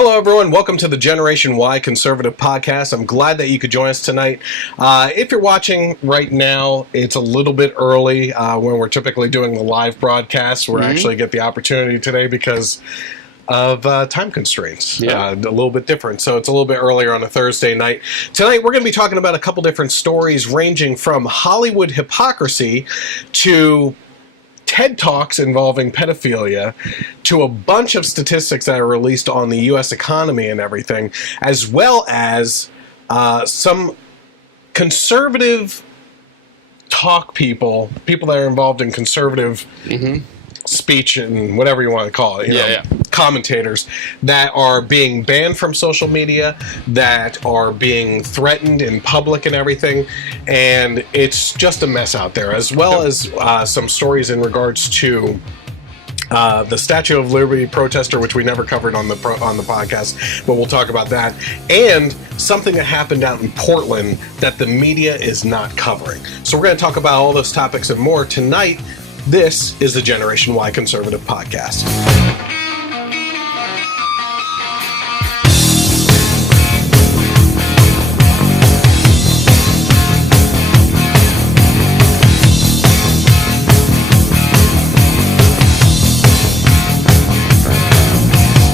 Hello, everyone. Welcome to the Generation Y Conservative Podcast. I'm glad that you could join us tonight. If you're watching right now, it's a little bit early when we're typically doing the live broadcast. We're actually get the opportunity today because of time constraints. A little bit different. So it's a little bit earlier on a Thursday night. Tonight, we're going to be talking about a couple different stories ranging from Hollywood hypocrisy to TED Talks involving pedophilia, to a bunch of statistics that are released on the U.S. economy and everything, as well as some conservative talk people that are involved in conservative speech and whatever you want to call it, commentators that are being banned from social media, that are being threatened in public and everything, and it's just a mess out there, as well as some stories in regards to the Statue of Liberty protester, which we never covered on the podcast, but we'll talk about that, and something that happened out in Portland that the media is not covering. So we're going to talk about all those topics and more tonight. This is the Generation Y Conservative Podcast.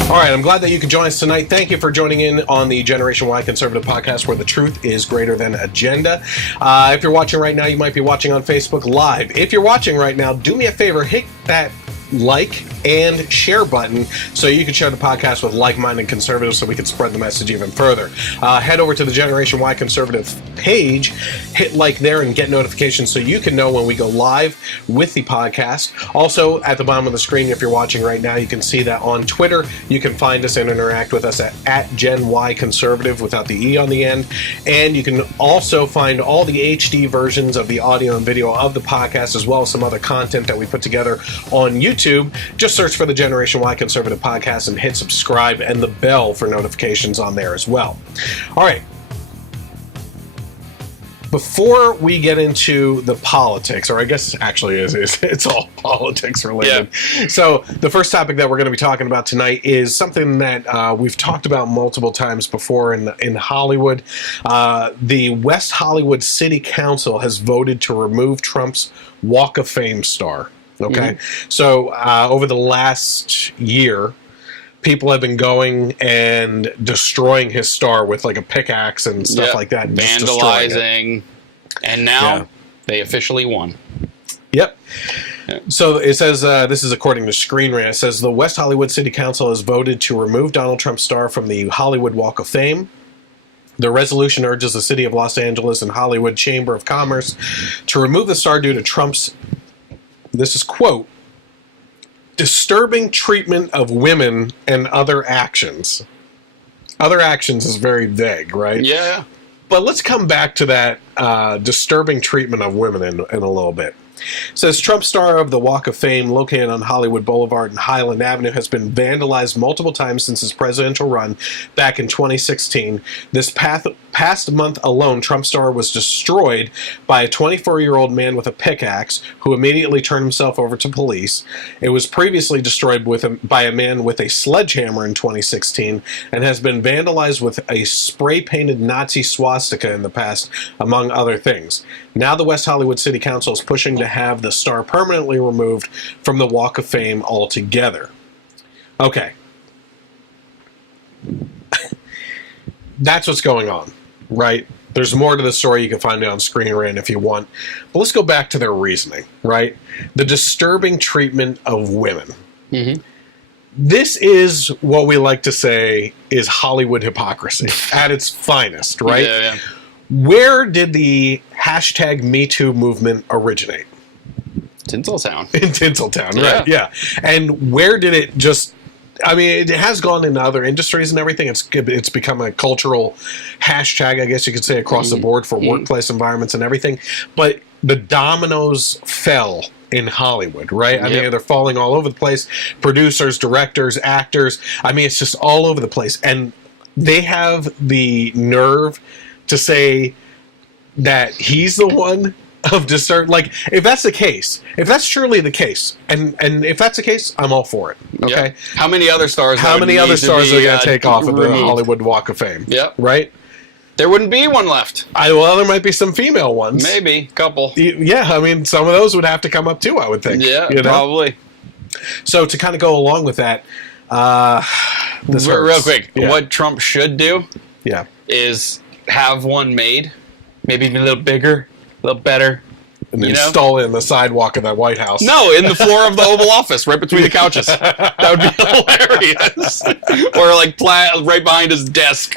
All right, I'm glad that you could join us tonight. Thank you for joining in on the Generation Y Conservative Podcast, where the truth is greater than agenda. If you're watching right now, you might be watching on Facebook Live. If you're watching right now, do me a favor, hit that like and share button so you can share the podcast with like-minded conservatives so we can spread the message even further. Head over to the Generation Y Conservative page, hit like there, and get notifications so you can know when we go live with the podcast. Also, at the bottom of the screen, if you're watching right now, you can see that on Twitter, you can find us and interact with us at Gen Y Conservative without the E on the end. And you can also find all the HD versions of the audio and video of the podcast, as well as some other content that we put together on YouTube. Just search for the Generation Y Conservative Podcast and hit subscribe and the bell for notifications on there as well. All right. Before we get into the politics, or I guess actually it's all politics related. Yeah. So the first topic that we're going to be talking about tonight is something that we've talked about multiple times before in Hollywood. The West Hollywood City Council has voted to remove Trump's Walk of Fame star. Okay, so over the last year, people have been going and destroying his star with like a pickaxe and stuff like that. And vandalizing. And now they officially won. Yep. So it says, this is according to Screen Rant, it says the West Hollywood City Council has voted to remove Donald Trump's star from the Hollywood Walk of Fame. The resolution urges the City of Los Angeles and Hollywood Chamber of Commerce to remove the star due to Trump's, this is quote, disturbing treatment of women and other actions. Other actions is very vague, right? Yeah. But let's come back to that disturbing treatment of women in a little bit. It says Trump star of the Walk of Fame located on Hollywood Boulevard and Highland Avenue has been vandalized multiple times since his presidential run back in 2016. This past month alone, Trump star was destroyed by a 24-year-old man with a pickaxe who immediately turned himself over to police. It was previously destroyed by a man with a sledgehammer in 2016 and has been vandalized with a spray-painted Nazi swastika in the past, among other things. Now the West Hollywood City Council is pushing to have the star permanently removed from the Walk of Fame altogether. Okay. That's what's going on, right? There's more to the story. You can find it on Screen Rant if you want. But let's go back to their reasoning, right? The disturbing treatment of women. This is what we like to say is Hollywood hypocrisy at its finest, right? Yeah. Where did the hashtag #MeToo movement originate? Tinseltown. In Tinseltown, right, yeah. And where did it just... I mean, it has gone into other industries and everything. It's become a cultural hashtag, I guess you could say, across the board for workplace environments and everything. But the dominoes fell in Hollywood, right? I mean, they're falling all over the place. Producers, directors, actors. I mean, it's just all over the place. And they have the nerve to say that he's the one of discern. Like, if that's the case, if that's surely the case, and if that's the case, I'm all for it. Okay. Yep. How many other stars? How many other stars are going to take off of the removed? Hollywood Walk of Fame? Yep. Right. There wouldn't be one left. Well, there might be some female ones. Maybe a couple. Yeah, I mean, some of those would have to come up too, I would think. Yeah, you know? probably. So to kind of go along with that, this real hurts. quick, Yeah. what Trump should do is have one made, maybe even a little bigger, a little better. And then install it in the sidewalk of that White House. No, in the floor of the Oval Office, right between the couches. That would be hilarious. Or like right behind his desk.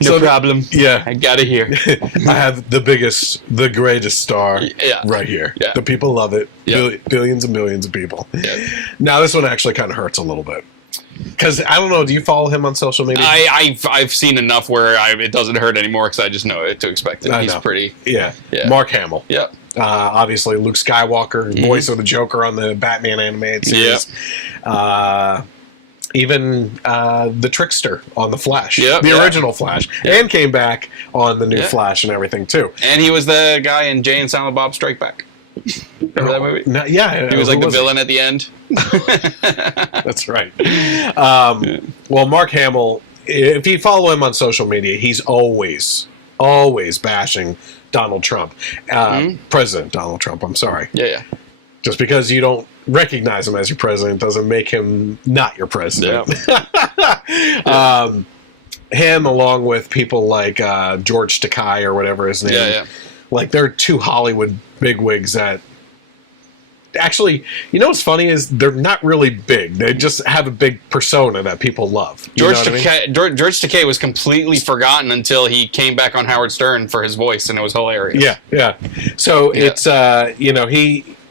No problem. Yeah. I got it here. I have the greatest star right here. Yeah. The people love it. Yeah. Billions and millions of people. Yeah. Now, this one actually kind of hurts a little bit. Because, I don't know, do you follow him on social media? I've seen enough where it doesn't hurt anymore because I just know what to expect. He's pretty... Yeah. Mark Hamill. Yeah. Obviously, Luke Skywalker, voice of the Joker on the Batman animated series. Yeah. Even the Trickster on the Flash, the original Flash, and came back on the new Flash and everything too. And he was the guy in Jay and Silent Bob Strike Back. Remember that movie? No, yeah, he was like the villain at the end. That's right. Well, Mark Hamill, if you follow him on social media, he's always bashing Donald Trump, President Donald Trump. I'm sorry. Yeah. Just because you don't recognize him as your president doesn't make him not your president. Yeah. Him, along with people like George Takei or whatever his name. Yeah. Like, they're two Hollywood bigwigs that... Actually, you know what's funny is they're not really big. They just have a big persona that people love. George Takei was completely forgotten until he came back on Howard Stern for his voice, and it was hilarious. Yeah. So it's,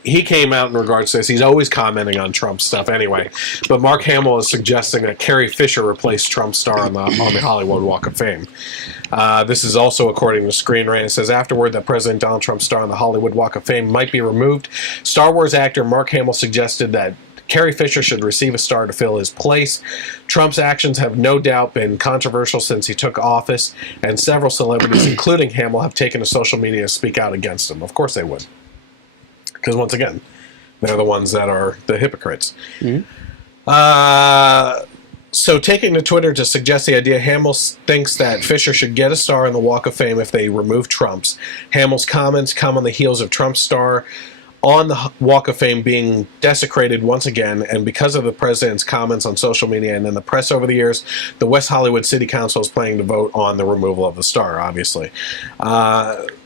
he came out in regards to this. He's always commenting on Trump stuff anyway. But Mark Hamill is suggesting that Carrie Fisher replace Trump's star on the Hollywood Walk of Fame. This is also according to Screen Rant. It says, afterward, that President Donald Trump's star on the Hollywood Walk of Fame might be removed. Star Wars actor Mark Hamill suggested that Carrie Fisher should receive a star to fill his place. Trump's actions have no doubt been controversial since he took office, and several celebrities, including Hamill, have taken to social media to speak out against him. Of course they would. Because, once again, they're the ones that are the hypocrites. Mm-hmm. So, taking to Twitter to suggest the idea, Hamill thinks that Fisher should get a star on the Walk of Fame if they remove Trump's. Hamill's comments come on the heels of Trump's star on the Walk of Fame being desecrated once again, and because of the president's comments on social media and in the press over the years, the West Hollywood City Council is planning to vote on the removal of the star, obviously.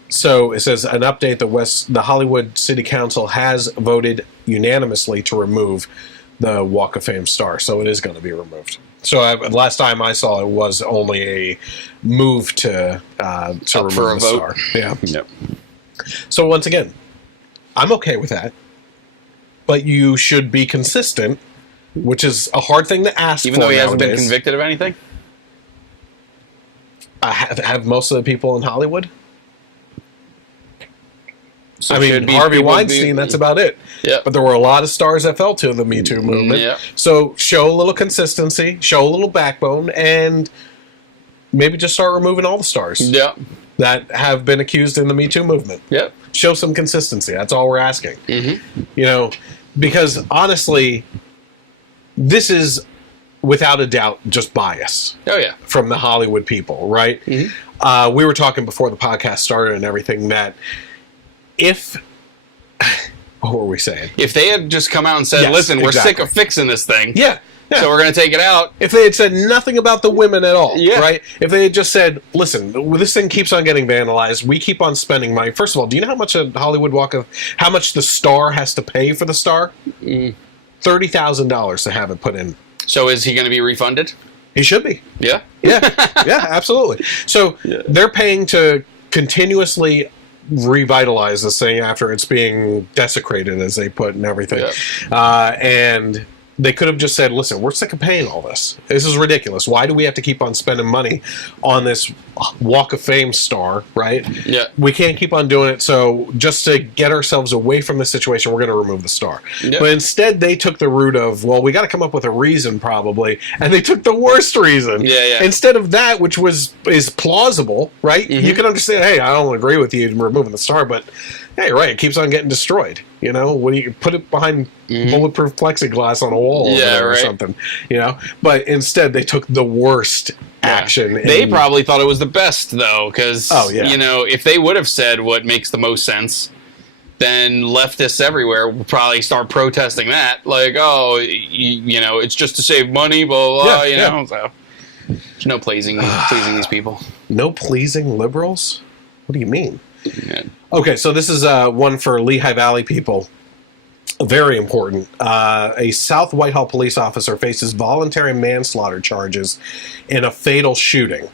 So it says, an update, the Hollywood City Council has voted unanimously to remove the Walk of Fame star, so it is going to be removed. So last time I saw it was only a move to remove the star. Yeah. Yep. So once again, I'm okay with that, but you should be consistent, which is a hard thing to ask. Even though he hasn't been convicted of anything? Have most of the people in Hollywood? So I mean, Harvey Weinstein, that's about it. Yeah. But there were a lot of stars that fell to the Me Too movement. Yeah. So show a little consistency, show a little backbone, and maybe just start removing all the stars that have been accused in the Me Too movement. Yep. Show some consistency. That's all we're asking. Mm-hmm. Because honestly, this is without a doubt just bias. Oh, yeah. From the Hollywood people, right? Mm-hmm. We were talking before the podcast started and everything that what were we saying? If they had just come out and said, listen, we're sick of fixing this thing. Yeah. So we're going to take it out. If they had said nothing about the women at all, right? If they had just said, listen, this thing keeps on getting vandalized. We keep on spending money. First of all, do you know how much a Hollywood how much the star has to pay for the star? $30,000 to have it put in. So is he going to be refunded? He should be. Yeah. Yeah, absolutely. So they're paying to continuously revitalize this thing after it's being desecrated, as they put, and everything. And They could have just said, listen, we're sick of paying all this. This is ridiculous. Why do we have to keep on spending money on this Walk of Fame star, right? Yeah. We can't keep on doing it, so just to get ourselves away from this situation, we're going to remove the star. Yeah. But instead, they took the route of, well, we got to come up with a reason, probably, and they took the worst reason. Yeah. Instead of that, which is plausible, right? Mm-hmm. You can understand, hey, I don't agree with you in removing the star, but hey, right, it keeps on getting destroyed. You know, when you put it behind bulletproof plexiglass on a wall or something, you know. But instead, they took the worst action. They probably thought it was the best, though, because, you know, if they would have said what makes the most sense, then leftists everywhere will probably start protesting that. Like, oh, you know, it's just to save money, blah, blah, you know. So, there's no pleasing these people. No pleasing liberals? What do you mean? Yeah. Okay, so this is one for Lehigh Valley people. Very important. A South Whitehall police officer faces voluntary manslaughter charges in a fatal shooting.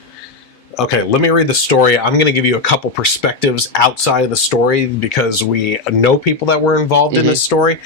Okay, let me read the story. I'm going to give you a couple perspectives outside of the story because we know people that were involved in this story.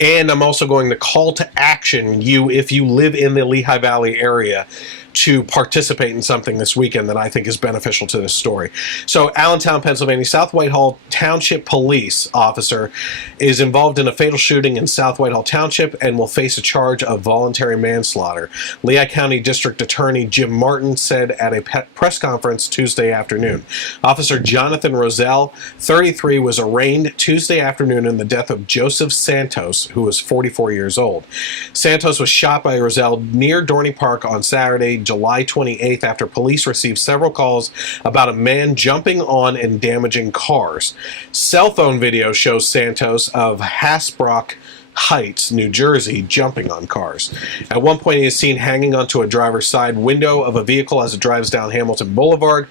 And I'm also going to call to action you, if you live in the Lehigh Valley area, to participate in something this weekend that I think is beneficial to this story. So, Allentown, Pennsylvania, South Whitehall Township police officer is involved in a fatal shooting in South Whitehall Township and will face a charge of voluntary manslaughter. Lehigh County District Attorney Jim Martin said at a press conference Tuesday afternoon. Officer Jonathan Roselle, 33, was arraigned Tuesday afternoon in the death of Joseph Santos, who was 44 years old. Santos was shot by Roselle near Dorney Park on Saturday, July 28th, after police received several calls about a man jumping on and damaging cars. Cell phone video shows Santos of Hasbrook Heights, New Jersey, jumping on cars. At one point, he is seen hanging onto a driver's side window of a vehicle as it drives down Hamilton Boulevard.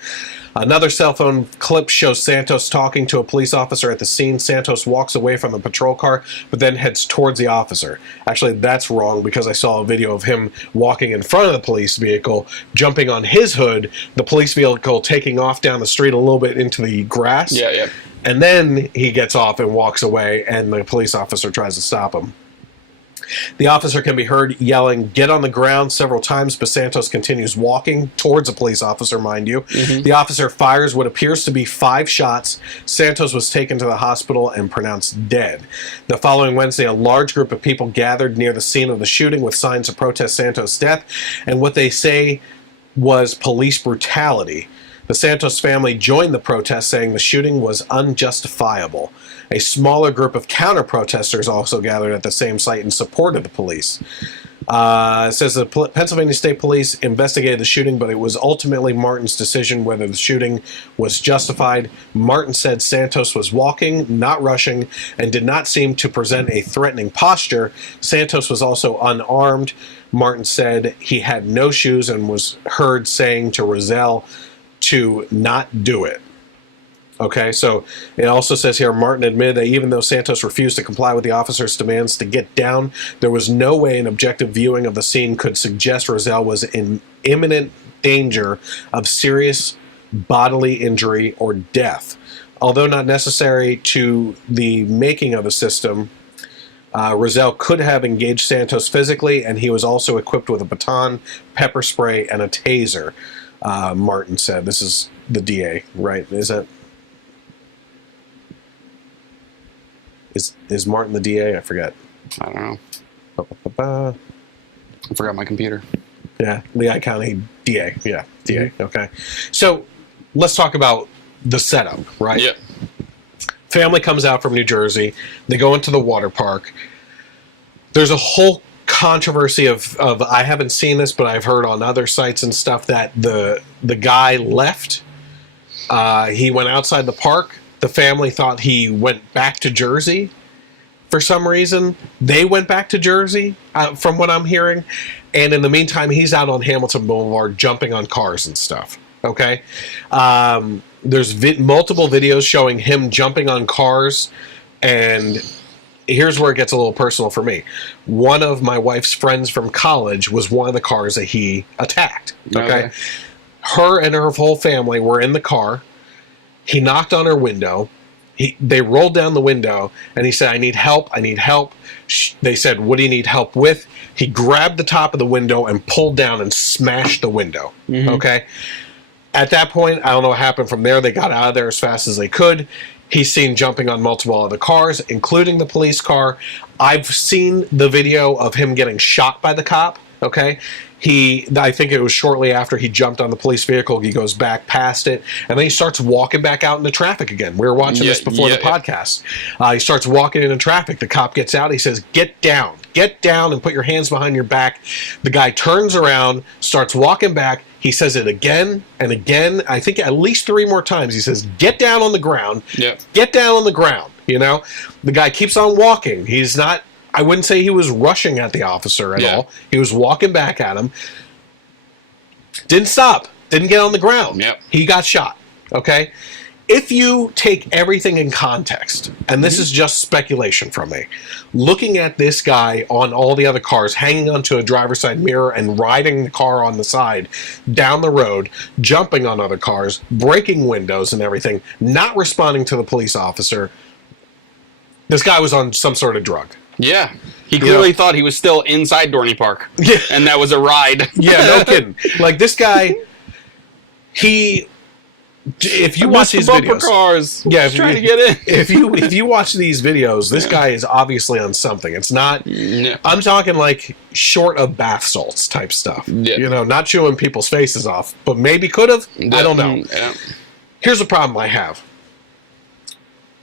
Another cell phone clip shows Santos talking to a police officer at the scene. Santos walks away from the patrol car, but then heads towards the officer. Actually, that's wrong because I saw a video of him walking in front of the police vehicle, jumping on his hood, the police vehicle taking off down the street a little bit into the grass. Yeah. And then he gets off and walks away, and the police officer tries to stop him. The officer can be heard yelling, "Get on the ground," several times, but Santos continues walking towards a police officer, mind you. The officer fires what appears to be 5 shots. Santos was taken to the hospital and pronounced dead. The following Wednesday, a large group of people gathered near the scene of the shooting with signs to protest Santos' death and what they say was police brutality. The Santos family joined the protest, saying the shooting was unjustifiable. A smaller group of counter-protesters also gathered at the same site in support of the police. It says the Pennsylvania State Police investigated the shooting, but it was ultimately Martin's decision whether the shooting was justified. Martin said Santos was walking, not rushing, and did not seem to present a threatening posture. Santos was also unarmed. Martin said he had no shoes and was heard saying to Roselle to not do it. Okay, so it also says here, Martin admitted that even though Santos refused to comply with the officer's demands to get down, there was no way an objective viewing of the scene could suggest Roselle was in imminent danger of serious bodily injury or death. Although not necessary to the making of the system, Roselle could have engaged Santos physically, and he was also equipped with a baton, pepper spray, and a taser, Martin said. This is the DA, right? Is Martin the DA? I forget. I don't know. I forgot my computer. Yeah, Lehigh County DA. Yeah, DA. Okay. So let's talk about the setup, right? Yeah. Family comes out from New Jersey. They go into the water park. There's a whole controversy of I haven't seen this, but I've heard on other sites and stuff that the guy left. He went outside the park. The family thought he went back to Jersey for some reason. They went back to Jersey, from what I'm hearing. And in the meantime, he's out on Hamilton Boulevard jumping on cars and stuff. Okay? There's multiple videos showing him jumping on cars. And here's where it gets a little personal for me. One of my wife's friends from college was one of the cars that he attacked. Okay? Her and her whole family were in the car. He knocked on her window. They rolled down the window, and he said, I need help. They said, what do you need help with? He grabbed the top of the window and pulled down and smashed the window. Okay? At that point, I don't know what happened from there. They got out of there as fast as they could. He's seen jumping on multiple other cars, including the police car. I've seen the video of him getting shot by the cop. Okay? I think it was shortly after he jumped on the police vehicle, he goes back past it, and then he starts walking back out into traffic again. We were watching this before the podcast. He starts walking into traffic. The cop gets out. He says, get down and put your hands behind your back. The guy turns around, starts walking back. He says it again and again. I think at least 3 more times. He says, get down on the ground. Get down on the ground. The guy keeps on walking. He's not, I wouldn't say he was rushing at the officer at all. He was walking back at him. Didn't stop. Didn't get on the ground. He got shot. Okay? If you take everything in context, and this is just speculation from me, looking at this guy on all the other cars, hanging onto a driver's side mirror and riding the car on the side down the road, jumping on other cars, breaking windows and everything, not responding to the police officer, this guy was on some sort of drug. Yeah. He clearly thought he was still inside Dorney Park. Yeah. And that was a ride. Yeah, no kidding. Like, this guy, if you watch these videos, cars. Trying to get in. If you watch these videos, this guy is obviously on something. It's not. I'm talking like short of bath salts type stuff. Not chewing people's faces off, but maybe could have. I don't know. Here's the problem I have.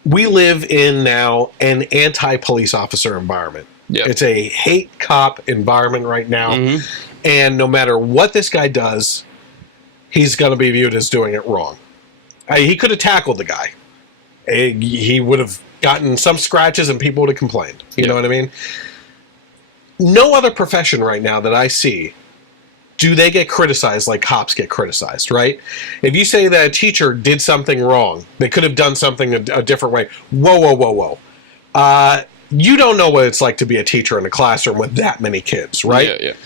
We live in now an anti-police officer environment. It's a hate cop environment right now, and no matter what this guy does, he's going to be viewed as doing it wrong. He could have tackled the guy. He would have gotten some scratches and people would have complained. You know what I mean? No other profession right now that I see do they get criticized like cops get criticized, right? If you say that a teacher did something wrong, they could have done something a different way. Whoa. You don't know what it's like to be a teacher in a classroom with that many kids, right?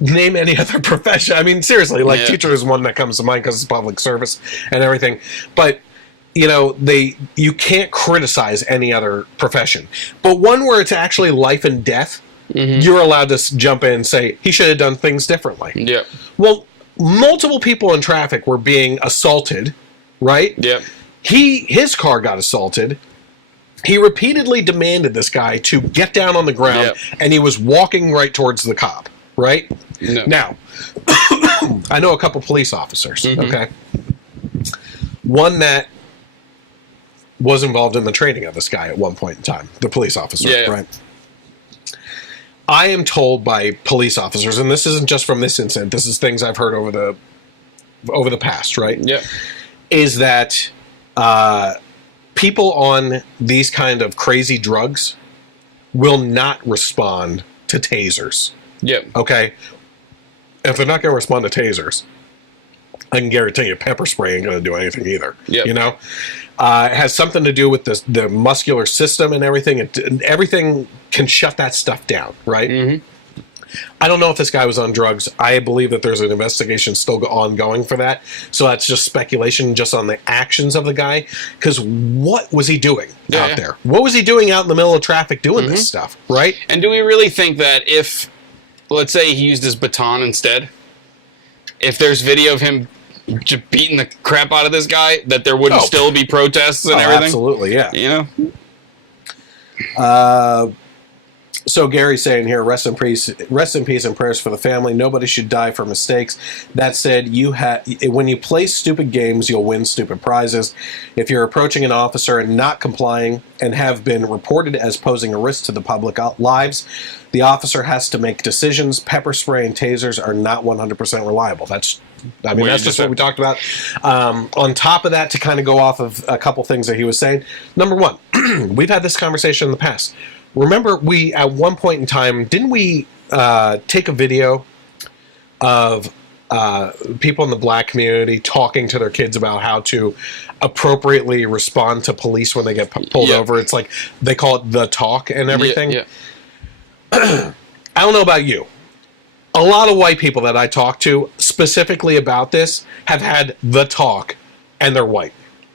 Name any other profession. I mean, seriously, teacher is one that comes to mind because it's public service and everything. But, you can't criticize any other profession. But one where it's actually life and death, you're allowed to jump in and say, he should have done things differently. Well, multiple people in traffic were being assaulted, right? His car got assaulted. He repeatedly demanded this guy to get down on the ground, and he was walking right towards the cop. Right? Now, I know a couple police officers, okay? One that was involved in the training of this guy at one point in time, the police officer, right? I am told by police officers, and this isn't just from this incident, this is things I've heard over the past, right? Is that people on these kind of crazy drugs will not respond to tasers. Okay. If they're not going to respond to tasers, I can guarantee you pepper spray ain't going to do anything either. It has something to do with the muscular system and everything. Everything can shut that stuff down, right? I don't know if this guy was on drugs. I believe that there's an investigation still ongoing for that. So that's just speculation just on the actions of the guy. Because what was he doing out there? What was he doing out in the middle of traffic doing this stuff, right? And do we really think that if, let's say he used his baton instead, if there's video of him just beating the crap out of this guy, that there wouldn't still be protests and everything? Absolutely, yeah. So Gary's saying here, rest in peace and prayers for the family. Nobody should die for mistakes. That said, when you play stupid games, you'll win stupid prizes. If you're approaching an officer and not complying and have been reported as posing a risk to the public lives, the officer has to make decisions. Pepper spray and tasers are not 100% reliable. That's just what we talked about. On top of that, to kind of go off of a couple things that he was saying, number one, we've had this conversation in the past. Remember, we, at one point in time, didn't we take a video of people in the black community talking to their kids about how to appropriately respond to police when they get pulled over? It's like, they call it the talk and everything. I don't know about you. A lot of white people that I talk to, specifically about this, have had the talk, and they're white.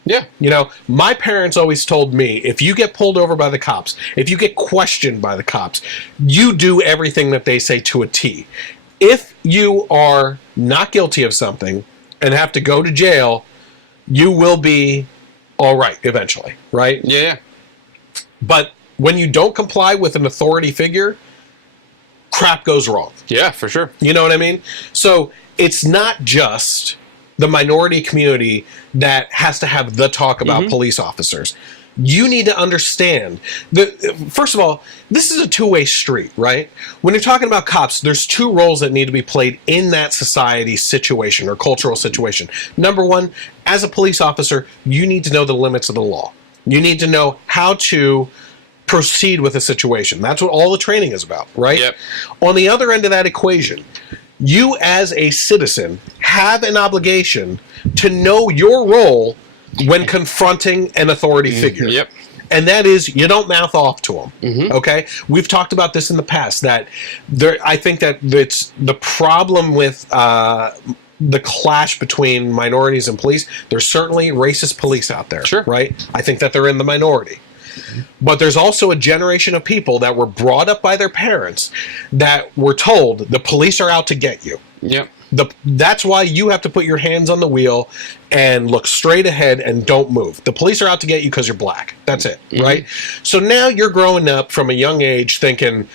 Yeah. You know, my parents always told me, if you get pulled over by the cops, if you get questioned by the cops, you do everything that they say to a T. If you are not guilty of something and have to go to jail, you will be all right eventually, right? Yeah. But when you don't comply with an authority figure, crap goes wrong. Yeah, for sure. You know what I mean? So it's not just the minority community that has to have the talk about police officers. You need to understand that, first of all, this is a two-way street, right? When you're talking about cops, there's two roles that need to be played in that society situation or cultural situation. Number one, as a police officer, you need to know the limits of the law. You need to know how to proceed with a situation. That's what all the training is about, right? Yep. On the other end of that equation, you as a citizen have an obligation to know your role when confronting an authority figure. Yep. And that is, you don't mouth off to them. Okay? We've talked about this in the past, that I think that it's the problem with the clash between minorities and police. There's certainly racist police out there, sure, right? I think that they're in the minority. But there's also a generation of people that were brought up by their parents that were told the police are out to get you. Yep. That's why you have to put your hands on the wheel and look straight ahead and don't move. The police are out to get you because you're black. That's it, right? So now you're growing up from a young age thinking,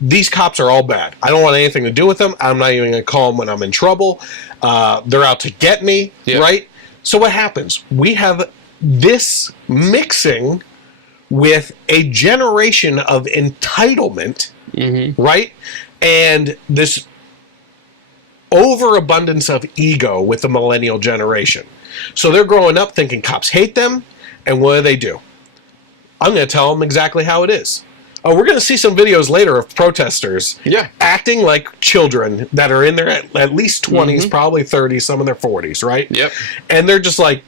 these cops are all bad. I don't want anything to do with them. I'm not even going to call them when I'm in trouble. They're out to get me, right? So what happens? We have this mixing with a generation of entitlement, right? And this overabundance of ego with the millennial generation. So they're growing up thinking cops hate them, and what do? I'm going to tell them exactly how it is. Oh, we're going to see some videos later of protesters acting like children that are in their at least 20s, probably 30s, some in their 40s, right? Yep. And they're just like,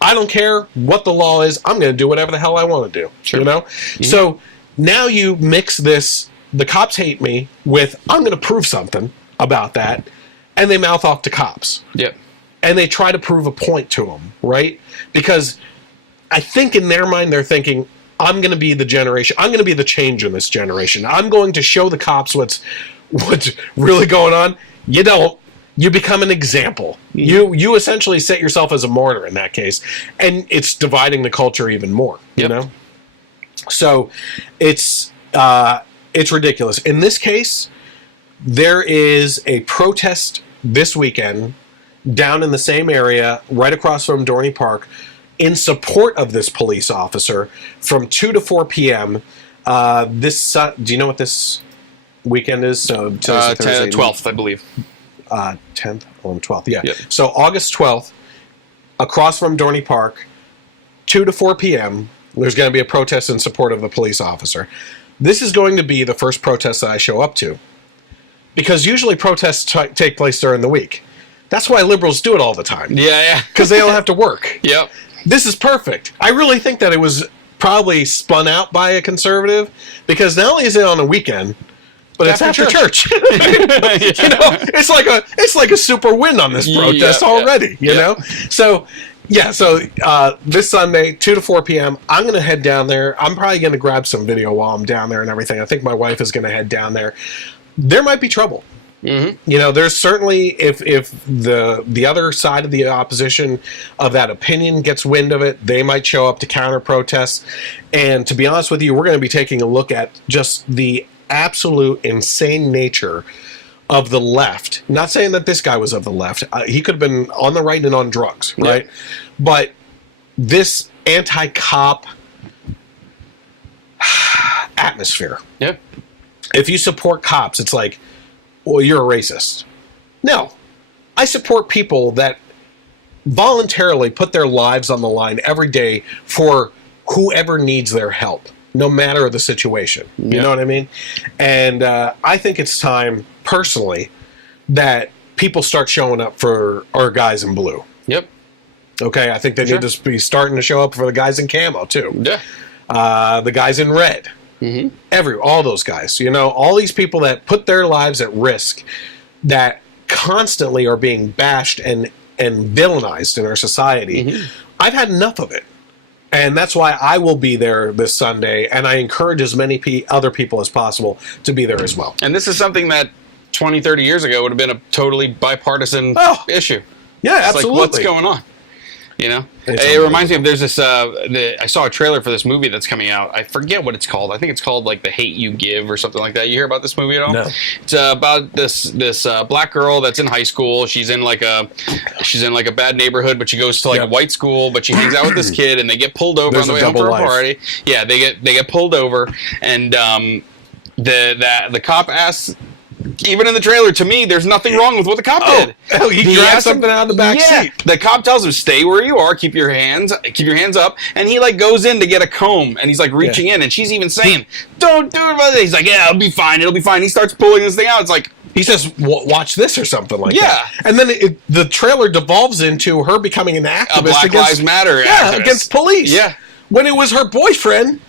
I don't care what the law is. I'm going to do whatever the hell I want to do. Sure. You know? So now you mix this, the cops hate me, with I'm going to prove something about that, and they mouth off to cops. Yep. And they try to prove a point to them, right? Because I think in their mind they're thinking, I'm going to be the generation. I'm going to be the change in this generation. I'm going to show the cops what's really going on. You don't. You become an example. You essentially set yourself as a martyr in that case, and it's dividing the culture even more. You know, so it's ridiculous. In this case, there is a protest this weekend down in the same area, right across from Dorney Park, in support of this police officer from 2 to 4 p.m. Do you know what this weekend is? So 12th, I believe. 10th, 12th, yeah. Yep. So August 12th, across from Dorney Park, 2 to 4 p.m., there's going to be a protest in support of the police officer. This is going to be the first protest that I show up to, because usually protests take place during the week. That's why liberals do it all the time. Yeah. Because they don't have to work. Yep. This is perfect. I really think that it was probably spun out by a conservative, because not only is it on a weekend, but it's after church. You know, it's like a super win on this protest already. You know, so this Sunday, 2 to 4 p.m. I'm going to head down there. I'm probably going to grab some video while I'm down there and everything. I think my wife is going to head down there. There might be trouble. You know, there's certainly, if the other side of the opposition of that opinion gets wind of it, they might show up to counter protests. And to be honest with you, we're going to be taking a look at just the absolute insane nature of the left. Not saying that this guy was of the left. He could have been on the right and on drugs, right? But this anti-cop atmosphere. Yep. If you support cops, it's like, well, you're a racist. No. I support people that voluntarily put their lives on the line every day for whoever needs their help, no matter the situation. You know what I mean? And I think it's time, personally, that people start showing up for our guys in blue. Yep. Okay, I think they need to be starting to show up for the guys in camo, too. Yeah. The guys in red. All those guys, you know, all these people that put their lives at risk, that constantly are being bashed and villainized in our society. I've had enough of it. And that's why I will be there this Sunday, and I encourage as many other people as possible to be there as well. And this is something that 20, 30 years ago would have been a totally bipartisan issue. Yeah, it's absolutely. Like, what's going on? You know? It reminds me of, there's this, I saw a trailer for this movie that's coming out. I forget what it's called. I think it's called, like, The Hate You Give or something like that. You hear about this movie at all? No. It's about this black girl that's in high school. She's in like a bad neighborhood, but she goes to, like, a white school, but she hangs out with this kid, and they get pulled over on the way home from a party. Yeah, they get pulled over, and the cop asks, even in the trailer, to me, there's nothing wrong with what the cop did. Oh, he grabbed something out of the back seat. The cop tells him, stay where you are, keep your hands up, and he, like, goes in to get a comb, and he's, like, reaching in, and she's even saying, don't do it, brother. He's like, yeah, it'll be fine. He starts pulling this thing out. It's like, he says, watch this or something like that. And then the trailer devolves into her becoming an activist. A Black Lives Matter activist. Against police. Yeah. When it was her boyfriend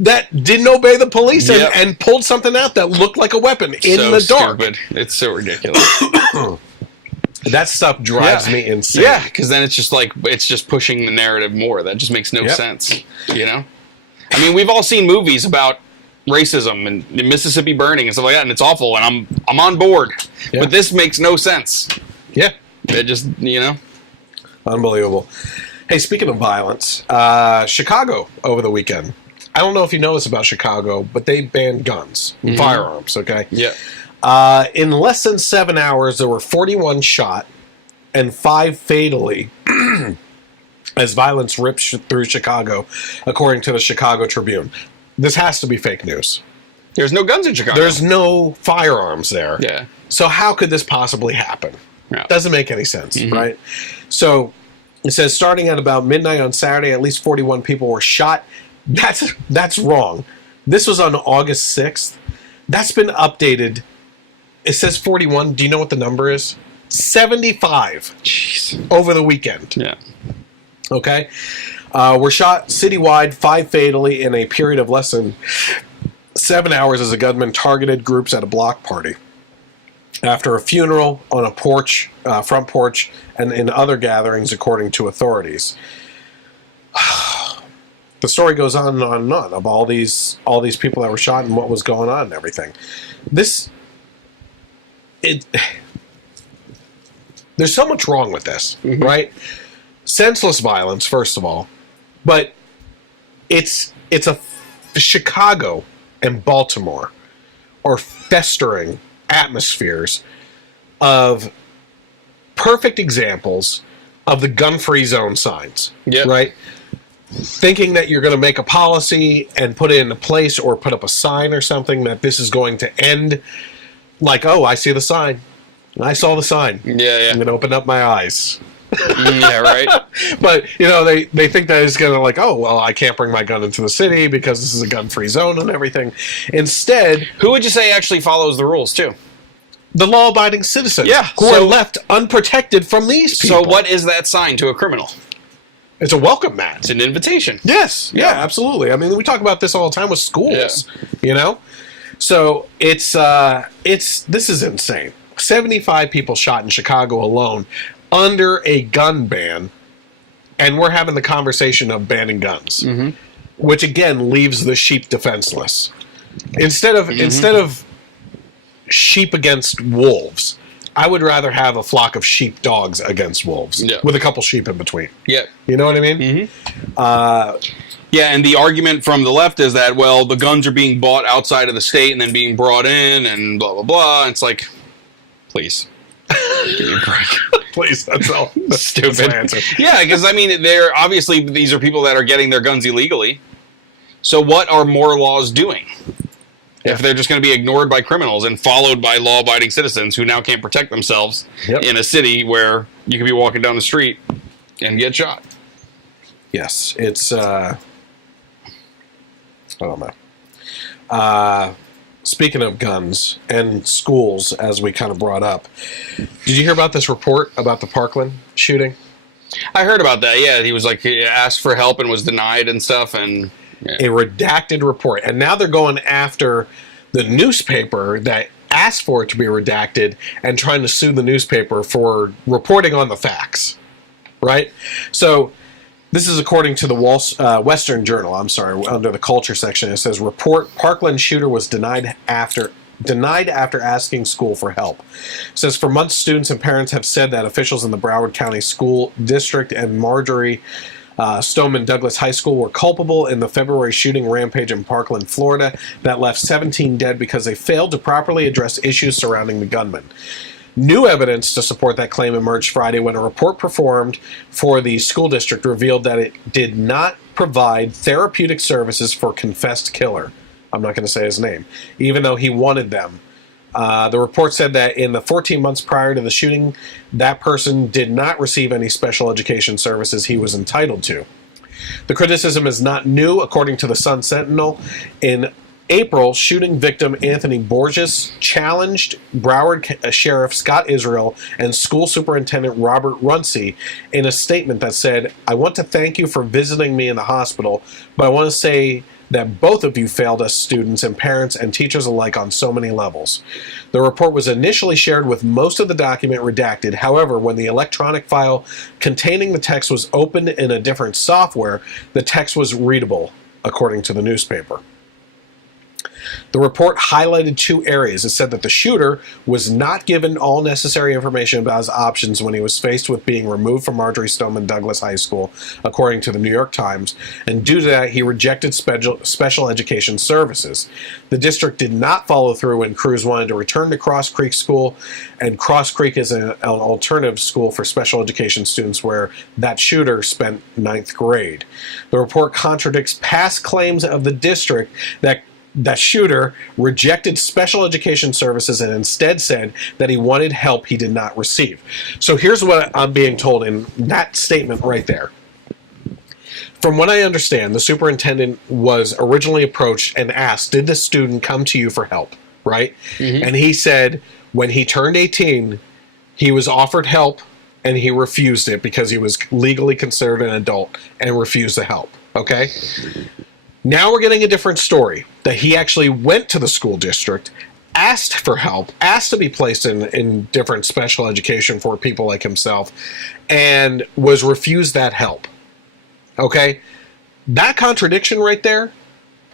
that didn't obey the police and pulled something out that looked like a weapon in the dark. Stupid. It's so ridiculous. That stuff drives me insane. Yeah, because then it's just pushing the narrative more. That just makes no sense. You know? I mean, we've all seen movies about racism and Mississippi burning and stuff like that, and it's awful, and I'm on board. Yeah. But this makes no sense. Yeah. It just, you know? Unbelievable. Hey, speaking of violence, Chicago over the weekend. I don't know if you know this about Chicago, but they banned guns, firearms, okay? Yeah. In less than 7 hours, there were 41 shot and 5 fatally as violence ripped through Chicago, according to the Chicago Tribune. This has to be fake news. There's no guns in Chicago. There's no firearms there. Yeah. So how could this possibly happen? Yeah. Doesn't make any sense, right? So it says starting at about midnight on Saturday, at least 41 people were shot. That's wrong. This was on August 6th. That's been updated. It says 41. Do you know what the number is? 75. Jeez. Over the weekend. Yeah. Okay. Were shot citywide, 5 fatally in a period of less than 7 hours as a gunman targeted groups at a block party. After a funeral, on a porch, front porch, and in other gatherings, according to authorities. The story goes on and on and on of all these people that were shot and what was going on and everything. There's so much wrong with this, right? Senseless violence, first of all, but it's Chicago and Baltimore are festering atmospheres of perfect examples of the gun-free zone signs, right? Thinking that you're going to make a policy and put it into place or put up a sign or something that this is going to end like, oh, I see the sign. I saw the sign. Yeah. I'm going to open up my eyes. Yeah, right. But, you know, they think that it's going to like, oh, well, I can't bring my gun into the city because this is a gun-free zone and everything. Instead... Who would you say actually follows the rules, too? The law-abiding citizens who are left unprotected from these people. So what is that sign to a criminal? It's a welcome mat. It's an invitation. Yes. Yeah, absolutely. I mean, we talk about this all the time with schools, you know? So this is insane. 75 people shot in Chicago alone under a gun ban, and we're having the conversation of banning guns, which again leaves the sheep defenseless. Instead of sheep against wolves, I would rather have a flock of sheep dogs against wolves with a couple sheep in between. Yeah. You know what I mean? Yeah, and the argument from the left is that, well, the guns are being bought outside of the state and then being brought in and blah, blah, blah. And it's like, please. Give me a break. Please, that's all. Stupid. That's my answer. Yeah, because, I mean, these are people that are getting their guns illegally. So what are more laws doing? If they're just going to be ignored by criminals and followed by law-abiding citizens who now can't protect themselves in a city where you could be walking down the street and get shot. Yes, it's, I don't know. Speaking of guns and schools, as we kind of brought up, did you hear about this report about the Parkland shooting? I heard about that, yeah. He was like, he asked for help and was denied and stuff, and... Yeah. A redacted report. And now they're going after the newspaper that asked for it to be redacted and trying to sue the newspaper for reporting on the facts. Right? So This is according to the Western Journal. I'm sorry, under the culture section. It says, report Parkland shooter was denied after asking school for help. It says, for months, students and parents have said that officials in the Broward County School District and Marjory Douglas High School were culpable in the February shooting rampage in Parkland, Florida, that left 17 dead because they failed to properly address issues surrounding the gunman. New evidence to support that claim emerged Friday when a report performed for the school district revealed that it did not provide therapeutic services for confessed killer. I'm not going to say his name, even though he wanted them. The report said that in the 14 months prior to the shooting, that person did not receive any special education services he was entitled to. The criticism is not new, according to the Sun Sentinel. In April, shooting victim Anthony Borges challenged Broward Sheriff Scott Israel and school superintendent Robert Runcie in a statement that said, I want to thank you for visiting me in the hospital, but I want to say that both of you failed us students and parents and teachers alike on so many levels. The report was initially shared with most of the document redacted. However, when the electronic file containing the text was opened in a different software, the text was readable, according to the newspaper. The report highlighted two areas. It said that the shooter was not given all necessary information about his options when he was faced with being removed from Marjory Douglas High School, according to the New York Times, and due to that, he rejected special education services. The district did not follow through when Cruz wanted to return to Cross Creek School, and Cross Creek is an alternative school for special education students where that shooter spent 9th grade. The report contradicts past claims of the district that shooter rejected special education services and instead said that he wanted help he did not receive. So here's what I'm being told in that statement right there. From what I understand, the superintendent was originally approached and asked, did this student come to you for help, right? Mm-hmm. And he said when he turned 18, he was offered help and he refused it because he was legally considered an adult and refused the help, okay? Now we're getting a different story, that he actually went to the school district, asked for help, asked to be placed in different special education for people like himself, and was refused that help. Okay? That contradiction right there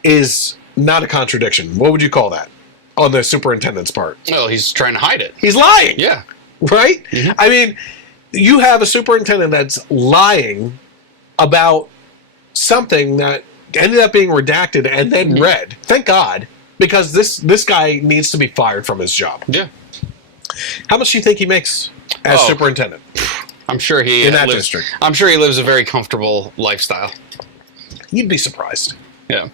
is not a contradiction. What would you call that on the superintendent's part? Well, he's trying to hide it. He's lying. Yeah. Right? Mm-hmm. I mean, you have a superintendent that's lying about something that ended up being redacted and then read. Thank God, because this guy needs to be fired from his job. Yeah. How much do you think he makes as superintendent? I'm sure he in that district. I'm sure he lives a very comfortable lifestyle. You'd be surprised. Yeah.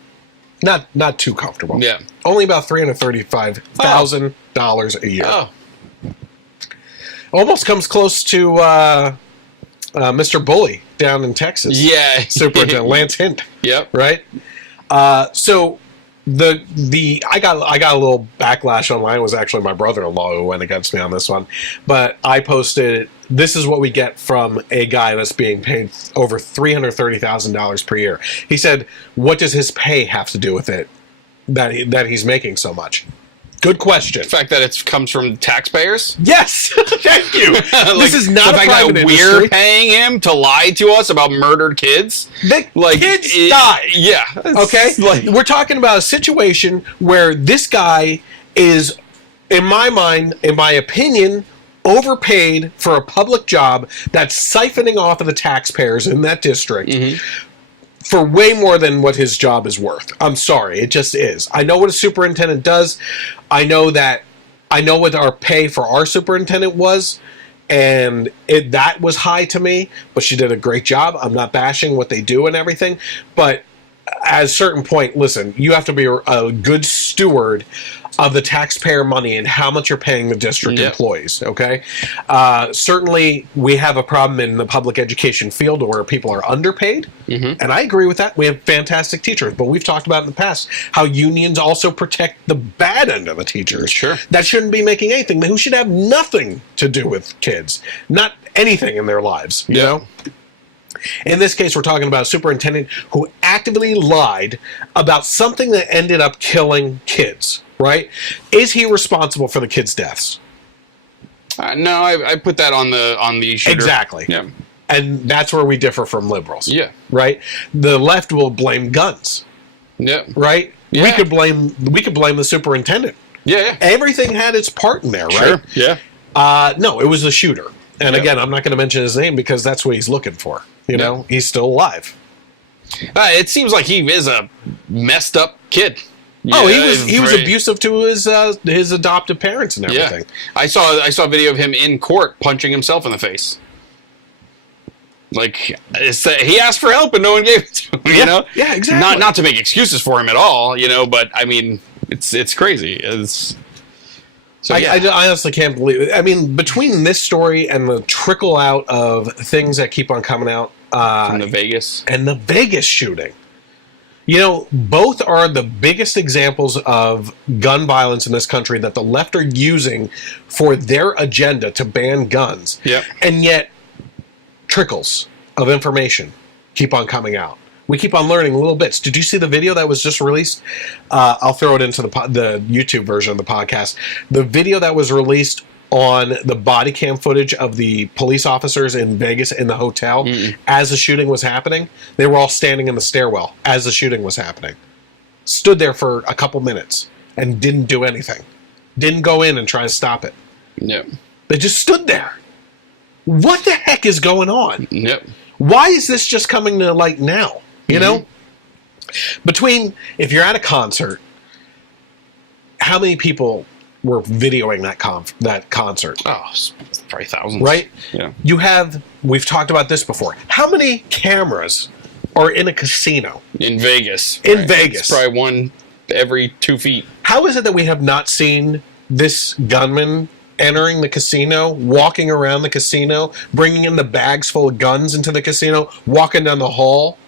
Not too comfortable. Yeah. Only about $335,000 a year. Oh. Almost comes close to Mr. Bully down in Texas. Yeah. Superintendent Lance Hint. Yep. Right? So I got a little backlash online. It was actually my brother-in-law who went against me on this one. But I posted, this is what we get from a guy that's being paid over $330,000 per year. He said, what does his pay have to do with it that he's making so much? Good question. The fact that it comes from taxpayers? Yes! Thank you! This is not a private industry. We're paying him to lie to us about murdered kids? Kids die! Yeah. Okay? We're talking about a situation where this guy is, in my mind, in my opinion, overpaid for a public job that's siphoning off of the taxpayers in that district. Mm-hmm. For way more than what his job is worth. I'm sorry, it just is. I know what a superintendent does. I know what our pay for our superintendent was, and that was high to me, but she did a great job. I'm not bashing what they do and everything, but at a certain point, listen, you have to be a good steward of the taxpayer money and how much you're paying the district employees, okay? Certainly, we have a problem in the public education field where people are underpaid, and I agree with that. We have fantastic teachers, but we've talked about in the past how unions also protect the bad end of the teachers. Sure. That shouldn't be making anything, who should have nothing to do with kids, not anything in their lives, you know? In this case, we're talking about a superintendent who actively lied about something that ended up killing kids, right? Is he responsible for the kids' deaths? No, I put that on the shooter. Exactly. Yeah. And that's where we differ from liberals. Yeah. Right? The left will blame guns. Yeah. Right? Yeah. We could blame the superintendent. Yeah. Everything had its part in there, right? Sure. Yeah. No, it was the shooter. And again, I'm not going to mention his name because that's what he's looking for. You know, he's still alive. It seems like he is a messed up kid. He was abusive to his adoptive parents and everything. Yeah. I saw a video of him in court punching himself in the face. Like, he asked for help and no one gave it to him, you know? Yeah, exactly. Not to make excuses for him at all, you know, but, I mean, it's crazy. I honestly can't believe it. I mean, between this story and the trickle out of things that keep on coming out. From the Vegas. And the Vegas shooting. You know, both are the biggest examples of gun violence in this country that the left are using for their agenda to ban guns. Yep. And yet, trickles of information keep on coming out. We keep on learning little bits. Did you see the video that was just released? I'll throw it into the YouTube version of the podcast. The video that was released on the body cam footage of the police officers in Vegas in the hotel as the shooting was happening. They were all standing in the stairwell as the shooting was happening. Stood there for a couple minutes and didn't do anything. Didn't go in and try to stop it. Yep. They just stood there. What the heck is going on? Yep. Why is this just coming to light now? You know? Between, if you're at a concert, how many people were videoing that concert? Oh, probably thousands. Right? Yeah. We've talked about this before. How many cameras are in a casino? In Vegas. In Vegas. It's probably one every 2 feet. How is it that we have not seen this gunman entering the casino, walking around the casino, bringing in the bags full of guns into the casino, walking down the hall?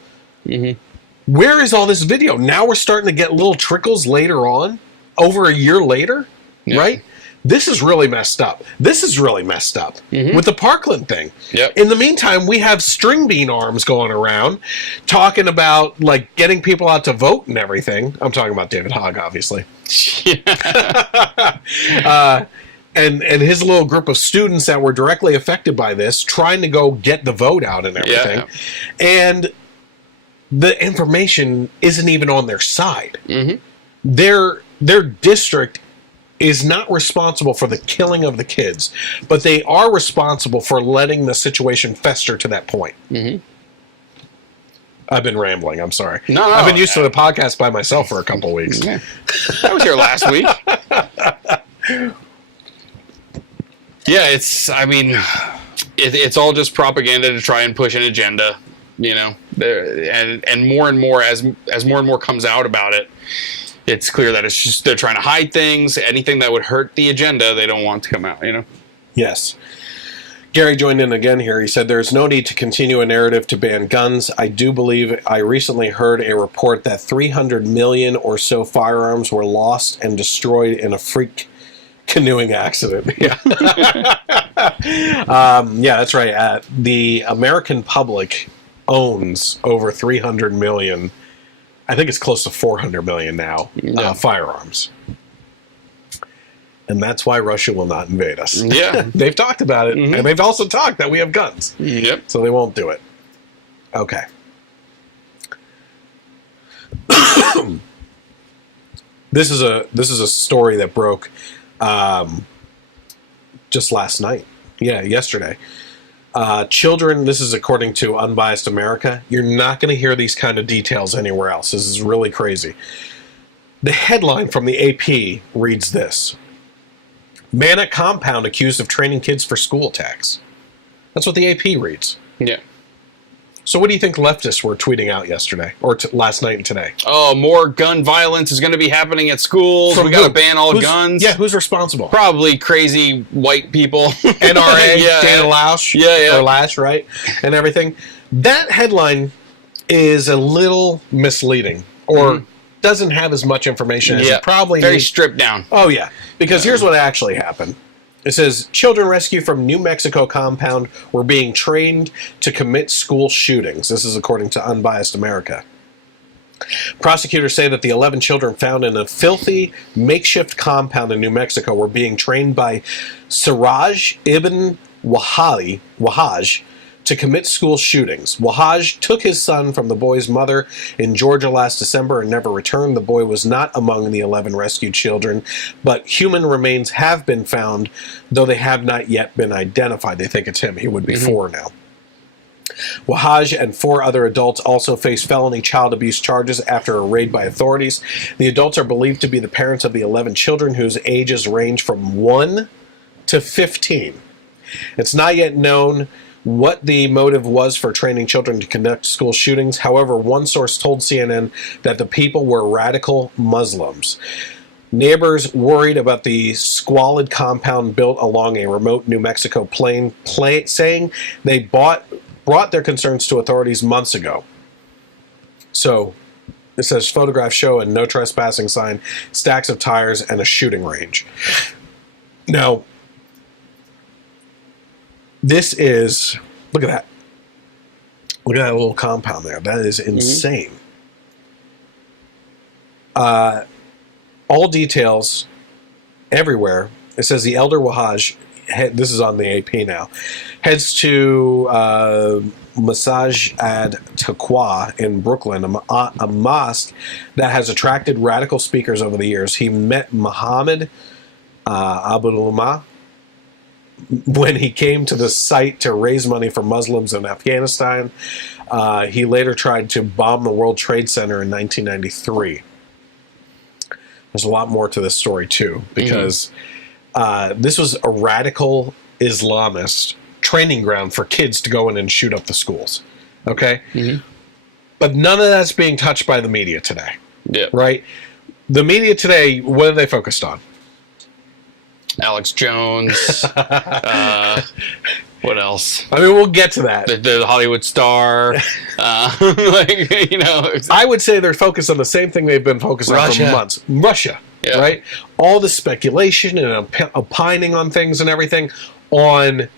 Where is all this video? Now we're starting to get little trickles later on, over a year later, right? This is really messed up. This is really messed up with the Parkland thing. Yep. In the meantime, we have string bean arms going around talking about like getting people out to vote and everything. I'm talking about David Hogg, obviously. And his little group of students that were directly affected by this, trying to go get the vote out and everything. And the information isn't even on their side. Their district is not responsible for the killing of the kids, but they are responsible for letting the situation fester to that point. I've been rambling. I'm sorry. No, I've been used to the podcast by myself for a couple of weeks. I was here last week. Yeah, it's all just propaganda to try and push an agenda, you know, and more as more and more comes out about it, it's clear that it's just they're trying to hide things. Anything that would hurt the agenda, they don't want to come out, you know. Yes. Gary joined in again here. He said, "There's no need to continue a narrative to ban guns. I do believe I recently heard a report that 300 million or so firearms were lost and destroyed in a freak canoeing accident." Yeah, that's right. The American public owns over 300 million. I think it's close to 400 million now. Firearms. And that's why Russia will not invade us. Yeah. They've talked about it, and they've also talked that we have guns. Yep. So they won't do it. Okay. This is a story that broke just last night. Yeah, yesterday. Children, this is according to Unbiased America. You're not going to hear these kind of details anywhere else. This is really crazy. The headline from the AP reads this: "Man at compound accused of training kids for school attacks." That's what the AP reads. Yeah. So what do you think leftists were tweeting out yesterday, or last night and today? Oh, more gun violence is going to be happening at schools. We got to ban all guns. Yeah, who's responsible? Probably crazy white people. NRA, Dana Lausch. Or Lash, right? And everything. That headline is a little misleading, or doesn't have as much information as it probably very needs. stripped down. Oh, yeah. Because here's what actually happened. It says, children rescued from New Mexico compound were being trained to commit school shootings. This is according to Unbiased America. Prosecutors say that the 11 children found in a filthy makeshift compound in New Mexico were being trained by Siraj Ibn Wahaj, to commit school shootings. Wahaj took his son from the boy's mother in Georgia last December and never returned. The boy was not among the 11 rescued children, but human remains have been found, though they have not yet been identified. They think it's him. He would be 4 now. Wahaj and 4 other adults also face felony child abuse charges after a raid by authorities. The adults are believed to be the parents of the 11 children, whose ages range from 1 to 15. It's not yet known what the motive was for training children to conduct school shootings. However, one source told CNN that the people were radical Muslims. Neighbors worried about the squalid compound built along a remote New Mexico plain, saying they brought their concerns to authorities months ago. So, it says photographs show a no trespassing sign, stacks of tires, and a shooting range. Now, this is, look at that. Look at that little compound there. That is insane. All details everywhere. It says the elder Wahaj, this is on the AP now, heads to Masaj ad Taqwa in Brooklyn, a mosque that has attracted radical speakers over the years. He met Muhammad Abdul-Umah when he came to the site to raise money for Muslims in Afghanistan. He later tried to bomb the World Trade Center in 1993. There's a lot more to this story, too, because this was a radical Islamist training ground for kids to go in and shoot up the schools. Okay? But none of that's being touched by the media today. Yeah. Right? The media today, what are they focused on? Alex Jones. What else? I mean, we'll get to that. The Hollywood star. I would say they're focused on the same thing they've been focused on for months. Russia, right? All the speculation and opining on things and everything on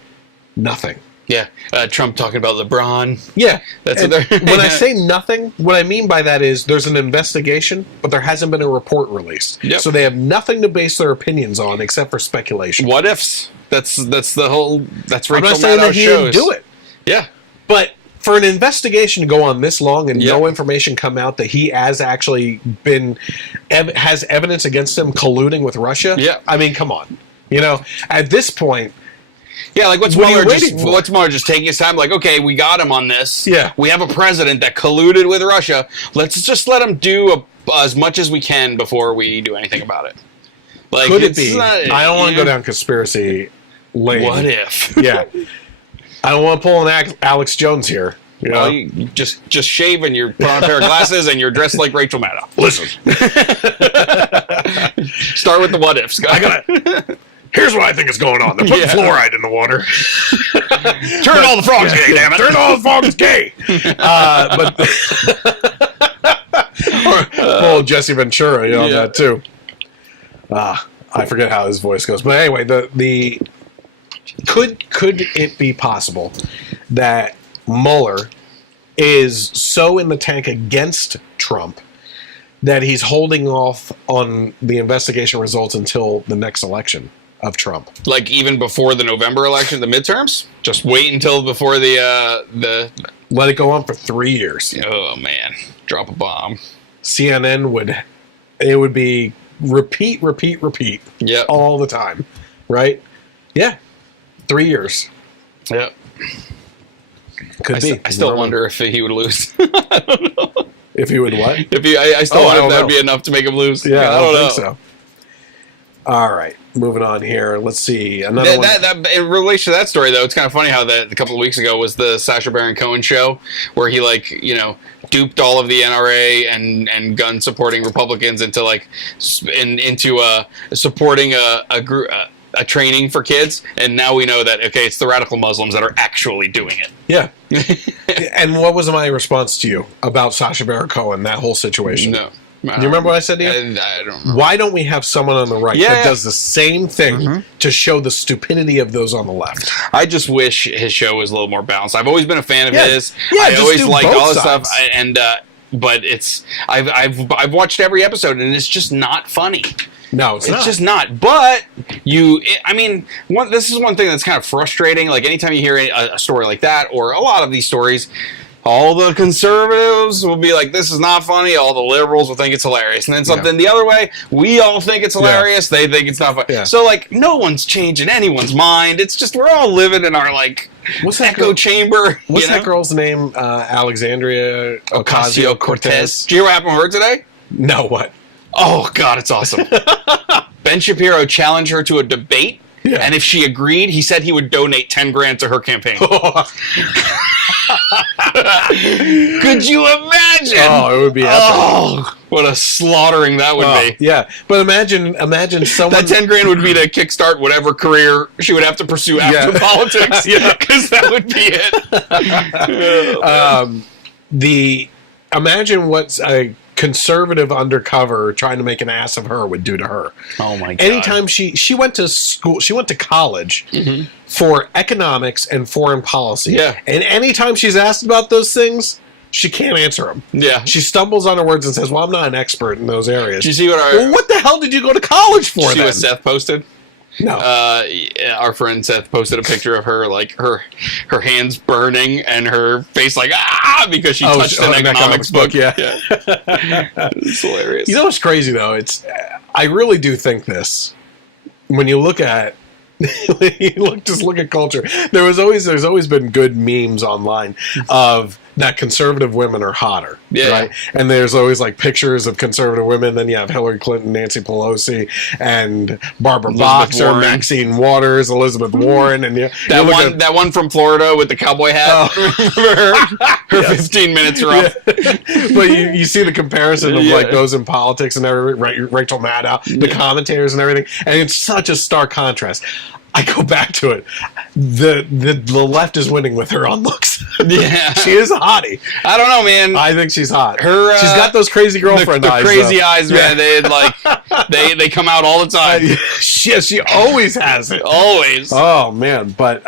nothing. Yeah. Trump talking about LeBron. Yeah. That's what they're... When I say nothing, what I mean by that is there's an investigation, but there hasn't been a report released. Yep. So they have nothing to base their opinions on except for speculation. What ifs? That's the whole... That's Rachel I'm not saying that he didn't do it. Yeah. But for an investigation to go on this long and no information come out that he has actually has evidence against him colluding with Russia, I mean, come on. You know, at this point... Yeah, like what's Mueller just taking his time? Like, okay, we got him on this. Yeah. We have a president that colluded with Russia. Let's just let him do as much as we can before we do anything about it. Like, could it be? I don't want to go down conspiracy lane. What if? Yeah. I don't want to pull an Alex Jones here. You know? Well, you just shave and you're put on a pair of glasses and you're dressed like Rachel Maddow. Listen. Start with the what ifs. Here's what I think is going on. They're putting fluoride in the water. Turn all the frogs gay, damn it. Turn all the frogs gay. Or Jesse Ventura, on that too. I forget how his voice goes. But anyway, could it be possible that Mueller is so in the tank against Trump that he's holding off on the investigation results until the next election of Trump? Like even before the November election, the midterms? Just wait until before the let it go on for 3 years. Oh man, drop a bomb. CNN would be repeat all the time, right? Yeah, 3 years. Yeah, could be. I still wonder if he would lose. I don't know. If he would what? I still wonder if that would be enough to make him lose. Yeah, I don't think so. All right, moving on here. Let's see. Another one. In relation to that story, though, it's kind of funny how that a couple of weeks ago was the Sacha Baron Cohen show where he, duped all of the NRA and gun-supporting Republicans into, supporting a group... a training for kids, and now we know that, okay, it's the radical Muslims that are actually doing it. Yeah. And what was my response to you about Sacha Baron Cohen, that whole situation? No. Do you remember what I said to you? I don't remember. Why don't we have someone on the right that does the same thing to show the stupidity of those on the left? I just wish his show was a little more balanced. I've always been a fan of his. Yeah, I always liked all this sides. stuff, and but I've watched every episode, and it's just not funny. No, it's just not. But this is one thing that's kind of frustrating. Like anytime you hear a story like that, or a lot of these stories, all the conservatives will be like, this is not funny. All the liberals will think it's hilarious. And then something the other way, we all think it's hilarious. They think it's not funny. Yeah. So, like, no one's changing anyone's mind. It's just we're all living in our, like, echo chamber. What's that girl's name? Alexandria Ocasio-Cortez. Do you hear what happened with her today? No, what? Oh, God, it's awesome. Ben Shapiro challenged her to a debate. Yeah. And if she agreed, he said he would donate $10,000 to her campaign. Could you imagine? Oh, it would be epic. Oh, what a slaughtering that would be. Yeah, but imagine someone... That $10,000 would be to kickstart whatever career she would have to pursue after politics. Because that would be it. Imagine what a conservative undercover trying to make an ass of her would do to her. Oh my God. Anytime she went to school, she went to college for economics and foreign policy. Yeah. And anytime she's asked about those things, she can't answer them. Yeah. She stumbles on her words and says, well, I'm not an expert in those areas. Did you see what well, what the hell did you go to college for then? See what Seth posted? No. Our friend Seth posted a picture of her, like, her hands burning and her face like, because she touched an economics book. Yeah. It's hilarious. You know what's crazy, though? I really do think this. When you look at just look at culture. There's always been good memes online of that conservative women are hotter, right? And there's always like pictures of conservative women. Then you have Hillary Clinton, Nancy Pelosi, and Barbara Boxer, Maxine Waters, Elizabeth Warren, and that one from Florida with the cowboy hat. Her 15 minutes are up. But you see the comparison of like those in politics and everything, Rachel Maddow, the commentators and everything, and it's such a stark contrast. I go back to it. The left is winning with her on looks. Yeah, she is a hottie. I don't know, man. I think she's hot. She's got those crazy girlfriend eyes. The crazy eyes, man. They come out all the time. She always has it. Always. Oh man, but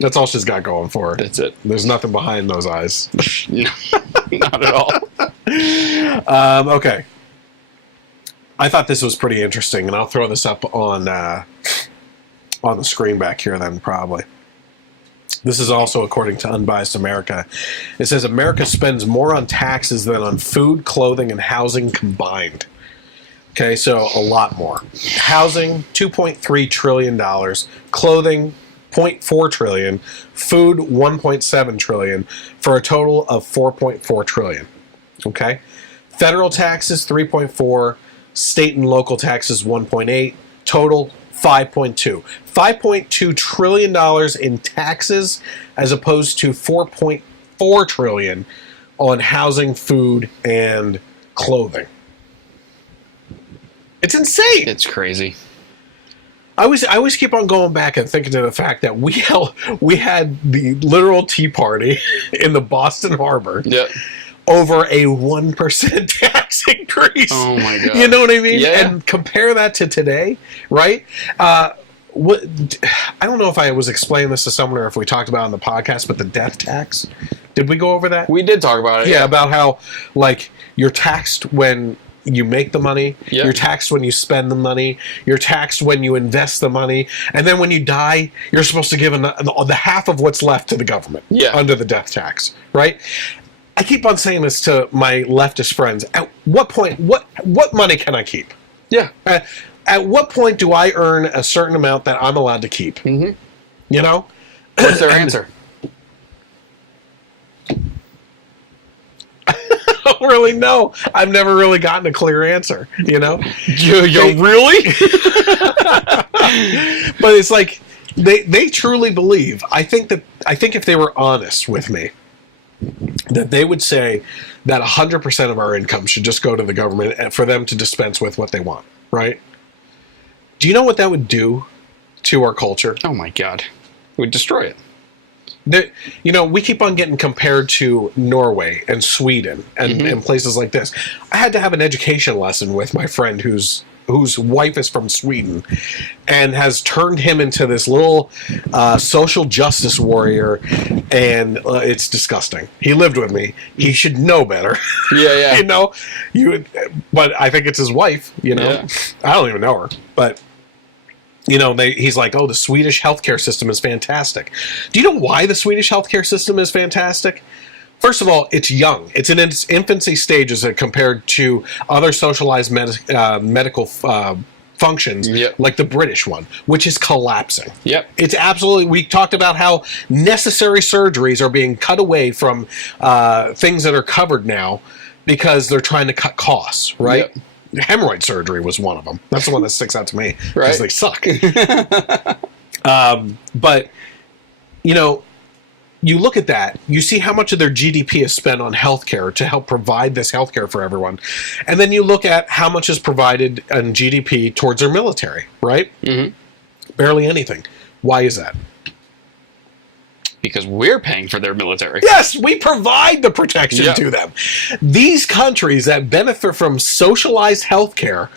that's all she's got going for her. That's it. There's nothing behind those eyes. No, not at all. Okay. I thought this was pretty interesting, and I'll throw this up on the screen back here then, probably. This is also according to Unbiased America. It says America spends more on taxes than on food, clothing, and housing combined. Okay, so a lot more. Housing, $2.3 trillion. Clothing, $0.4 trillion. Food, $1.7 trillion, for a total of $4.4 trillion. Okay? Federal taxes, $3.4. State and local taxes, 1.8. Total, 5.2. $5.2 trillion in taxes as opposed to $4.4 trillion on housing, food, and clothing. It's insane. It's crazy. I always keep on going back and thinking to the fact that we had the literal Tea Party in the Boston Harbor. Yeah. Over a 1% tax increase. Oh my God. You know what I mean? Yeah. And compare that to today, right? I don't know if I was explaining this to someone or if we talked about it on the podcast, but the death tax. Did we go over that? We did talk about it. Yeah, about how like you're taxed when you make the money, You're taxed when you spend the money, you're taxed when you invest the money, and then when you die, you're supposed to give the half of what's left to the government under the death tax, right? I keep on saying this to my leftist friends. At what point, what money can I keep? Yeah. At what point do I earn a certain amount that I'm allowed to keep? Mm-hmm. You know? What's their answer? I don't really know. I've never really gotten a clear answer, you know? Yo, really? But it's like, they truly believe. I think if they were honest with me, that they would say that 100% of our income should just go to the government and for them to dispense with what they want, right? Do you know what that would do to our culture? Oh my God. It would destroy it. We keep on getting compared to Norway and Sweden and places like this. I had to have an education lesson with my friend who's whose wife is from Sweden, and has turned him into this little social justice warrior, and it's disgusting. He lived with me. He should know better. Yeah. But I think it's his wife. I don't even know her, but. He's like, oh, the Swedish healthcare system is fantastic. Do you know why the Swedish healthcare system is fantastic? First of all, it's young. It's in its infancy stages compared to other socialized medical functions, like the British one, which is collapsing. Yep. It's absolutely, we talked about how necessary surgeries are being cut away from things that are covered now because they're trying to cut costs, right? Yep. Hemorrhoid surgery was one of them. That's the one that sticks out to me because they suck. But, you look at that, you see how much of their GDP is spent on healthcare to help provide this healthcare for everyone. And then you look at how much is provided in GDP towards their military, right? Mm-hmm. Barely anything. Why is that? Because we're paying for their military. Yes, we provide the protection to them. These countries that benefit from socialized healthcare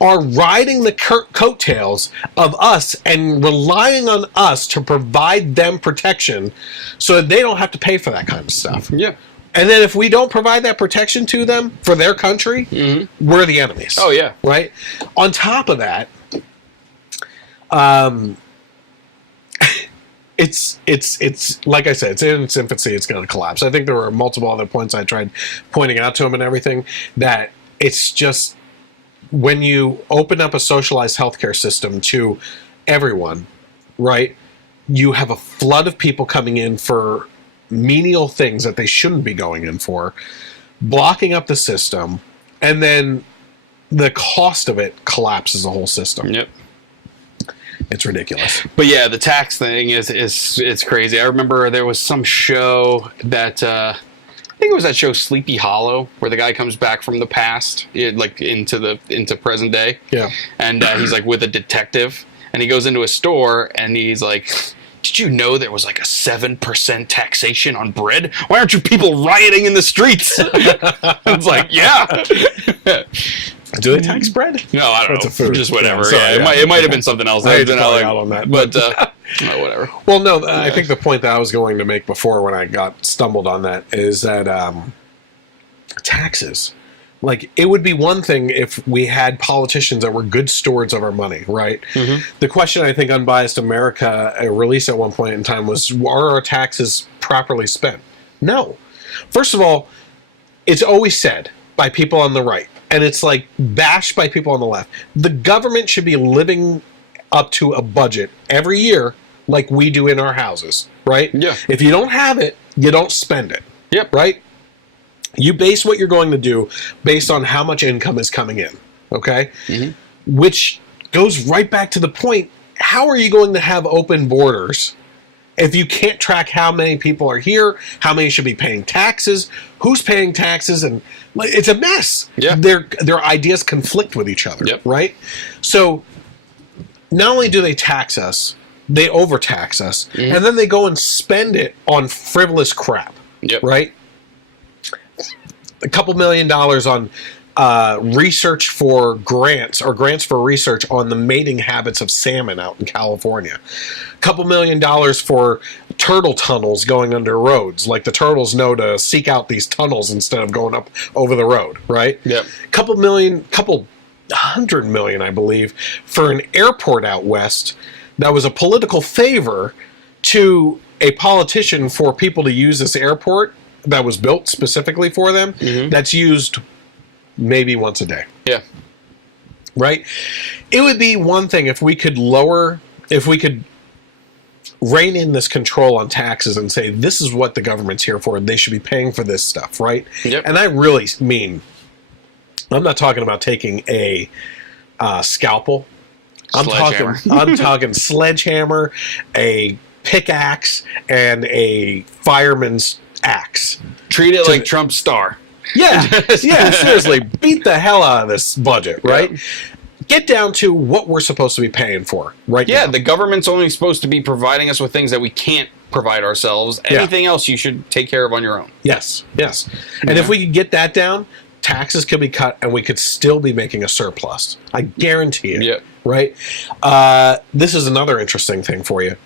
are riding the coattails of us and relying on us to provide them protection so that they don't have to pay for that kind of stuff. Yeah. And then if we don't provide that protection to them for their country, we're the enemies. Oh, yeah. Right? On top of that, it's like I said, it's in its infancy. It's going to collapse. I think there were multiple other points I tried pointing out to him and everything, that it's just when you open up a socialized healthcare system to everyone, right, you have a flood of people coming in for menial things that they shouldn't be going in for, blocking up the system, and then the cost of it collapses the whole system. Yep. It's ridiculous. But yeah, the tax thing is crazy. I remember there was some show that I think it was that show Sleepy Hollow, where the guy comes back from the past, into present day. Yeah. And he's like with a detective, and he goes into a store, and he's like, "Did you know there was like a 7% taxation on bread? Why aren't you people rioting in the streets?" It's like, yeah. Do they tax bread? No, I don't know. Food. Just whatever. Yeah, sorry, it might have been something else. I hate to call you out on that. But whatever. Well, no, I think the point that I was going to make before when I got stumbled on that is that taxes. Like, it would be one thing if we had politicians that were good stewards of our money, right? Mm-hmm. The question I think Unbiased America released at one point in time was, are our taxes properly spent? No. First of all, it's always said by people on the right, and it's like bashed by people on the left, the government should be living up to a budget every year like we do in our houses, right? Yeah. If you don't have it, you don't spend it. Yep. Right? You base what you're going to do based on how much income is coming in, okay? Mm-hmm. Which goes right back to the point, how are you going to have open borders if you can't track how many people are here, how many should be paying taxes, who's paying taxes, and it's a mess. Yeah. Their ideas conflict with each other, right? So not only do they tax us, they overtax us, and then they go and spend it on frivolous crap, right? A couple $1 million on research for grants or grants for research on the mating habits of salmon out in California. A couple $1 million for turtle tunnels going under roads. Like the turtles know to seek out these tunnels instead of going up over the road, right? Yep. Couple $100 million, I believe, for an airport out west that was a political favor to a politician for people to use this airport that was built specifically for them, that's used maybe once a day. Yeah. Right? It would be one thing if we could rein in this control on taxes and say, this is what the government's here for, and they should be paying for this stuff, right? Yep. And I really mean, I'm not talking about taking a scalpel. I'm talking sledgehammer, a pickaxe, and a fireman's axe. Treat it like Trump's star. Yeah, seriously, beat the hell out of this budget, right? Yep. Get down to what we're supposed to be paying for, right? Yeah, now. The government's only supposed to be providing us with things that we can't provide ourselves. Anything else you should take care of on your own. Yes. And if we could get that down, taxes could be cut and we could still be making a surplus. I guarantee it. Yep. Right? This is another interesting thing for you.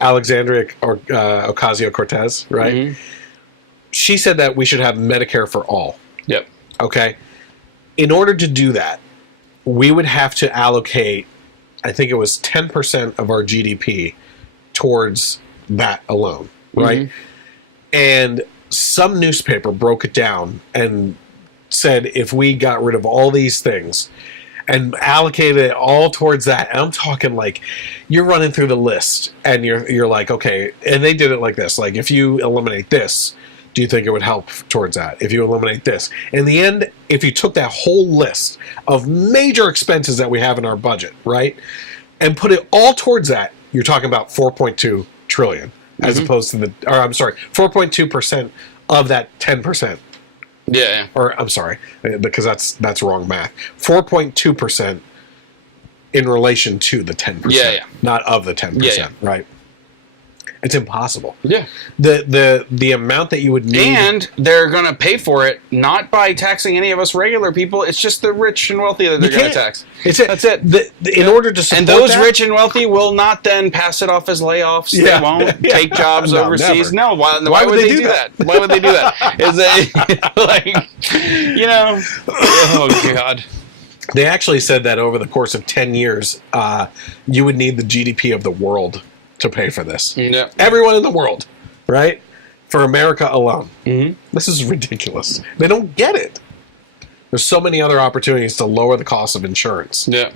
Alexandria Ocasio-Cortez, right? Mm-hmm. She said that we should have Medicare for all. Yep. Okay? In order to do that, we would have to allocate, I think it was 10% of our GDP towards that alone, right? Mm-hmm. And some newspaper broke it down and said if we got rid of all these things and allocated it all towards that, and I'm talking like you're running through the list and you're like, okay, and they did it like this, like if you eliminate this, do you think it would help towards that? If you eliminate this. In the end, if you took that whole list of major expenses that we have in our budget, right, and put it all towards that, you're talking about 4.2 trillion as mm-hmm. opposed to 4.2% of that 10%. Yeah. Or I'm sorry, because that's wrong math. 4.2% in relation to the 10%. Yeah. Not of the 10%, right? It's impossible. Yeah. The amount that you would need. And they're going to pay for it not by taxing any of us regular people. It's just the rich and wealthy that they're going to tax. That's it. In order to support and those rich and wealthy will not then pass it off as layoffs. Yeah. They won't take jobs overseas. Never. No. Why would they do that? Why would they do that? Is they like, oh God. They actually said that over the course of 10 years, you would need the GDP of the world to pay for this. Yeah. Everyone in the world, right? For America alone. Mm-hmm. This is ridiculous. They don't get it. There's so many other opportunities to lower the cost of insurance. Yeah.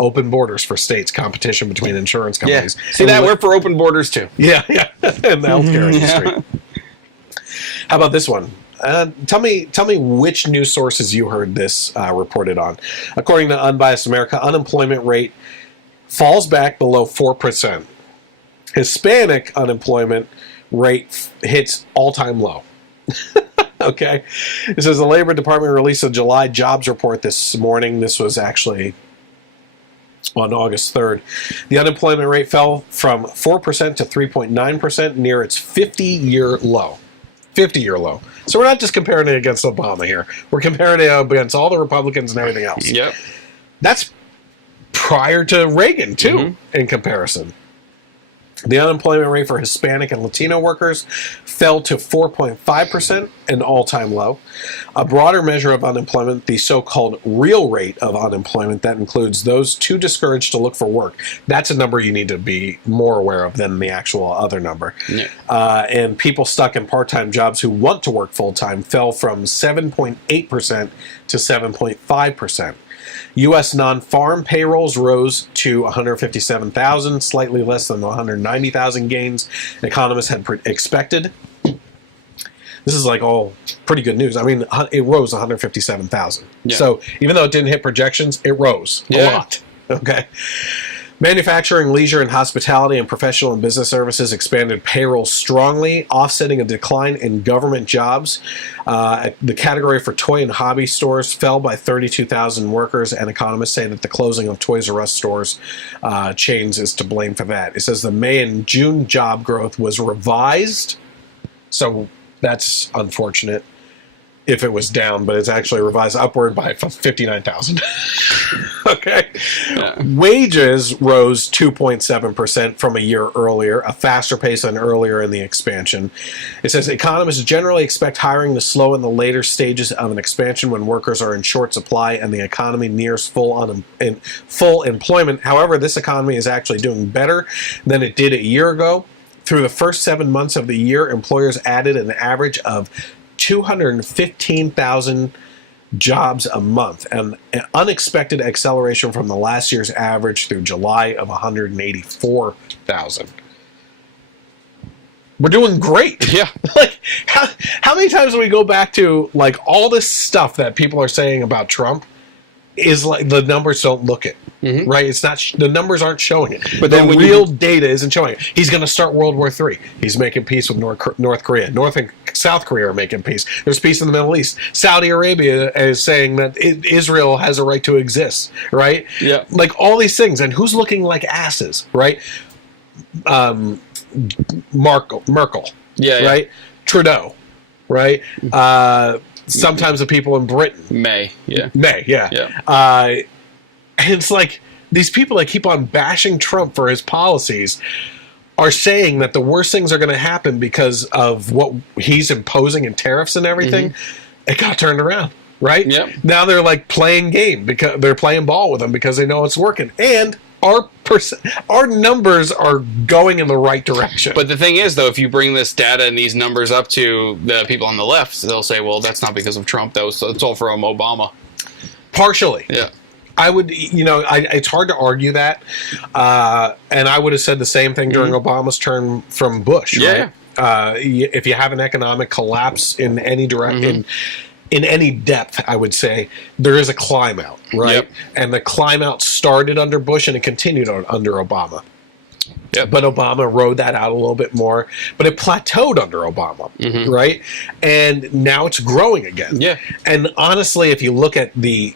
Open borders for states, competition between insurance companies. Yeah. See that? We're for open borders too. Yeah. In the healthcare industry. How about this one? Tell me which news sources you heard this reported on. According to Unbiased America, unemployment rate falls back below 4%. Hispanic unemployment rate hits all-time low. Okay. It says the Labor Department released a July jobs report this morning. This was actually on August 3rd. The unemployment rate fell from 4% to 3.9%, near its 50-year low. 50-year low. So we're not just comparing it against Obama here. We're comparing it against all the Republicans and everything else. Yep. That's prior to Reagan, too, mm-hmm. in comparison. The unemployment rate for Hispanic and Latino workers fell to 4.5%, an all-time low. A broader measure of unemployment, the so-called real rate of unemployment, that includes those too discouraged to look for work. That's a number you need to be more aware of than the actual other number. Yeah. And people stuck in part-time jobs who want to work full-time fell from 7.8% to 7.5%. U.S. non-farm payrolls rose to 157,000, slightly less than the 190,000 gains economists had expected. This is like all pretty good news. I mean, it rose 157,000. Yeah. So even though it didn't hit projections, it rose a lot. Okay. Manufacturing, leisure, and hospitality and professional and business services expanded payroll strongly, offsetting a decline in government jobs. The category for toy and hobby stores fell by 32,000 workers, and economists say that the closing of Toys R Us stores chains is to blame for that. It says the May and June job growth was revised, so that's unfortunate if it was down, but it's actually revised upward by 59,000. Okay. Yeah. Wages rose 2.7% from a year earlier, a faster pace than earlier in the expansion. It says economists generally expect hiring to slow in the later stages of an expansion when workers are in short supply and the economy nears full employment. However, this economy is actually doing better than it did a year ago. Through the first 7 months of the year, employers added an average of 215,000 jobs a month, and an unexpected acceleration from the last year's average through July of 184,000. We're doing great. Yeah. Like, how many times do we go back to, like, all this stuff that people are saying about Trump is like the numbers don't look it. Mm-hmm. Right? It's not. The numbers aren't showing it. But the real data isn't showing it. He's going to start World War III. He's making peace with North Korea. North and South Korea are making peace. There's peace in the Middle East. Saudi Arabia is saying that Israel has a right to exist. Right? Yeah. Like all these things. And who's looking like asses? Right? Merkel. Yeah. Right? Trudeau. Right? sometimes the people in Britain. May, yeah. And it's like these people that keep on bashing Trump for his policies are saying that the worst things are going to happen because of what he's imposing in tariffs and everything. It got turned around, right? Yep. Now they're like playing game because they're playing ball with him because they know it's working. And our numbers are going in the right direction. But the thing is, though, if you bring this data and these numbers up to the people on the left, they'll say, well, that's not because of Trump. It's all from Obama. Partially. Yeah. I would, it's hard to argue that. And I would have said the same thing during Obama's term from Bush. Yeah. Right? If you have an economic collapse in any direction, in any depth, I would say there is a climb out, right? Yep. And the climb out started under Bush and it continued under Obama. Yep. But Obama rode that out a little bit more. But it plateaued under Obama, right? And now it's growing again. Yeah. And honestly, if you look at the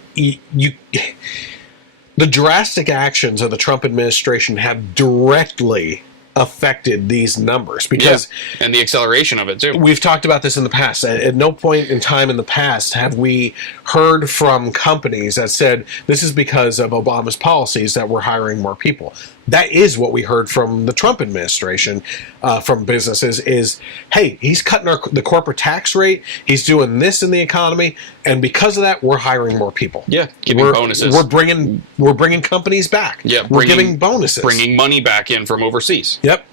drastic actions of the Trump administration have directly affected these numbers because and the acceleration of it too. We've talked about this in the past. At no point in time in the past have we heard from companies that said this is because of Obama's policies that we're hiring more people. That is what we heard from the Trump administration, from businesses is, hey, he's cutting the corporate tax rate. He's doing this in the economy. And because of that, we're hiring more people. Yeah. Giving bonuses. We're bringing companies back. Yeah. We're giving bonuses. Bringing money back in from overseas. Yep.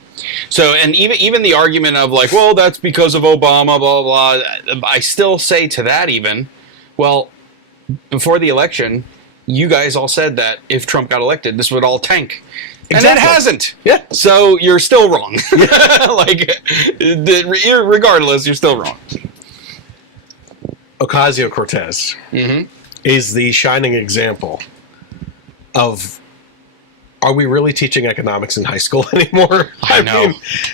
So, and even the argument of like, well, that's because of Obama, blah, blah, blah. I still say to that even, well, before the election, you guys all said that if Trump got elected, this would all tank. Exactly. And it hasn't. Yeah. So you're still wrong. Regardless, you're still wrong. Ocasio-Cortez is the shining example of, are we really teaching economics in high school anymore? I know.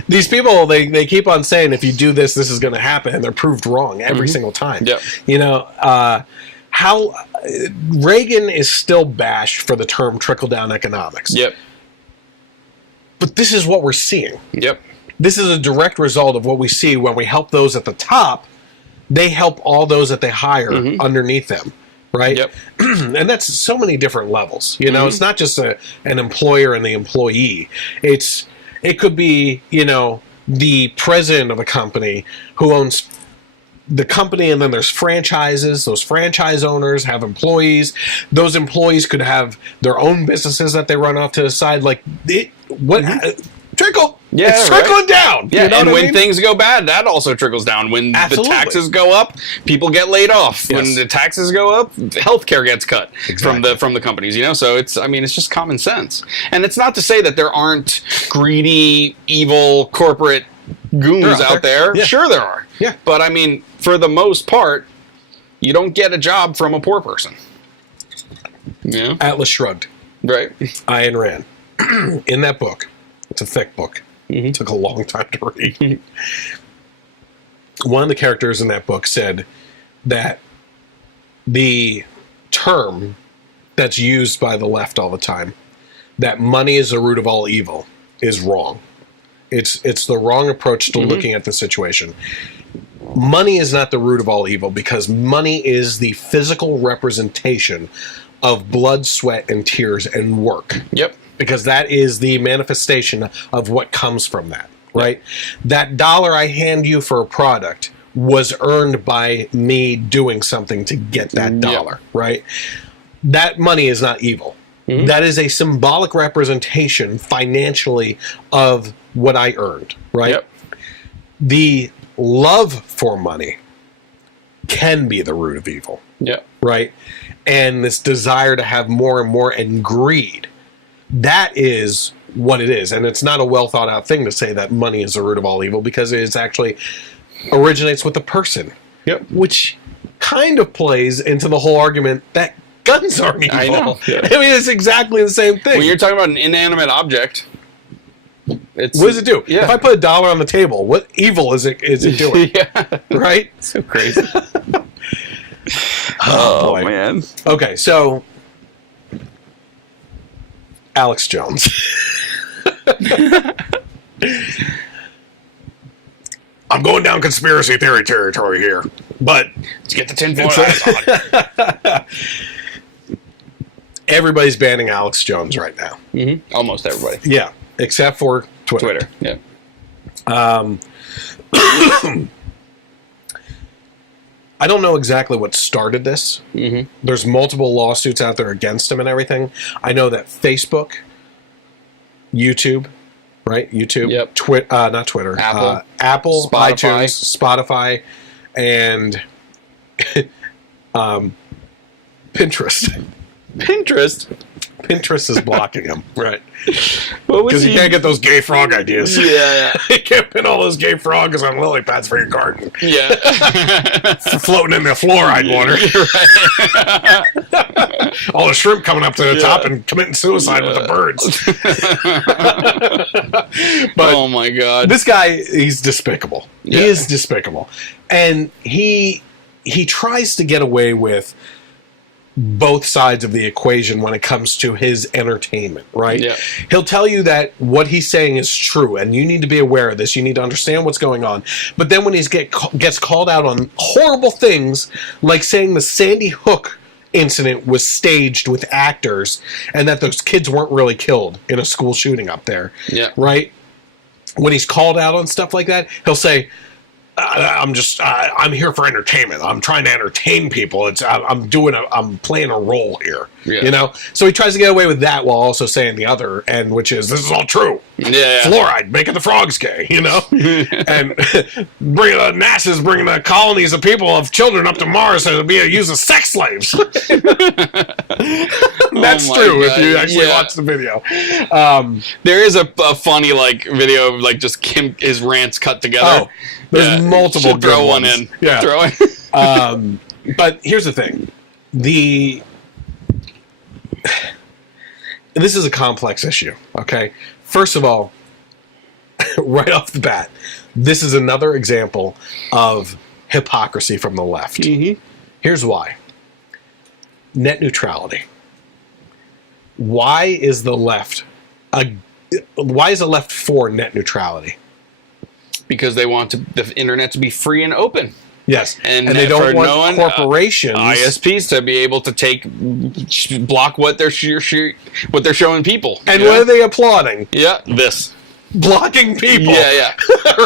These people, they keep on saying, if you do this, this is going to happen. And they're proved wrong every single time. Yep. How Reagan is still bashed for the term trickle-down economics. Yep. But this is what we're seeing. Yep. This is a direct result of what we see when we help those at the top. They help all those that they hire underneath them, right? Yep. And that's so many different levels. It's not just an employer and the employee. It could be, the president of a company who owns the company, and then there's franchises. Those franchise owners have employees. Those employees could have their own businesses that they run off to the side. Trickle. Yeah, it's trickling down. Yeah, and when things go bad, that also trickles down. When the taxes go up, people get laid off. Yes. When the taxes go up, healthcare gets cut from the companies. So it's just common sense. And it's not to say that there aren't greedy, evil corporate goons out there. Yeah. Sure there are. Yeah. But for the most part, you don't get a job from a poor person. Yeah. Atlas Shrugged. Right. Ayn Rand. In that book, it's a thick book. It took a long time to read. One of the characters in that book said that the term that's used by the left all the time, that money is the root of all evil, is wrong. It's the wrong approach to looking at the situation. Money is not the root of all evil because money is the physical representation of blood, sweat, and tears and work. Yep. Because that is the manifestation of what comes from that, right? Yep. That dollar I hand you for a product was earned by me doing something to get that dollar, right? That money is not evil. That is a symbolic representation financially of what I earned, right? Yep. The love for money can be the root of evil, right? And this desire to have more and more and greed, that is what it is. And it's not a well thought out thing to say that money is the root of all evil because it actually originates with the person, which kind of plays into the whole argument that guns aren't evil. I know. Yeah. It's exactly the same thing. When you're talking about an inanimate object, what does it do? Yeah. If I put $1 on the table, what evil is it doing? Right? So crazy. Oh boy. Man. Okay, so Alex Jones. I'm going down conspiracy theory territory here. But let's get the tinfoil hats on. Everybody's banning Alex Jones right now. Mm-hmm. Almost everybody. Yeah, except for Twitter. Yeah. I don't know exactly what started this. Mm-hmm. There's multiple lawsuits out there against him and everything. I know that Facebook, YouTube, right? YouTube, yep. Not Twitter, Apple, Spotify. iTunes, Spotify, and Pinterest. Pinterest is blocking him, right? Because you can't get those gay frog ideas. Yeah. You can't pin all those gay frogs on lily pads for your garden. Yeah. Floating in the fluoride water. Right. All the shrimp coming up to the top and committing suicide with the birds. But oh my God. This guy, he's despicable. Yeah. He is despicable. And he tries to get away with both sides of the equation when it comes to his entertainment, right? Yeah. He'll tell you that what he's saying is true, and you need to be aware of this. You need to understand what's going on. But then when he gets called out on horrible things, like saying the Sandy Hook incident was staged with actors, and that those kids weren't really killed in a school shooting up there, right? When he's called out on stuff like that, he'll say, I'm here for entertainment. I'm trying to entertain people. I'm playing a role here, you know? So he tries to get away with that while also saying the other end, which is, this is all true. Yeah. Fluoride, making the frogs gay, you know? And NASA's bringing the colonies of people, of children up to Mars to be used as sex slaves. That's true if you actually watch the video. There is a funny video of just his rants cut together. Oh. There's multiple good throw ones. One in. Yeah. Throw it. But here's the thing. This is a complex issue, okay? First of all, right off the bat, this is another example of hypocrisy from the left. Mm-hmm. Here's why. Net neutrality. Why is the left for net neutrality? Because they want the internet to be free and open. Yes, and they don't want corporations, ISPs, to be able to block what they're showing people. And what are they applauding? Yeah, this blocking people. Yeah,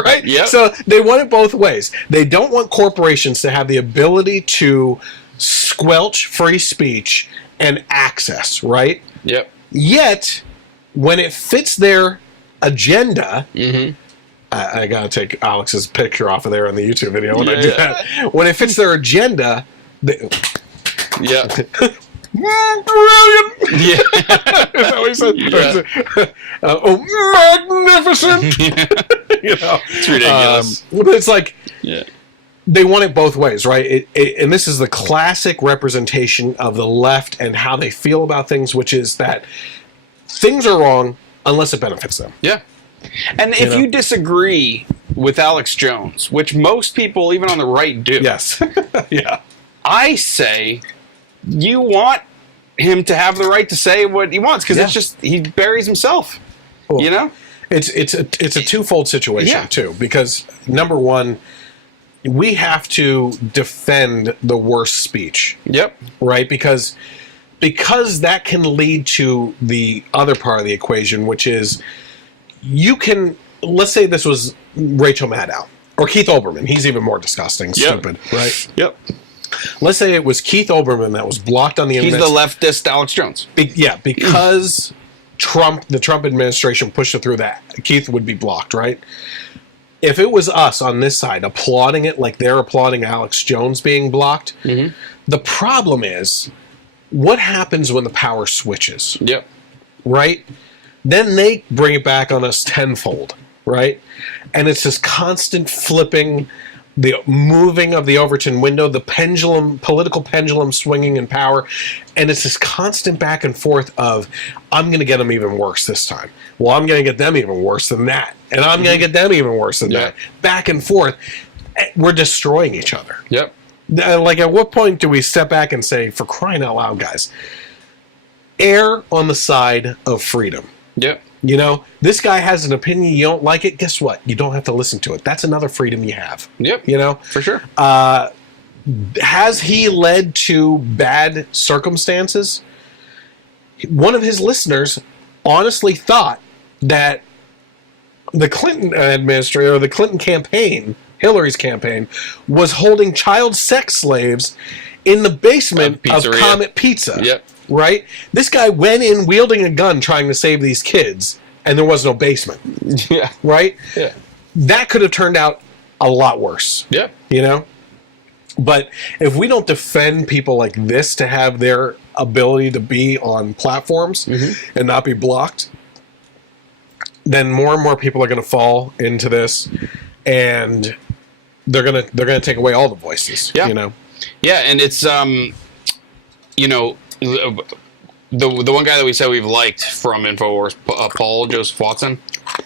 right. Yeah. So they want it both ways. They don't want corporations to have the ability to squelch free speech and access. Right. Yep. Yet, when it fits their agenda. Mm-hmm. I gotta take Alex's picture off of there in the YouTube video when I do that. When it fits their agenda, brilliant. Yeah, is that what he said? Yeah. Magnificent. You know, it's ridiculous. But it's like, they want it both ways, right? And this is the classic representation of the left and how they feel about things, which is that things are wrong unless it benefits them. Yeah. And if you disagree with Alex Jones, which most people, even on the right, do. Yes. Yeah. I say you want him to have the right to say what he wants, because it's just, he buries himself. Well, you know? It's a twofold situation, too, because, number one, we have to defend the worst speech. Yep. Right? Because that can lead to the other part of the equation, which is, you can, let's say this was Rachel Maddow or Keith Olbermann. He's even more disgusting, stupid, right? Yep. Let's say it was Keith Olbermann that was blocked on the internet. He's the leftist Alex Jones. Because the Trump administration pushed it through, that Keith would be blocked, right? If it was us on this side applauding it like they're applauding Alex Jones being blocked, the problem is, what happens when the power switches? Yep. Right? Then they bring it back on us tenfold, right? And it's this constant flipping, the moving of the Overton window, the political pendulum swinging in power, and it's this constant back and forth of, I'm going to get them even worse this time. Well, I'm going to get them even worse than that. And I'm going to get them even worse than that. Back and forth. We're destroying each other. Yep. Like, at what point do we step back and say, for crying out loud, guys, err on the side of freedom? Yep. You know, this guy has an opinion, you don't like it, guess what? You don't have to listen to it. That's another freedom you have. Yep. You know? For sure. has he led to bad circumstances? One of his listeners honestly thought that the Clinton administration, or the Clinton campaign, Hillary's campaign, was holding child sex slaves in the basement of Comet Pizza. Yep. Right? This guy went in wielding a gun trying to save these kids, and there was no basement. Yeah. Right? Yeah. That could have turned out a lot worse. Yeah. You know? But if we don't defend people like this to have their ability to be on platforms and not be blocked, then more and more people are going to fall into this, and they're gonna take away all the voices. Yeah. You know. Yeah, and it's you know, the one guy that we said we've liked from InfoWars, Paul Joseph Watson.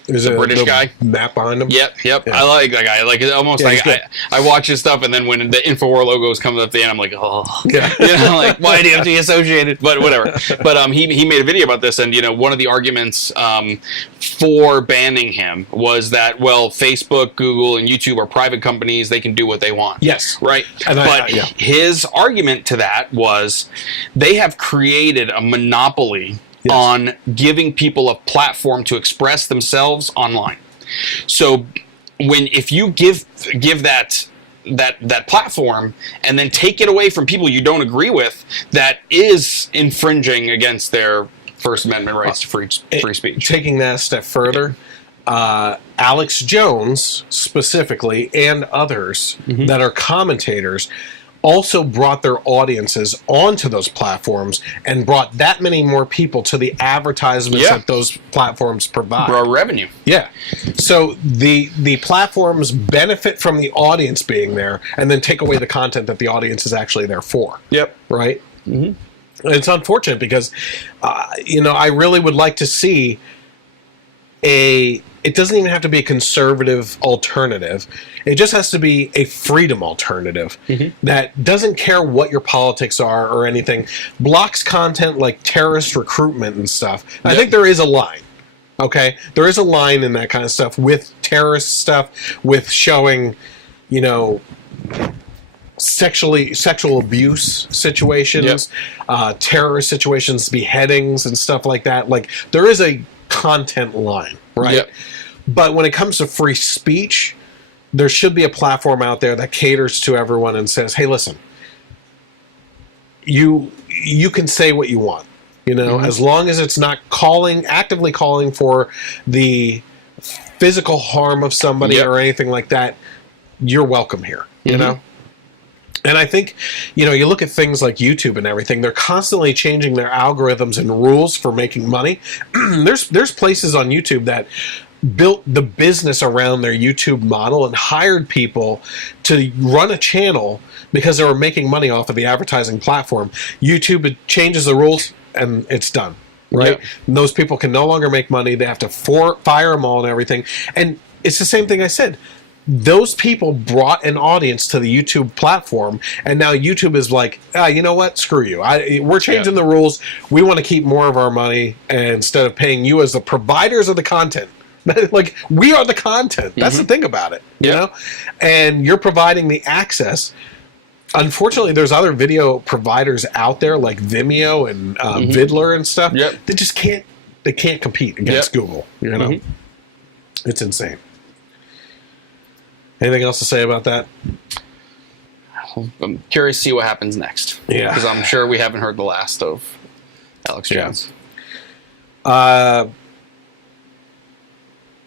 Is the British guy. Map behind him? Yep. Yeah. I like that guy. Like, it almost like I watch his stuff, and then when the InfoWar logos comes up at the end, I'm like, oh. Yeah. You know, like, why do you have to be associated? But whatever. But he made a video about this, and, you know, one of the arguments for banning him was that, well, Facebook, Google, and YouTube are private companies. They can do what they want. Yes. Right? But his argument to that was they have created a monopoly on giving people a platform to express themselves online. So if you give that platform and then take it away from people you don't agree with, that is infringing against their First Amendment rights to free speech. Taking that a step further, Alex Jones specifically, and others that are commentators, also brought their audiences onto those platforms and brought that many more people to the advertisements that those platforms provide. Brought revenue. Yeah. So the platforms benefit from the audience being there, and then take away the content that the audience is actually there for. Yep. Right? Mm-hmm. It's unfortunate because, you know, I really would like to see it doesn't even have to be a conservative alternative. It just has to be a freedom alternative that doesn't care what your politics are or anything. Blocks content like terrorist recruitment and stuff. Yep. I think there is a line. Okay? There is a line in that kind of stuff with terrorist stuff, with showing, you know, sexual abuse situations, terrorist situations, beheadings and stuff like that. Like, there is a content line, right? Yep. But when it comes to free speech, there should be a platform out there that caters to everyone and says, hey, listen, you can say what you want, you know, as long as it's not actively calling for the physical harm of somebody or anything like that, you're welcome here, you know? And I think, you know, you look at things like YouTube and everything, they're constantly changing their algorithms and rules for making money. There's places on YouTube that built the business around their YouTube model and hired people to run a channel because they were making money off of the advertising platform. YouTube changes the rules and it's done, right? And those people can no longer make money. They have to fire them all and everything. And it's the same thing I said. Those people brought an audience to the YouTube platform, and now YouTube is like, you know what? Screw you. We're changing the rules. We want to keep more of our money, and instead of paying you as the providers of the content. Like, we are the content. That's the thing about it, you know? And you're providing the access. Unfortunately, there's other video providers out there like Vimeo and Vidler and stuff. They just can't compete against Google, you know? It's insane. Anything else to say about that? I'm curious to see what happens next. Yeah. Because I'm sure we haven't heard the last of Alex Jones.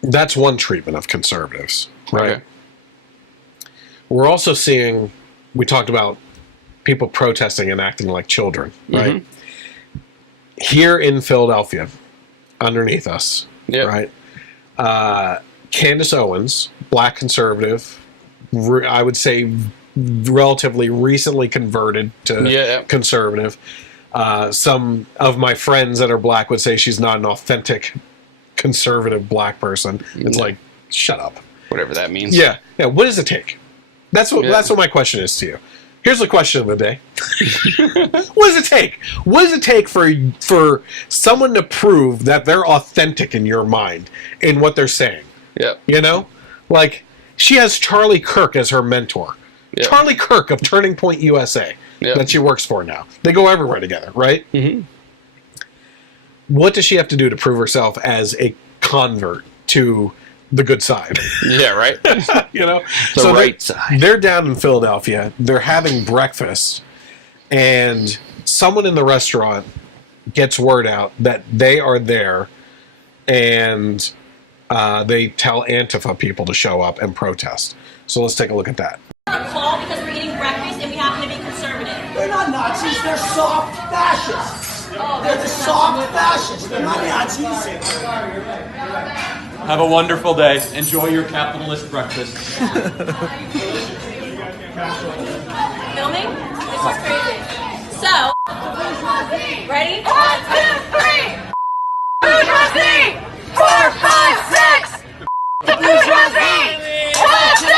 That's one treatment of conservatives, right? Okay. We're also seeing, we talked about people protesting and acting like children, right? Here in Philadelphia, underneath us, right? Candace Owens, black conservative, I would say relatively recently converted to conservative. Some of my friends that are black would say she's not an authentic conservative black person. It's like, shut up. Whatever that means. Yeah. What does it take? That's what my question is to you. Here's the question of the day. What does it take? What does it take for someone to prove that they're authentic in your mind in what they're saying? Yeah. You know? Like, she has Charlie Kirk as her mentor. Yeah. Charlie Kirk of Turning Point USA that she works for now. They go everywhere together, right? Mm-hmm. What does she have to do to prove herself as a convert to the good side? Yeah, right. You know? The right side. They're down in Philadelphia. They're having breakfast. And someone in the restaurant gets word out that they are there. And they tell Antifa people to show up and protest. So let's take a look at that. Call because we're eating breakfast and we happen to be conservative. They're not Nazis, they're soft fascists. They're the soft fascists, they're not Nazis. Have a wonderful day. Enjoy your capitalist breakfast. Filming? This is crazy. So, ready? 1, 2, 3! Bourgeoisie! 4, 5, 6! Bourgeoisie! 1, 2, 3!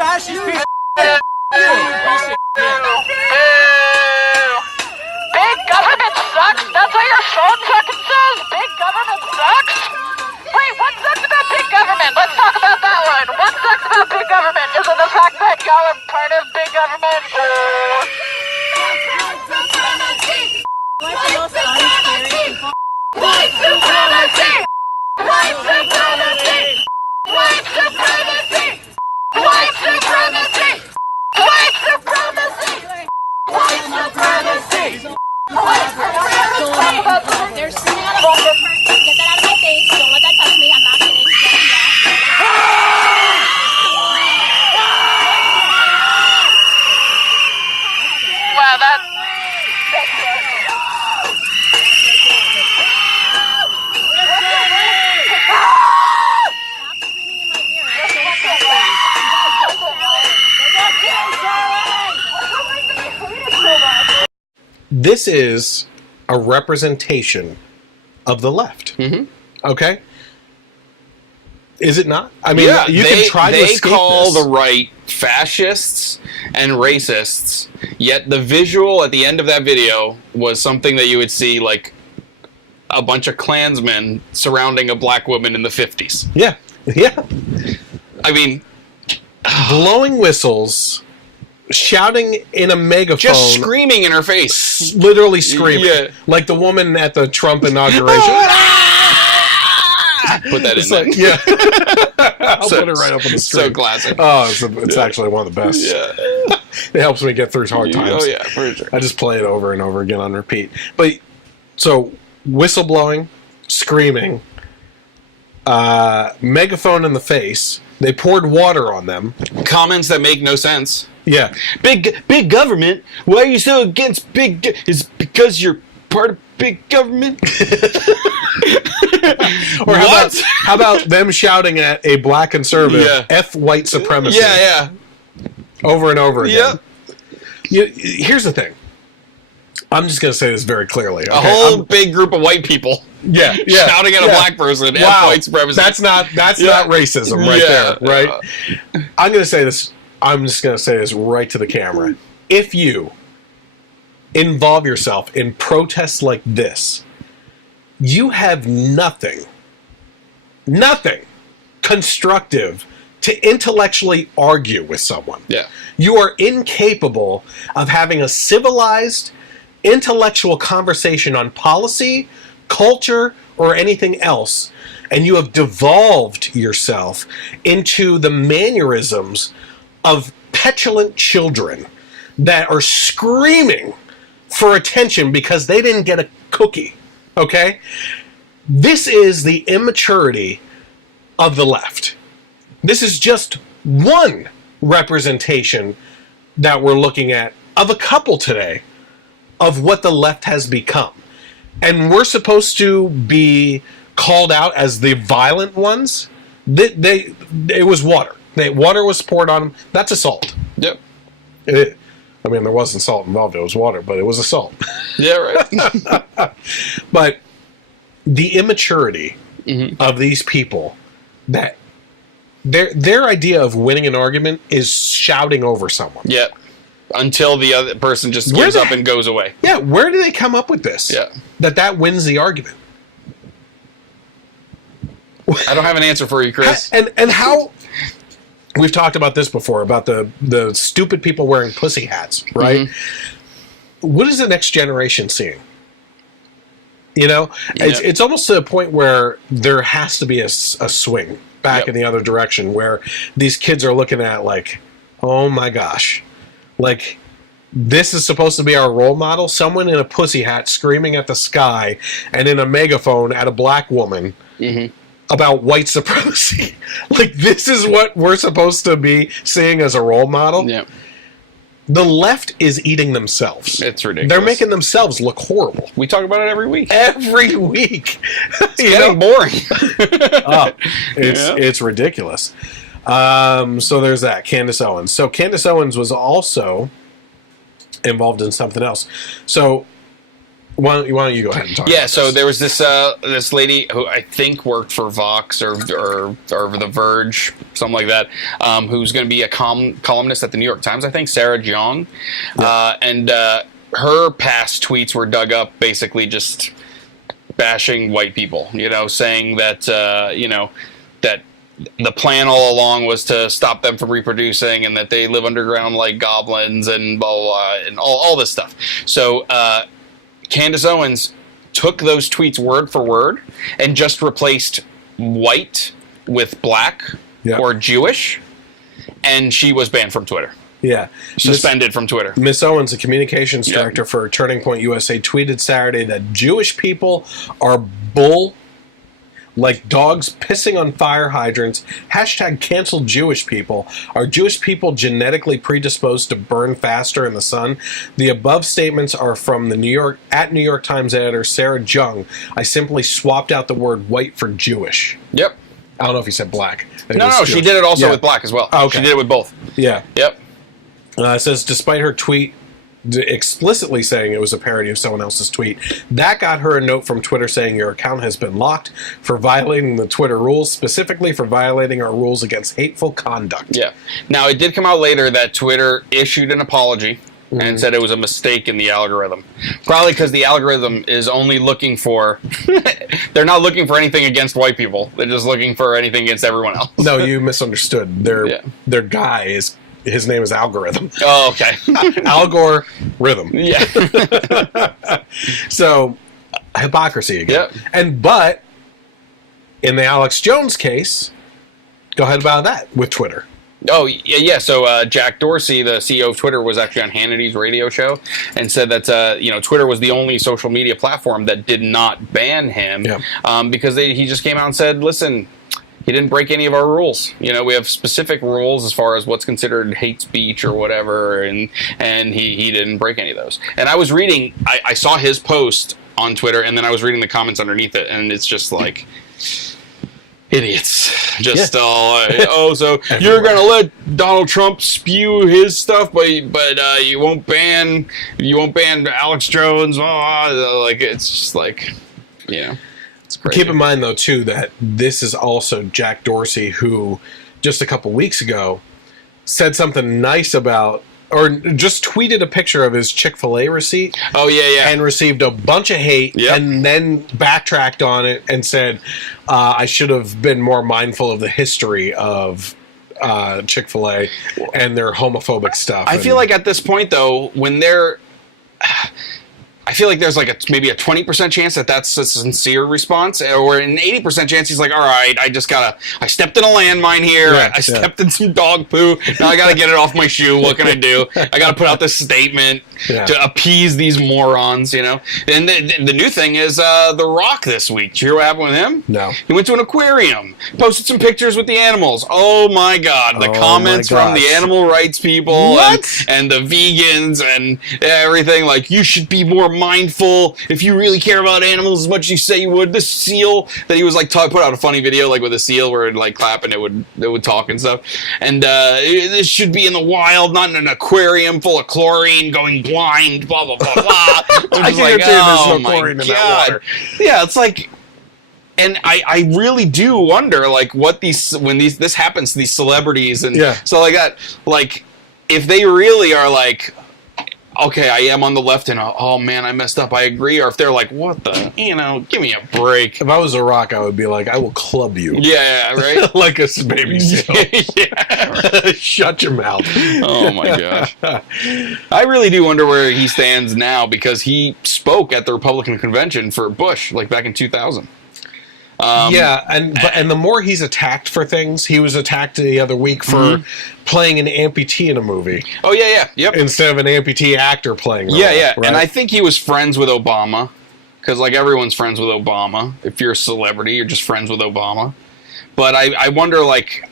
Fascist piece of Big government sucks? That's what your phone fucking says? Big government sucks? Wait, what sucks about big government? Let's talk about that one. What sucks about big government? Is it the fact that y'all are part of big government? White supremacy! White supremacy! White supremacy! White supremacy! White supremacy! White supremacy! White supremacy! They're screaming at a vulgar person. Get that out of my face. Don't let that touch me. I'm not kidding. Wow, that's... This is a representation of the left. Mm-hmm. Okay? Is it not? I mean, you can try to escape They call this. the right fascists and racists, yet the visual at the end of that video was something that you would see, like, a bunch of Klansmen surrounding a black woman in the 50s. Yeah. Yeah. I mean... blowing whistles... shouting in a megaphone. Just screaming in her face. Literally screaming. Yeah. Like the woman at the Trump inauguration. Put that in there. Like, yeah. I'll put it right up on the screen. So classic. Oh, it's actually one of the best. Yeah. It helps me get through hard times. Oh, yeah, for sure. I just play it over and over again on repeat. But, so, whistleblowing, screaming, megaphone in the face. They poured water on them. Comments that make no sense. Yeah. Big government? Why are you so against big... Is it because you're part of big government? Or how about them shouting at a black conservative, F white supremacy? Yeah. Over and over again. Yeah. Here's the thing. I'm just going to say this very clearly. Okay? A whole big group of white people. Yeah. Shouting at a black person. Wow. F white supremacy. That's not racism right there, right? I'm going to say this. I'm just going to say this right to the camera. If you involve yourself in protests like this, you have nothing constructive to intellectually argue with someone. Yeah. You are incapable of having a civilized, intellectual conversation on policy, culture, or anything else, and you have devolved yourself into the mannerisms of petulant children that are screaming for attention because they didn't get a cookie, okay? This is the immaturity of the left. This is just one representation that we're looking at of a couple today of what the left has become. And we're supposed to be called out as the violent ones. It was water. Water was poured on them. That's assault. Yep. There wasn't salt involved. It was water, but it was assault. Yeah, right. But the immaturity of these people, that their idea of winning an argument is shouting over someone. Yep. Until the other person just gives up and goes away. Yeah, where do they come up with this? Yeah. That wins the argument. I don't have an answer for you, Chris. And how... We've talked about this before, about the stupid people wearing pussy hats, right? Mm-hmm. What is the next generation seeing? You know, it's almost to the point where there has to be a swing back in the other direction, where these kids are looking at like, oh my gosh, like this is supposed to be our role model. Someone in a pussy hat screaming at the sky and in a megaphone at a black woman about white supremacy. Like, this is what we're supposed to be seeing as a role model. Yeah. The left is eating themselves. It's ridiculous. They're making themselves look horrible. We talk about it every week. Every week. It's getting boring. It's ridiculous. So there's that. Candace Owens. So Candace Owens was also involved in something else. So why don't you go ahead and talk about so this? there was this lady who I think worked for Vox or The Verge, something like that, who's going to be a columnist at the New York Times, I think, Sarah Jeong. Yeah. And her past tweets were dug up basically just bashing white people, saying that, that the plan all along was to stop them from reproducing and that they live underground like goblins and blah, blah, blah, and all this stuff. So, Candace Owens took those tweets word for word and just replaced white with black or Jewish, and she was banned from Twitter. Yeah. Suspended from Twitter. Miss Owens, a communications director for Turning Point USA, tweeted Saturday that Jewish people are bull like dogs pissing on fire hydrants. Hashtag cancel Jewish people. Are Jewish people genetically predisposed to burn faster in the sun? The above statements are from the New York Times editor Sarah Jeong. I simply swapped out the word white for Jewish. Yep. I don't know if he said black. No, she did it also with black as well. Oh, okay. She did it with both. Yeah. Yep. It says, despite her tweet explicitly saying it was a parody of someone else's tweet, that got her a note from Twitter saying your account has been locked for violating the Twitter rules, specifically for violating our rules against hateful conduct. Yeah. Now, it did come out later that Twitter issued an apology and said it was a mistake in the algorithm. Probably because the algorithm is only looking for... they're not looking for anything against white people. They're just looking for anything against everyone else. No, you misunderstood. Their guy is... His name is Algorithm. Oh, okay. Algorithm. Yeah. So, hypocrisy again. Yep. But, in the Alex Jones case, go ahead about that with Twitter. Oh, yeah. So, Jack Dorsey, the CEO of Twitter, was actually on Hannity's radio show and said that, Twitter was the only social media platform that did not ban him because he just came out and said, listen, he didn't break any of our rules. We have specific rules as far as what's considered hate speech or whatever, and he didn't break any of those. And I was reading, I saw his post on Twitter, and then I was reading the comments underneath it, and it's just like, idiots. Just all, so you're going to let Donald Trump spew his stuff, but you won't ban Alex Jones. Like, it's just like, Keep in mind, though, too, that this is also Jack Dorsey, who just a couple weeks ago said something nice about, or just tweeted a picture of his Chick-fil-A receipt. Oh, yeah. And received a bunch of hate, and then backtracked on it and said, I should have been more mindful of the history of Chick-fil-A and their homophobic stuff. I feel like at this point, though, when they're... I feel like there's like maybe a 20% chance that that's a sincere response, or an 80% chance he's like, all right, I stepped in a landmine here. I stepped in some dog poo. Now I got to get it off my shoe. What can I do? I got to put out this statement to appease these morons, And the new thing is The Rock this week. Did you hear what happened with him? No. He went to an aquarium, posted some pictures with the animals. Oh my God. The comments from the animal rights people and the vegans and everything, like, you should be more mindful if you really care about animals as much as you say you would. The seal that he was like put out a funny video like with a seal where it'd like clap and it would talk and stuff. And this should be in the wild, not in an aquarium full of chlorine, going blind, blah blah blah blah. I can like, oh my God. Yeah, it's like. And I really do wonder, like, what this happens to these celebrities and stuff like that. Like, if they really are like, okay, I am on the left and oh man, I messed up, I agree, or if they're like, what the, give me a break. If I was The Rock, I would be like, I will club you. Yeah, right? Like a baby seal. Yeah. Shut your mouth. Oh my gosh. I really do wonder where he stands now, because he spoke at the Republican convention for Bush, like back in 2000. Yeah, and the more he's attacked for things, he was attacked the other week for playing an amputee in a movie. Oh yeah, yep. Instead of an amputee actor playing. The role, right? And I think he was friends with Obama, because like everyone's friends with Obama. If you're a celebrity, you're just friends with Obama. But I wonder, like,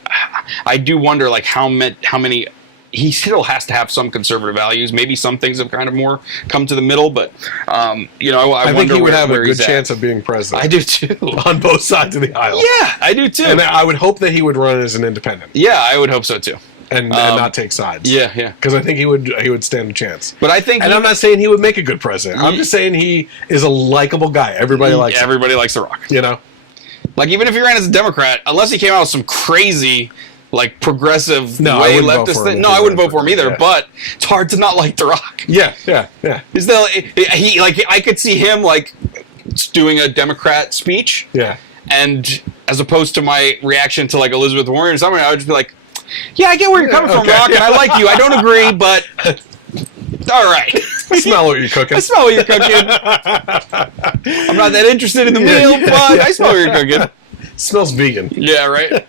I do wonder, like, how many. He still has to have some conservative values. Maybe some things have kind of more come to the middle, but I think he would have a good chance of being president. I do too, on both sides of the aisle. Yeah, I do too. And I would hope that he would run as an independent. Yeah, I would hope so too, and not take sides. Yeah. Because I think he would stand a chance. But I think, and I'm not saying he would make a good president. I'm just saying he is a likable guy. Everybody likes. Everybody likes The Rock. Like even if he ran as a Democrat, unless he came out with some crazy, like, progressive way leftist thing. No, I wouldn't vote for him either. Yeah. But it's hard to not like The Rock. Yeah. I could see him like doing a Democrat speech. Yeah. And as opposed to my reaction to like Elizabeth Warren or something, I would just be like, "Yeah, I get where you're coming from, Rock, and I like you. I don't agree, but all right." I smell what you're cooking. I'm not that interested in the meal, but I smell what you're cooking. Smells vegan. Yeah, right.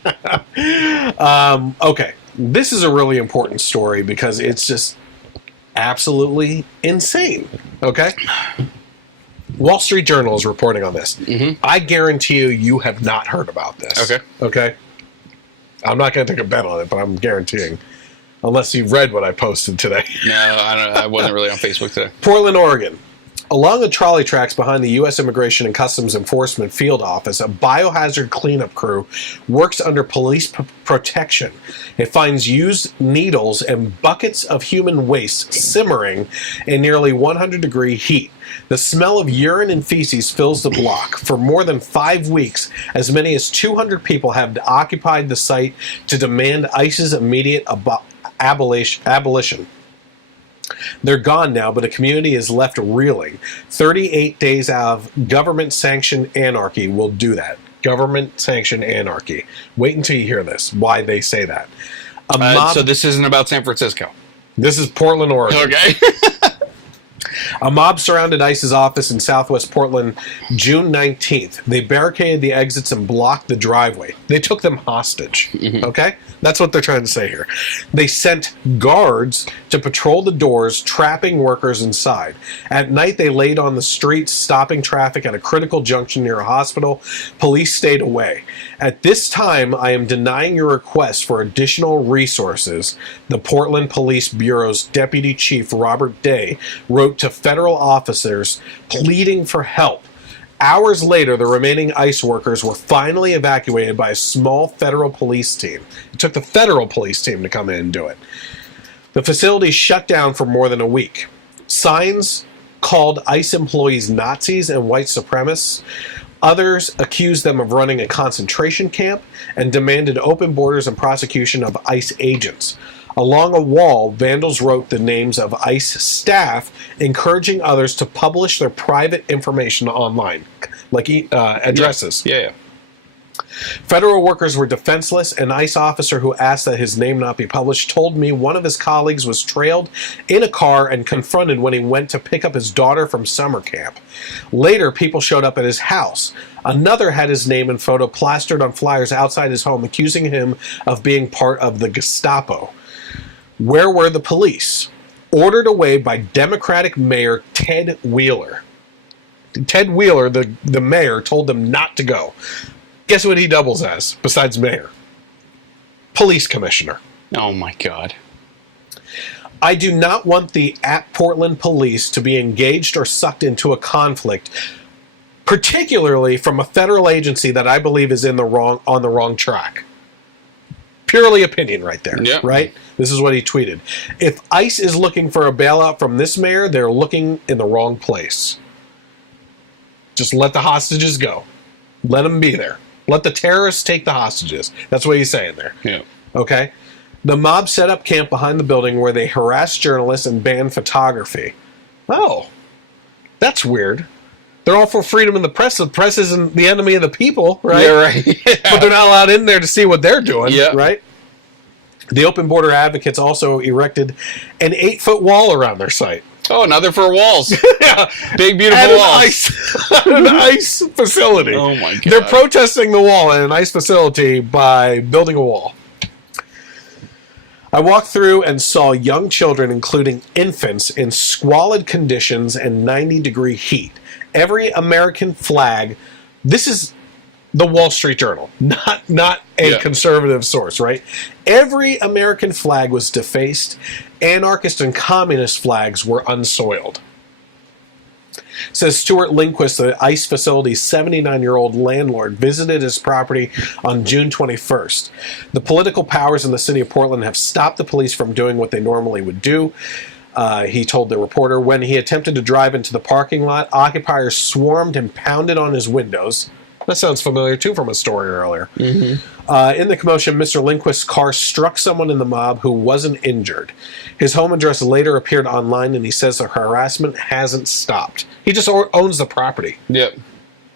Okay, this is a really important story because it's just absolutely insane. Okay, Wall Street Journal is reporting on this. I guarantee you have not heard about this. Okay. I'm not going to take a bet on it, but I'm guaranteeing. Unless you've read what I posted today. No, I wasn't really on Facebook today. Portland, Oregon. Along the trolley tracks behind the U.S. Immigration and Customs Enforcement field office, a biohazard cleanup crew works under police protection. It finds used needles and buckets of human waste simmering in nearly 100-degree heat. The smell of urine and feces fills the block. For more than 5 weeks, as many as 200 people have occupied the site to demand ICE's immediate abolition. They're gone now, but the community is left reeling. 38 days out of government-sanctioned anarchy will do that. Government-sanctioned anarchy. Wait until you hear this, why they say that. So this isn't about San Francisco. This is Portland, Oregon. Okay. A mob surrounded ICE's office in southwest Portland June 19th. They barricaded the exits and blocked the driveway. They took them hostage. Okay? That's what they're trying to say here. They sent guards to patrol the doors, trapping workers inside. At night, they laid on the streets, stopping traffic at a critical junction near a hospital. Police stayed away. At this time, I am denying your request for additional resources, the Portland Police Bureau's Deputy Chief Robert Day wrote to federal officers pleading for help. Hours later, the remaining ICE workers were finally evacuated by a small federal police team. It took the federal police team to come in and do it. The facility shut down for more than a week. Signs called ICE employees Nazis and white supremacists. Others accused them of running a concentration camp and demanded open borders and prosecution of ICE agents. Along a wall, vandals wrote the names of ICE staff, encouraging others to publish their private information online, like addresses. Yeah. Federal workers were defenseless. An ICE officer who asked that his name not be published told me one of his colleagues was trailed in a car and confronted when he went to pick up his daughter from summer camp. Later, people showed up at his house. Another had his name and photo plastered on flyers outside his home, accusing him of being part of the Gestapo. Where were the police? Ordered away by Democratic Mayor Ted Wheeler. Ted Wheeler, the mayor, told them not to go. Guess what he doubles as, besides mayor? Police commissioner. Oh my God. I do not want the Portland police to be engaged or sucked into a conflict, particularly from a federal agency that I believe is on the wrong track. Purely opinion right there, right? This is what he tweeted. If ICE is looking for a bailout from this mayor, they're looking in the wrong place. Just let the hostages go. Let them be there. Let the terrorists take the hostages. That's what he's saying there. Yeah. Okay? The mob set up camp behind the building where they harassed journalists and banned photography. Oh, that's weird. They're all for freedom of the press. The press isn't the enemy of the people, right? Yeah, right. Yeah. But they're not allowed in there to see what they're doing, yeah. right? The Open Border Advocates also erected an 8-foot wall around their site. Oh, another for walls. Yeah. Big, beautiful walls. An ice facility. Oh, my God. They're protesting the wall at an ice facility by building a wall. I walked through and saw young children, including infants, in squalid conditions and 90-degree heat. Every American flag... This is the Wall Street Journal, not a conservative source, right? Every American flag was defaced. Anarchist and communist flags were unsoiled. Says Stuart Lindquist, the ICE facility's 79-year-old landlord, visited his property on June 21st. The political powers in the city of Portland have stopped the police from doing what they normally would do. He told the reporter, when he attempted to drive into the parking lot, occupiers swarmed and pounded on his windows. That sounds familiar, too, from a story earlier. Mm-hmm. In the commotion, Mr. Lindquist's car struck someone in the mob who wasn't injured. His home address later appeared online, and he says the harassment hasn't stopped. He just owns the property. Yep.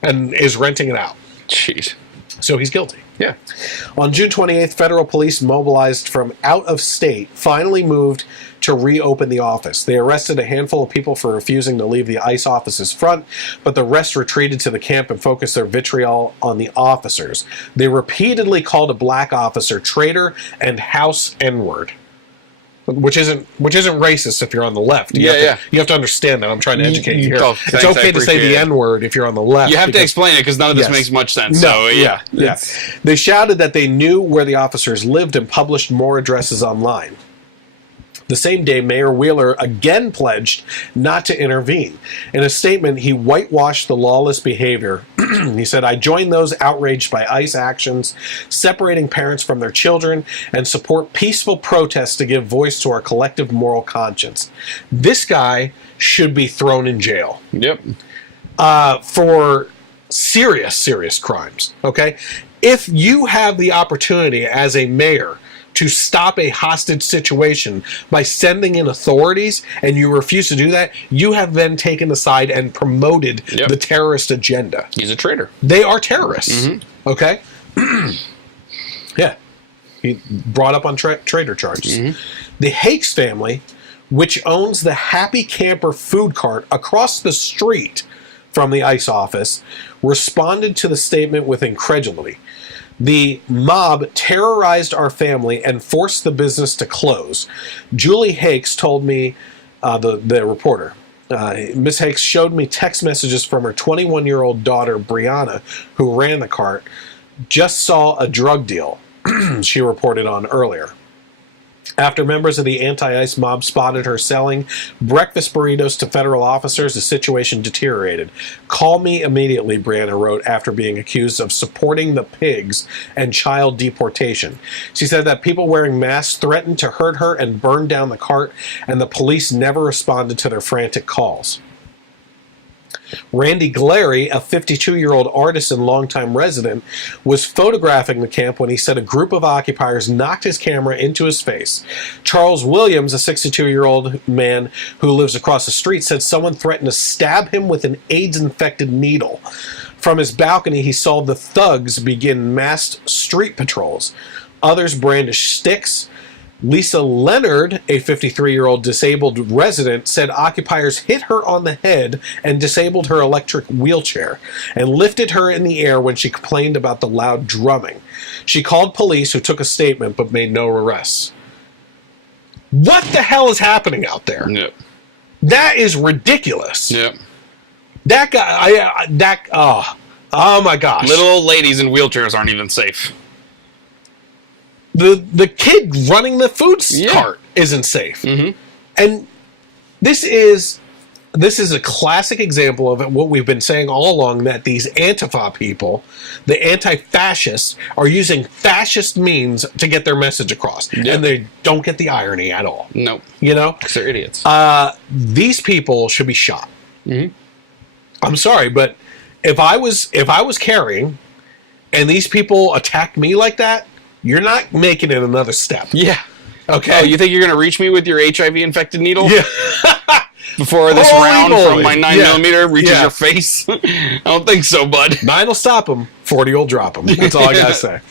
And is renting it out. Jeez. So he's guilty. Yeah. On June 28th, federal police mobilized from out of state finally moved to reopen the office. They arrested a handful of people for refusing to leave the ICE office's front, but the rest retreated to the camp and focused their vitriol on the officers. They repeatedly called a black officer traitor and House N-word. Which isn't racist if you're on the left. You have to understand that. I'm trying to educate you here. Oh, it's okay to say the N-word if you're on the left. You have to explain it because none of this makes much sense. No, so, yeah. They shouted that they knew where the officers lived and published more addresses online. The same day, Mayor Wheeler again pledged not to intervene. In a statement, he whitewashed the lawless behavior. He said, I join those outraged by ICE actions, separating parents from their children, and support peaceful protests to give voice to our collective moral conscience. This guy should be thrown in jail. Yep. For serious crimes, okay? If you have the opportunity as a mayor to stop a hostage situation by sending in authorities, and you refuse to do that, you have then taken the side and promoted the terrorist agenda. He's a traitor. They are terrorists, okay? Yeah. He brought up on traitor charges. The Hakes family, which owns the Happy Camper food cart across the street from the ICE office, responded to the statement with incredulity. The mob terrorized our family and forced the business to close. Julie Hakes told me, the reporter, Miss Hakes showed me text messages from her 21-year-old daughter, Brianna, who ran the cart, just saw a drug deal, she reported on earlier. After members of the anti-ICE mob spotted her selling breakfast burritos to federal officers, the situation deteriorated. Call me immediately, Brianna wrote, after being accused of supporting the pigs and child deportation. She said that people wearing masks threatened to hurt her and burn down the cart, and the police never responded to their frantic calls. Randy Glary, a 52-year-old artist and longtime resident, was photographing the camp when he said a group of occupiers knocked his camera into his face. Charles Williams, a 62-year-old man who lives across the street, said someone threatened to stab him with an AIDS-infected needle. From his balcony, he saw the thugs begin massed street patrols. Others brandished sticks. Lisa Leonard, a 53-year-old disabled resident, said occupiers hit her on the head and disabled her electric wheelchair and lifted her in the air when she complained about the loud drumming. She called police, who took a statement but made no arrests. What the hell is happening out there? Yep. That is ridiculous. Yep. That guy, oh my gosh. Little old ladies in wheelchairs aren't even safe. The kid running the food cart isn't safe. And this is a classic example of what we've been saying all along, that these Antifa people, the anti-fascists, are using fascist means to get their message across. And they don't get the irony at all. No. You know? Because they're idiots. These people should be shot. I'm sorry, but if I was carrying and these people attacked me like that, you're not making it another step. Yeah. Okay. Oh, you think you're going to reach me with your HIV-infected needle? Yeah. Before this round from my 9mm reaches your face? I don't think so, bud. 9 will stop him. 40 will drop him. That's all I got to say.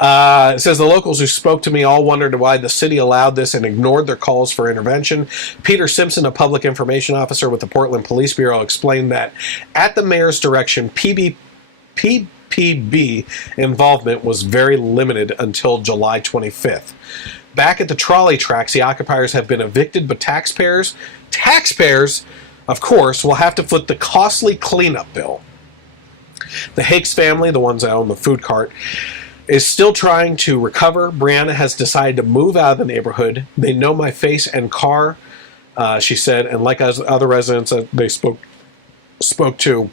It says the locals who spoke to me all wondered why the city allowed this and ignored their calls for intervention. Peter Simpson, a public information officer with the Portland Police Bureau, explained that at the mayor's direction, PPB involvement was very limited until July 25th. Back at the trolley tracks, the occupiers have been evicted, but taxpayers, of course, will have to foot the costly cleanup bill. The Hakes family, the ones that own the food cart, is still trying to recover. Brianna has decided to move out of the neighborhood. They know my face and car, she said, and like other residents that they spoke to,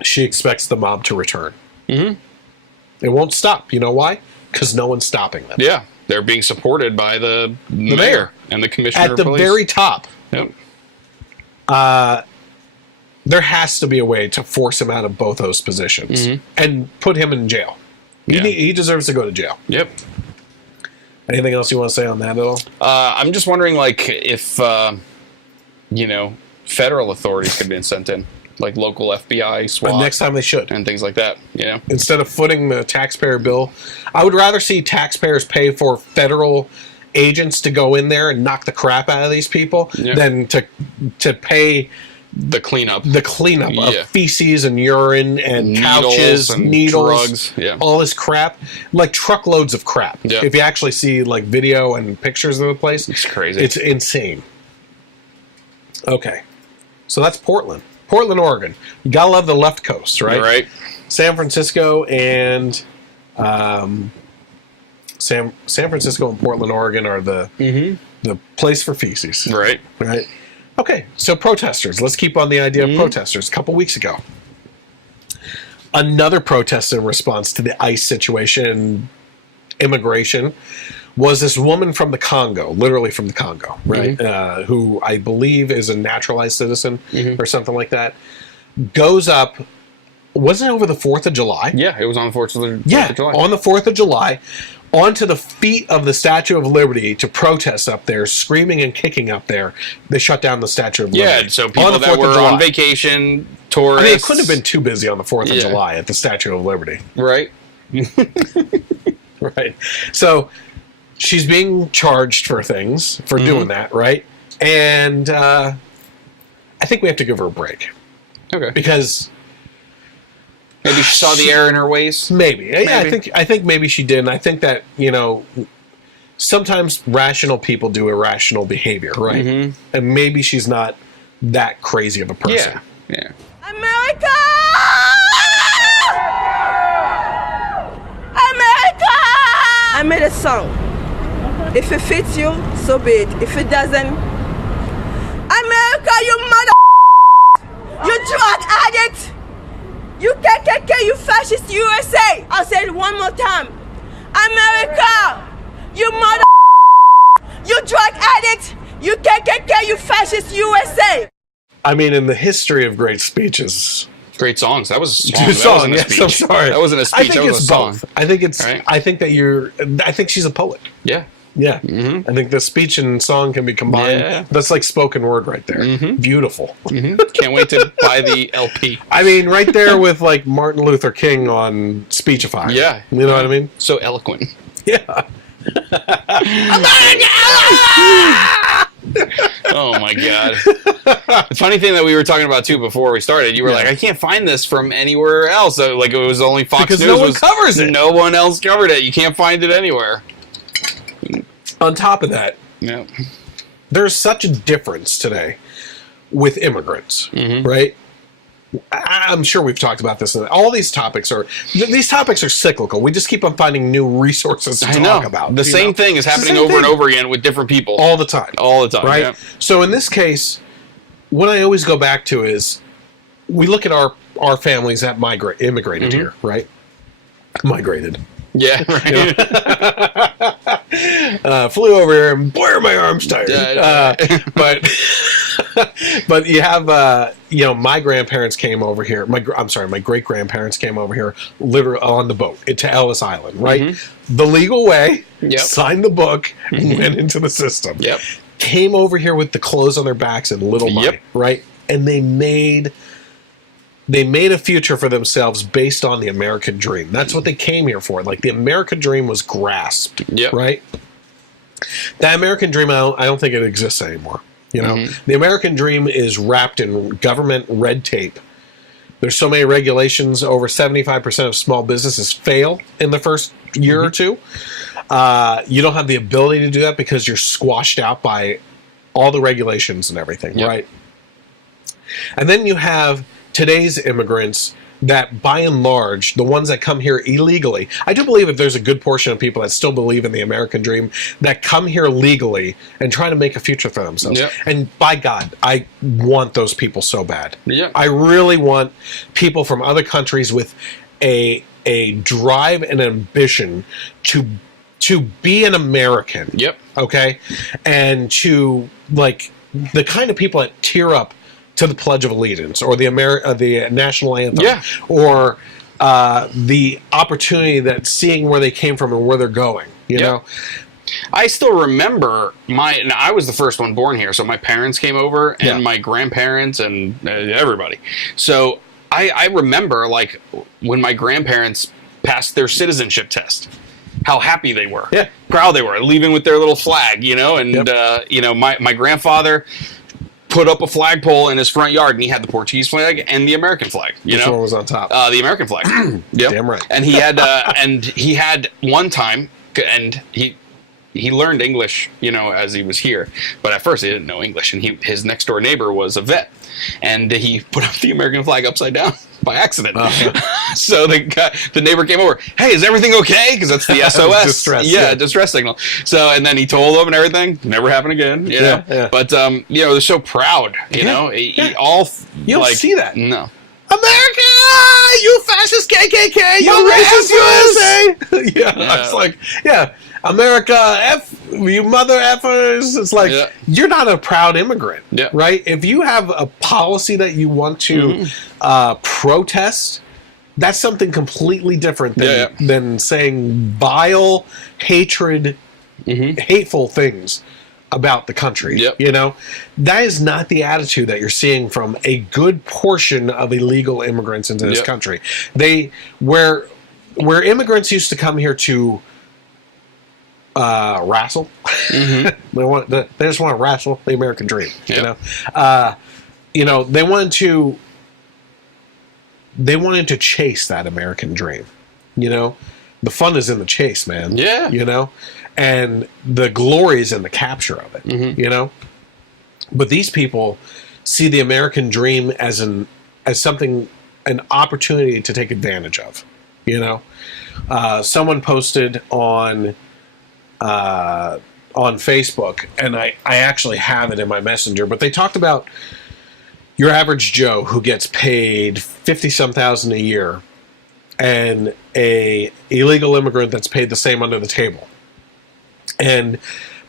she expects the mob to return. Mm-hmm. It won't stop. You know why? Because no one's stopping them. Yeah, they're being supported by the mayor and the commissioner at the of police. very top. Yep. There has to be a way to force him out of both those positions and put him in jail. He deserves to go to jail. Yep. Anything else you want to say on that at all? I'm just wondering, like, if federal authorities could have been sent in, like local FBI, SWAT. Next time they should, and things like that. Instead of footing the taxpayer bill, I would rather see taxpayers pay for federal agents to go in there and knock the crap out of these people than to pay the cleanup of feces and urine and couches, needles, drugs, all this crap, like truckloads of crap. Yeah. If you actually see like video and pictures of the place, it's crazy. It's insane. Okay, so that's Portland, Oregon. You gotta love the left coast, right? Right. San Francisco and San Francisco and Portland, Oregon are the place for feces. Right. Right. Okay, so protesters. Let's keep on the idea of protesters. A couple weeks ago, another protest in response to the ICE situation and immigration was this woman from the Congo, literally from the Congo, right? Who I believe is a naturalized citizen or something like that. Goes up. Wasn't it over the 4th of July? Yeah, it was on the 4th of July. On the 4th of July. Onto the feet of the Statue of Liberty to protest up there, screaming and kicking up there. They shut down the Statue of Liberty. Yeah, so people that were on vacation, tourists. I mean, it couldn't have been too busy on the 4th of July at the Statue of Liberty. Right. Right. So she's being charged for things, for doing that, right? And I think we have to give her a break. Okay. Because maybe she saw the error in her ways. Maybe. Yeah, I think maybe she did. And I think that, sometimes rational people do irrational behavior, right? And maybe she's not that crazy of a person. Yeah. America! America! I made a song. If it fits you, so be it. If it doesn't, America, you mother, you drug addict! You KKK, you fascist USA! I'll say it one more time. America! You mother... You drug addict! You KKK, you fascist USA! I mean, in the history of great speeches... Great songs. That was a song. That wasn't a speech. I'm sorry. That wasn't a speech. I think it's both. I think it's... Right. I think that I think she's a poet. Yeah. Yeah. I think the speech and song can be combined. Yeah. That's like spoken word right there. Beautiful. Can't wait to buy the LP. I mean, right there with like Martin Luther King on Speechify. Yeah. You know what I mean? So eloquent. Yeah. Oh my God. The funny thing that we were talking about too before we started, you were like, I can't find this from anywhere else. So, like, it was only Fox because News. No one covers it. No one else covered it. You can't find it anywhere. On top of that, there's such a difference today with immigrants, right? I'm sure we've talked about this. All these topics are cyclical. We just keep on finding new resources to talk about. The same thing is happening over and over again with different people. All the time. Right? Yeah. So in this case, what I always go back to is we look at our families that immigrated here, right? Migrated. Yeah, right. Flew over here and boy, are my arms tired. But But you have, my grandparents came over here. My great grandparents came over here, literally on the boat to Ellis Island, right? Mm-hmm. The legal way. Yep. Signed the book, went into the system. Yep. Came over here with the clothes on their backs and little money, right? And they made a future for themselves based on the American dream. That's what they came here for. Like, the American dream was grasped, right? That American dream, I don't think it exists anymore. The American dream is wrapped in government red tape. There's so many regulations. Over 75% of small businesses fail in the first year or two. You don't have the ability to do that because you're squashed out by all the regulations and everything, right? And then you have today's immigrants that, by and large, the ones that come here illegally, I do believe that there's a good portion of people that still believe in the American dream that come here legally and try to make a future for themselves. And by God, I want those people so bad. I really want people from other countries with a drive and ambition to be an American. Okay? And to, like, the kind of people that tear up to the Pledge of Allegiance or the national anthem, or the opportunity that seeing where they came from and where they're going. You know, I still remember I was the first one born here, so my parents came over and my grandparents and everybody. So I remember, like, when my grandparents passed their citizenship test, how happy they were, proud they were, leaving with their little flag, and my grandfather put up a flagpole in his front yard, and he had the Portuguese flag and the American flag. Which one was on top? The American flag. Damn right. And he had one time, and he learned English, as he was here. But at first he didn't know English, and his next door neighbor was a vet, and he put up the American flag upside down by accident. So the neighbor came over. Hey, is everything okay? Because that's the SOS. Distress, distress signal. So, and then he told them and everything. Never happened again. You know? But they're so proud. You know, you don't see that. No. America, you fascist KKK, you racist USA. It's like, America, F, you mother effers. It's like, you're not a proud immigrant, right? If you have a policy that you want to protest, that's something completely different than saying vile, hatred, hateful things about the country. That is not the attitude that you're seeing from a good portion of illegal immigrants into this country. Where immigrants used to come here to wrestle. They just want to wrestle the American dream. They wanted to chase that American dream. The fun is in the chase, man. And the glory is in the capture of it. But these people see the American dream as an opportunity to take advantage of. Someone posted on Facebook, and I actually have it in my messenger, but they talked about your average Joe who gets paid $50,000 a year and a illegal immigrant that's paid the same under the table. And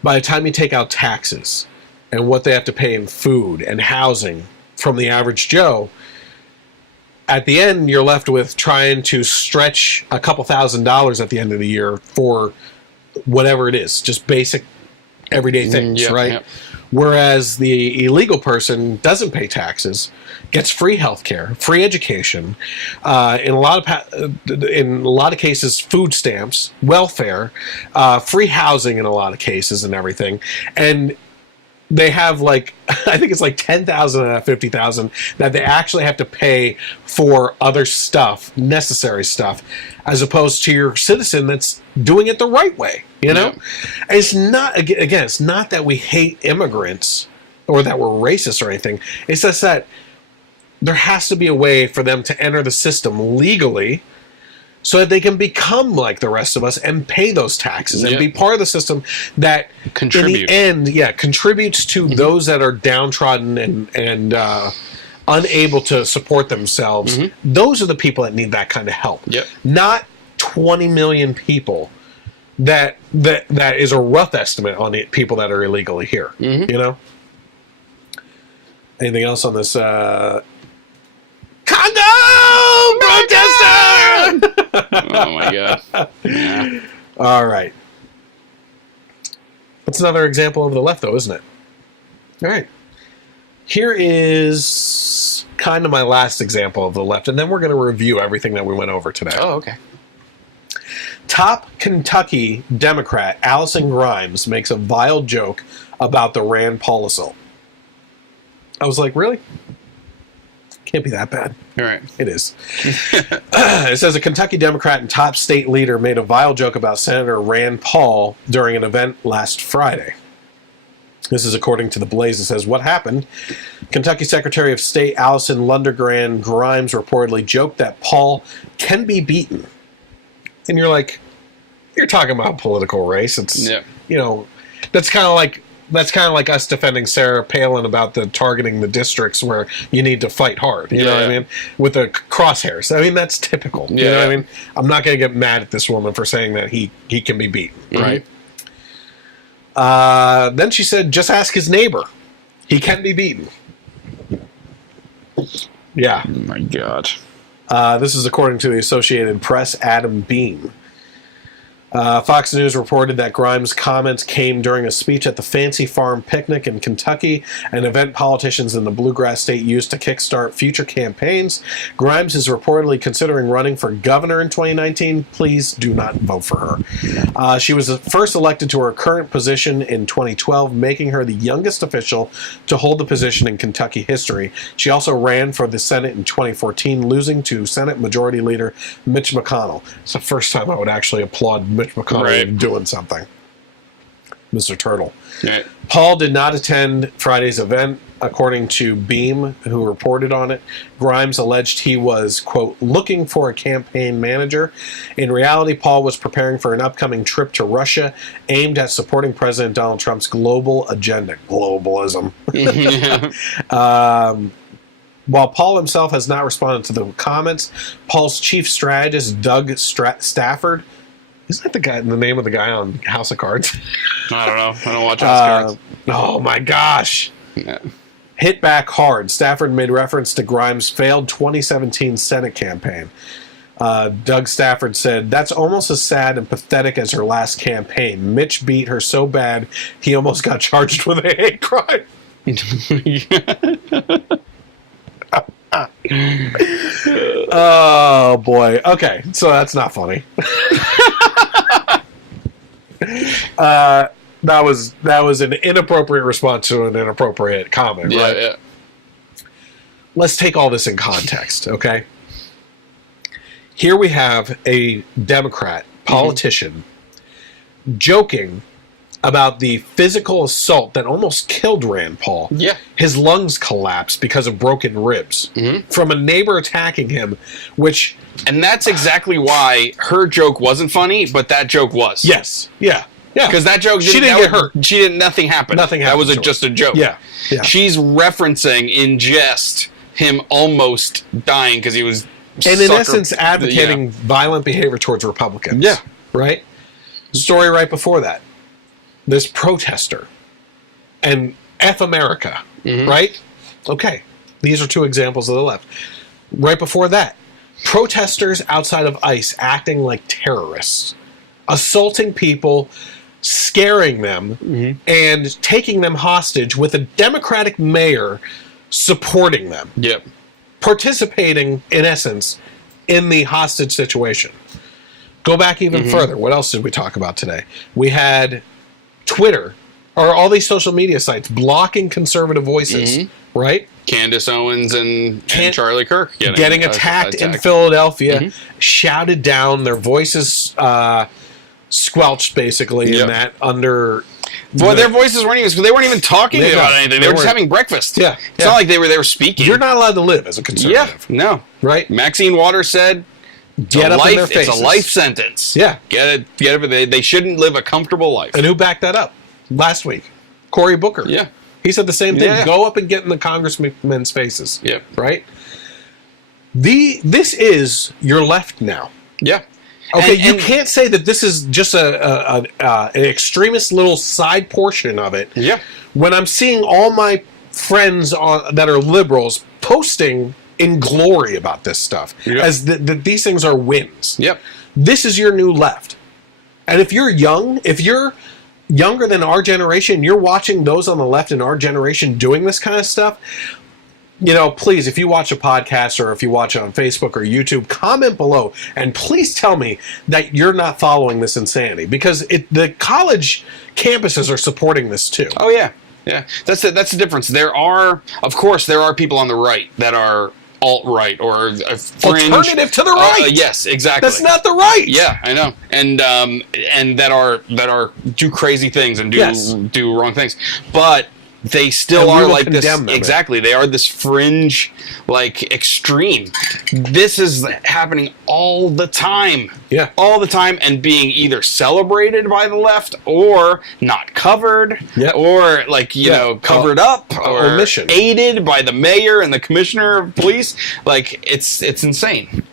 by the time you take out taxes and what they have to pay in food and housing from the average Joe, at the end you're left with trying to stretch a couple $1,000s at the end of the year for whatever it is, just basic everyday things, right? Whereas the illegal person doesn't pay taxes, gets free healthcare, free education, in a lot of cases, food stamps, welfare, free housing in a lot of cases, and everything, and they have like, I think it's like $10,000 and $50,000 that they actually have to pay for other stuff, necessary stuff, as opposed to your citizen that's doing it the right way. And it's not, again, it's not that we hate immigrants or that we're racist or anything. It's just that there has to be a way for them to enter the system legally so that they can become like the rest of us and pay those taxes and be part of the system that, in the end, contributes to those that are downtrodden and unable to support themselves. Those are the people that need that kind of help. Not 20 million people. That is a rough estimate on the people that are illegally here. Anything else on this? Condom protester! Oh my god. Yeah. All right. That's another example of the left, though, isn't it? All right. Here is kind of my last example of the left, and then we're going to review everything that we went over today. Oh, okay. Top Kentucky Democrat Allison Grimes makes a vile joke about the Rand Paul assault. I was like, really? Can't be that bad. All right. It is. It says a Kentucky Democrat and top state leader made a vile joke about Senator Rand Paul during an event last Friday. This is according to The Blaze. It says, what happened? Kentucky Secretary of State Allison Lundergan Grimes reportedly joked that Paul can be beaten. And you're like, you're talking about political race. It's, you know, that's kind of like us defending Sarah Palin about the targeting the districts where you need to fight hard. You know what I mean? With the crosshairs. I mean, that's typical. You know what I mean? I'm not going to get mad at this woman for saying that he can be beaten, right? Then she said, just ask his neighbor. He can be beaten. Yeah. Oh my God. This is according to the Associated Press, Adam Beam. Fox News reported that Grimes' comments came during a speech at the Fancy Farm Picnic in Kentucky, an event politicians in the Bluegrass State used to kickstart future campaigns. Grimes is reportedly considering running for governor in 2019. Please do not vote for her. She was first elected to her current position in 2012, making her the youngest official to hold the position in Kentucky history. She also ran for the Senate in 2014, losing to Senate Majority Leader Mitch McConnell. It's the first time I would actually applaud Mitch McConnell doing something. Mr. Turtle. Right. Paul did not attend Friday's event, according to Beam, who reported on it. Grimes alleged he was, quote, looking for a campaign manager. In reality, Paul was preparing for an upcoming trip to Russia aimed at supporting President Donald Trump's global agenda. Globalism. While Paul himself has not responded to the comments, Paul's chief strategist, Doug Stafford, isn't that the name of the guy on House of Cards? I don't know. I don't watch House of Cards. Oh my gosh. Yeah. Hit back hard. Stafford made reference to Grimes' failed 2017 Senate campaign. Doug Stafford said, that's almost as sad and pathetic as her last campaign. Mitch beat her so bad, he almost got charged with a hate crime. Oh boy. Okay, so that's not funny. That was an inappropriate response to an inappropriate comment, right? Yeah. Let's take all this in context, okay? Here we have a Democrat politician joking about the physical assault that almost killed Rand Paul. Yeah. His lungs collapsed because of broken ribs from a neighbor attacking him, which... And that's exactly why her joke wasn't funny, but that joke was. Yes. Yeah. Yeah. Because that joke she didn't get hurt. Nothing happened. Nothing happened. That was just a joke. Yeah. Yeah. She's referencing in jest him almost dying because he was... And in essence, advocating violent behavior towards Republicans. Yeah. Right? Story right before that. This protester. And F America. Right? Okay. These are two examples of the left. Right before that. Protesters outside of ICE acting like terrorists. Assaulting people, scaring them, and taking them hostage with a Democratic mayor supporting them. Yep. Participating, in essence, in the hostage situation. Go back even further. What else did we talk about today? We had Twitter, or all these social media sites, blocking conservative voices, right? Candace Owens and Charlie Kirk getting attacked in Philadelphia, shouted down, their voices squelched, basically, in that under... Well, their voices weren't even talking about anything. They were just having breakfast. Yeah. It's not like they were speaking. You're not allowed to live as a conservative. Yeah, no. Right? Maxine Waters said, get up in their faces. It's a life sentence. Yeah. Get it. They shouldn't live a comfortable life. And who backed that up last week? Cory Booker. Yeah. He said the same thing. Yeah. Go up and get in the congressmen's faces. Yeah. Right? This is your left now. Yeah. Okay, you can't say that this is just an extremist little side portion of it. Yeah. When I'm seeing all my friends that are liberals posting in glory about this stuff as these things are wins. Yep. This is your new left. And if you're younger than our generation, you're watching those on the left in our generation doing this kind of stuff, please, if you watch a podcast or if you watch it on Facebook or YouTube, comment below and please tell me that you're not following this insanity, because the college campuses are supporting this too. Oh yeah. Yeah. That's the difference. There are people on the right that are alt-right or a fringe alternative to the right. Yes, exactly. That's not the right. Yeah, I know. And that are do crazy things and do wrong things. But they still are like this. Exactly. They are this fringe, like, extreme. This is happening all the time. Yeah. All the time, and being either celebrated by the left or not covered, or, like, covered up or omission. Aided by the mayor and the commissioner of police. Like, it's insane,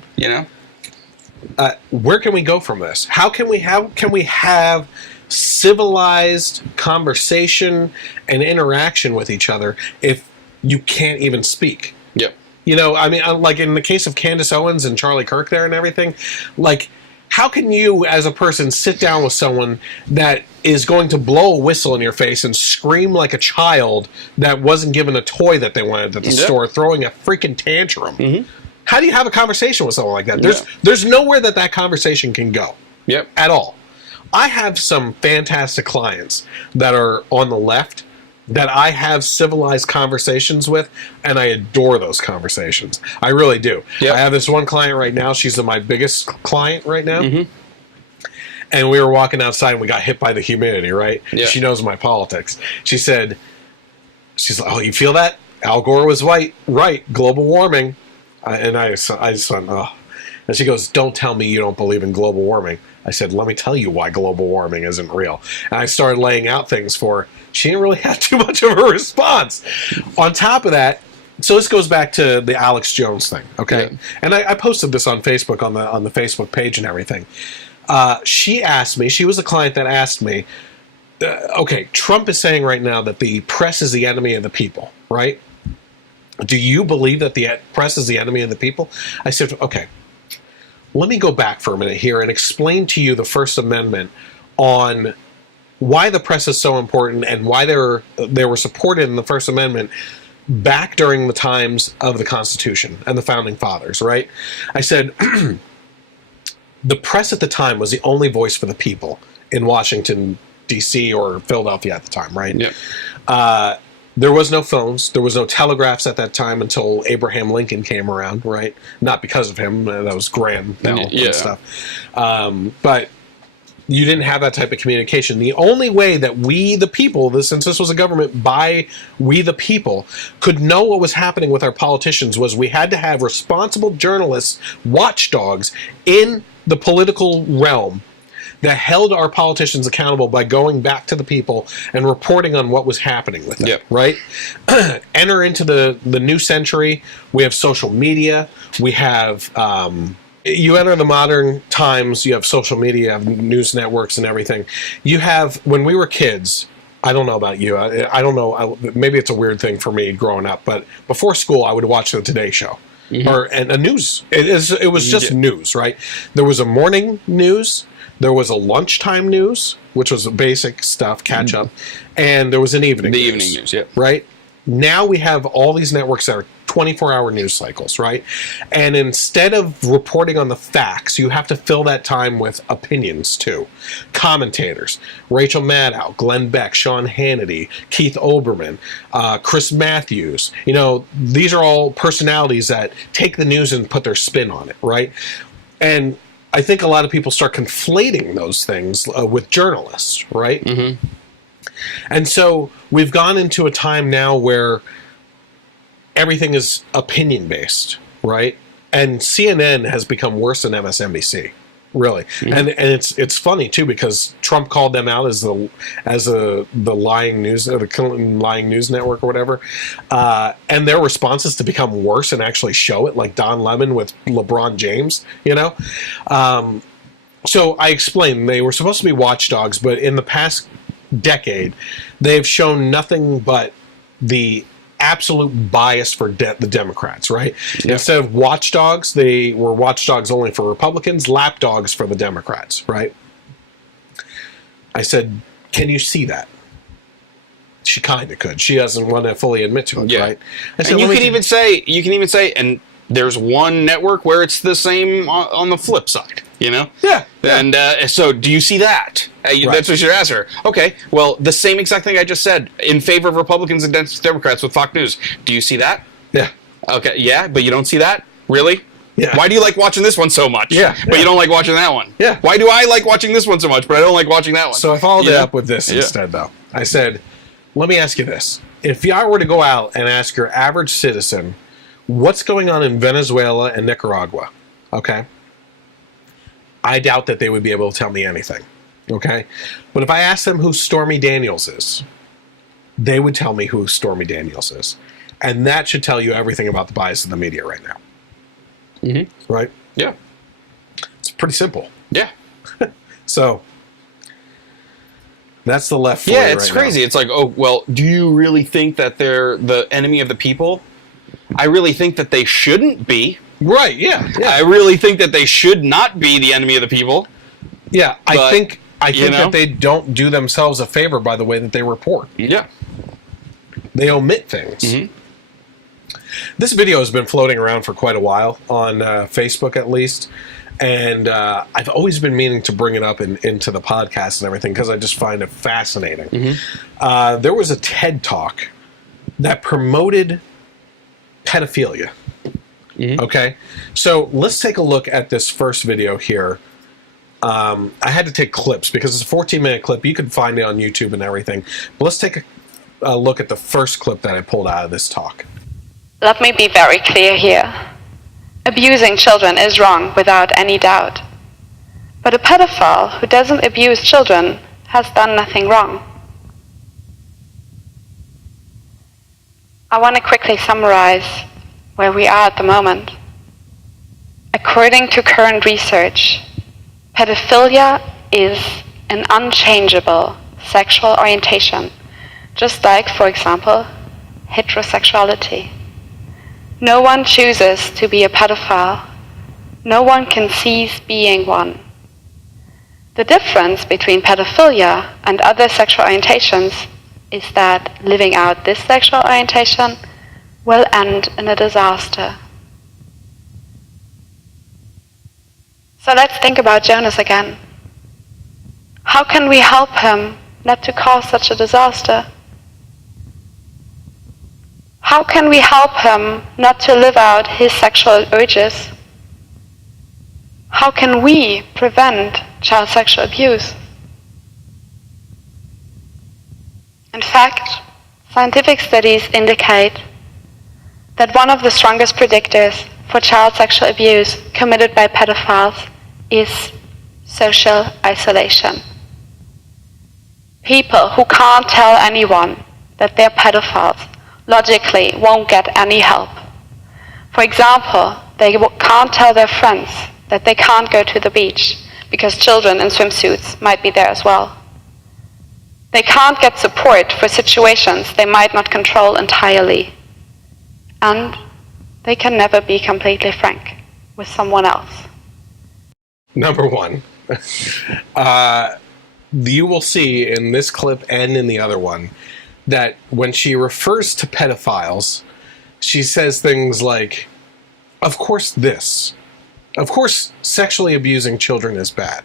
Where can we go from this? How can we have civilized conversation and interaction with each other if you can't even speak? Yep. Like in the case of Candace Owens and Charlie Kirk there and everything, like, how can you as a person sit down with someone that is going to blow a whistle in your face and scream like a child that wasn't given a toy that they wanted at the store, throwing a freaking tantrum? Mm-hmm. How do you have a conversation with someone like that? There's nowhere that conversation can go. Yep. At all. I have some fantastic clients that are on the left that I have civilized conversations with, and I adore those conversations. I really do. Yep. I have this one client right now. She's my biggest client right now. Mm-hmm. And we were walking outside, and we got hit by the humidity, right? Yeah. She knows my politics. She's like, oh, you feel that? Al Gore was right, global warming. And I just went, oh. And she goes, don't tell me you don't believe in global warming. I said, let me tell you why global warming isn't real. And I started laying out things for her. She didn't really have too much of a response. On top of that, so this goes back to the Alex Jones thing, okay? Yeah. And I posted this on Facebook, on the Facebook page and everything. She asked me, she was a client that asked me, okay, Trump is saying right now that the press is the enemy of the people, right? Do you believe that the press is the enemy of the people? I said, okay. Let me go back for a minute here and explain to you the First Amendment on why the press is so important and why they were supported in the First Amendment back during the times of the Constitution and the Founding Fathers, right? I said, the press at the time was the only voice for the people in Washington, D.C. or Philadelphia at the time, right? Yeah. There was no phones. There was no telegraphs at that time until Abraham Lincoln came around, right? Not because of him. That was Graham Bell and stuff. But you didn't have that type of communication. The only way that we, the people, since this was a government by we, the people, could know what was happening with our politicians was we had to have responsible journalists, watchdogs in the political realm that held our politicians accountable by going back to the people and reporting on what was happening with them, right? Enter into the new century. We have social media. We have, you enter the modern times, you have social media, you have news networks and everything. You have, when we were kids, I don't know about you, I don't know, maybe it's a weird thing for me growing up, but before school I would watch the Today Show. Mm-hmm. And a news. It was just news, right? There was a morning news. There was a lunchtime news, which was basic stuff, catch up, and there was an evening news. The evening news, yeah. Right? Now we have all these networks that are 24-hour news cycles, right? And instead of reporting on the facts, you have to fill that time with opinions, too. Commentators. Rachel Maddow, Glenn Beck, Sean Hannity, Keith Olbermann, Chris Matthews. These are all personalities that take the news and put their spin on it, right? And I think a lot of people start conflating those things with journalists, right? Mm-hmm. And so we've gone into a time now where everything is opinion-based, right? And CNN has become worse than MSNBC, really. Mm-hmm. And it's funny too, because Trump called them out as the lying news, or the lying news network or whatever, and their response is to become worse and actually show it, like Don Lemon with LeBron James, So I explained they were supposed to be watchdogs, but in the past decade, they've shown nothing but the absolute bias for the Democrats, right? Yep. Instead of watchdogs, they were watchdogs only for Republicans, lapdogs for the Democrats, right? I said, can you see that? She kind of could. She doesn't want to fully admit to it, right? I said, and you can even say, and there's one network where it's the same on the flip side, you know? Yeah. And so do you see that? That's what you ask her. Okay, well, the same exact thing I just said in favor of Republicans and Democrats with Fox News. Do you see that? Yeah. Okay, yeah, but you don't see that? Really? Yeah. Why do you like watching this one so much? Yeah. But you don't like watching that one? Yeah. Why do I like watching this one so much, but I don't like watching that one? So I followed it up with this instead, though. I said, let me ask you this. If I were to go out and ask your average citizen what's going on in Venezuela and Nicaragua, okay, I doubt that they would be able to tell me anything, okay? But if I asked them who Stormy Daniels is, they would tell me who Stormy Daniels is. And that should tell you everything about the bias of the media right now. Mm-hmm. Right? Yeah. It's pretty simple. Yeah. So that's the left. Yeah, it's crazy. Now. It's like, oh, well, do you really think that they're the enemy of the people? I really think that they shouldn't be. Right, yeah. I really think that they should not be the enemy of the people. Yeah, I think that they don't do themselves a favor by the way that they report. Yeah. They omit things. Mm-hmm. This video has been floating around for quite a while on Facebook, at least. And I've always been meaning to bring it up into the podcast and everything because I just find it fascinating. Mm-hmm. There was a TED Talk that promoted pedophilia. Mm-hmm. Okay? So let's take a look at this first video here. I had to take clips because it's a 14-minute clip. You can find it on YouTube and everything. But let's take a look at the first clip that I pulled out of this talk. Let me be very clear here. Abusing children is wrong without any doubt. But a pedophile who doesn't abuse children has done nothing wrong. I want to quickly summarize where we are at the moment. According to current research, pedophilia is an unchangeable sexual orientation, just like, for example, heterosexuality. No one chooses to be a pedophile. No one can cease being one. The difference between pedophilia and other sexual orientations is that living out this sexual orientation will end in a disaster. So let's think about Jonas again. How can we help him not to cause such a disaster? How can we help him not to live out his sexual urges? How can we prevent child sexual abuse? In fact, scientific studies indicate that one of the strongest predictors for child sexual abuse committed by pedophiles is social isolation. People who can't tell anyone that they're pedophiles logically won't get any help. For example, they can't tell their friends that they can't go to the beach because children in swimsuits might be there as well. They can't get support for situations they might not control entirely. And they can never be completely frank with someone else. Number one, you will see in this clip and in the other one that when she refers to pedophiles, she says things like, of course sexually abusing children is bad.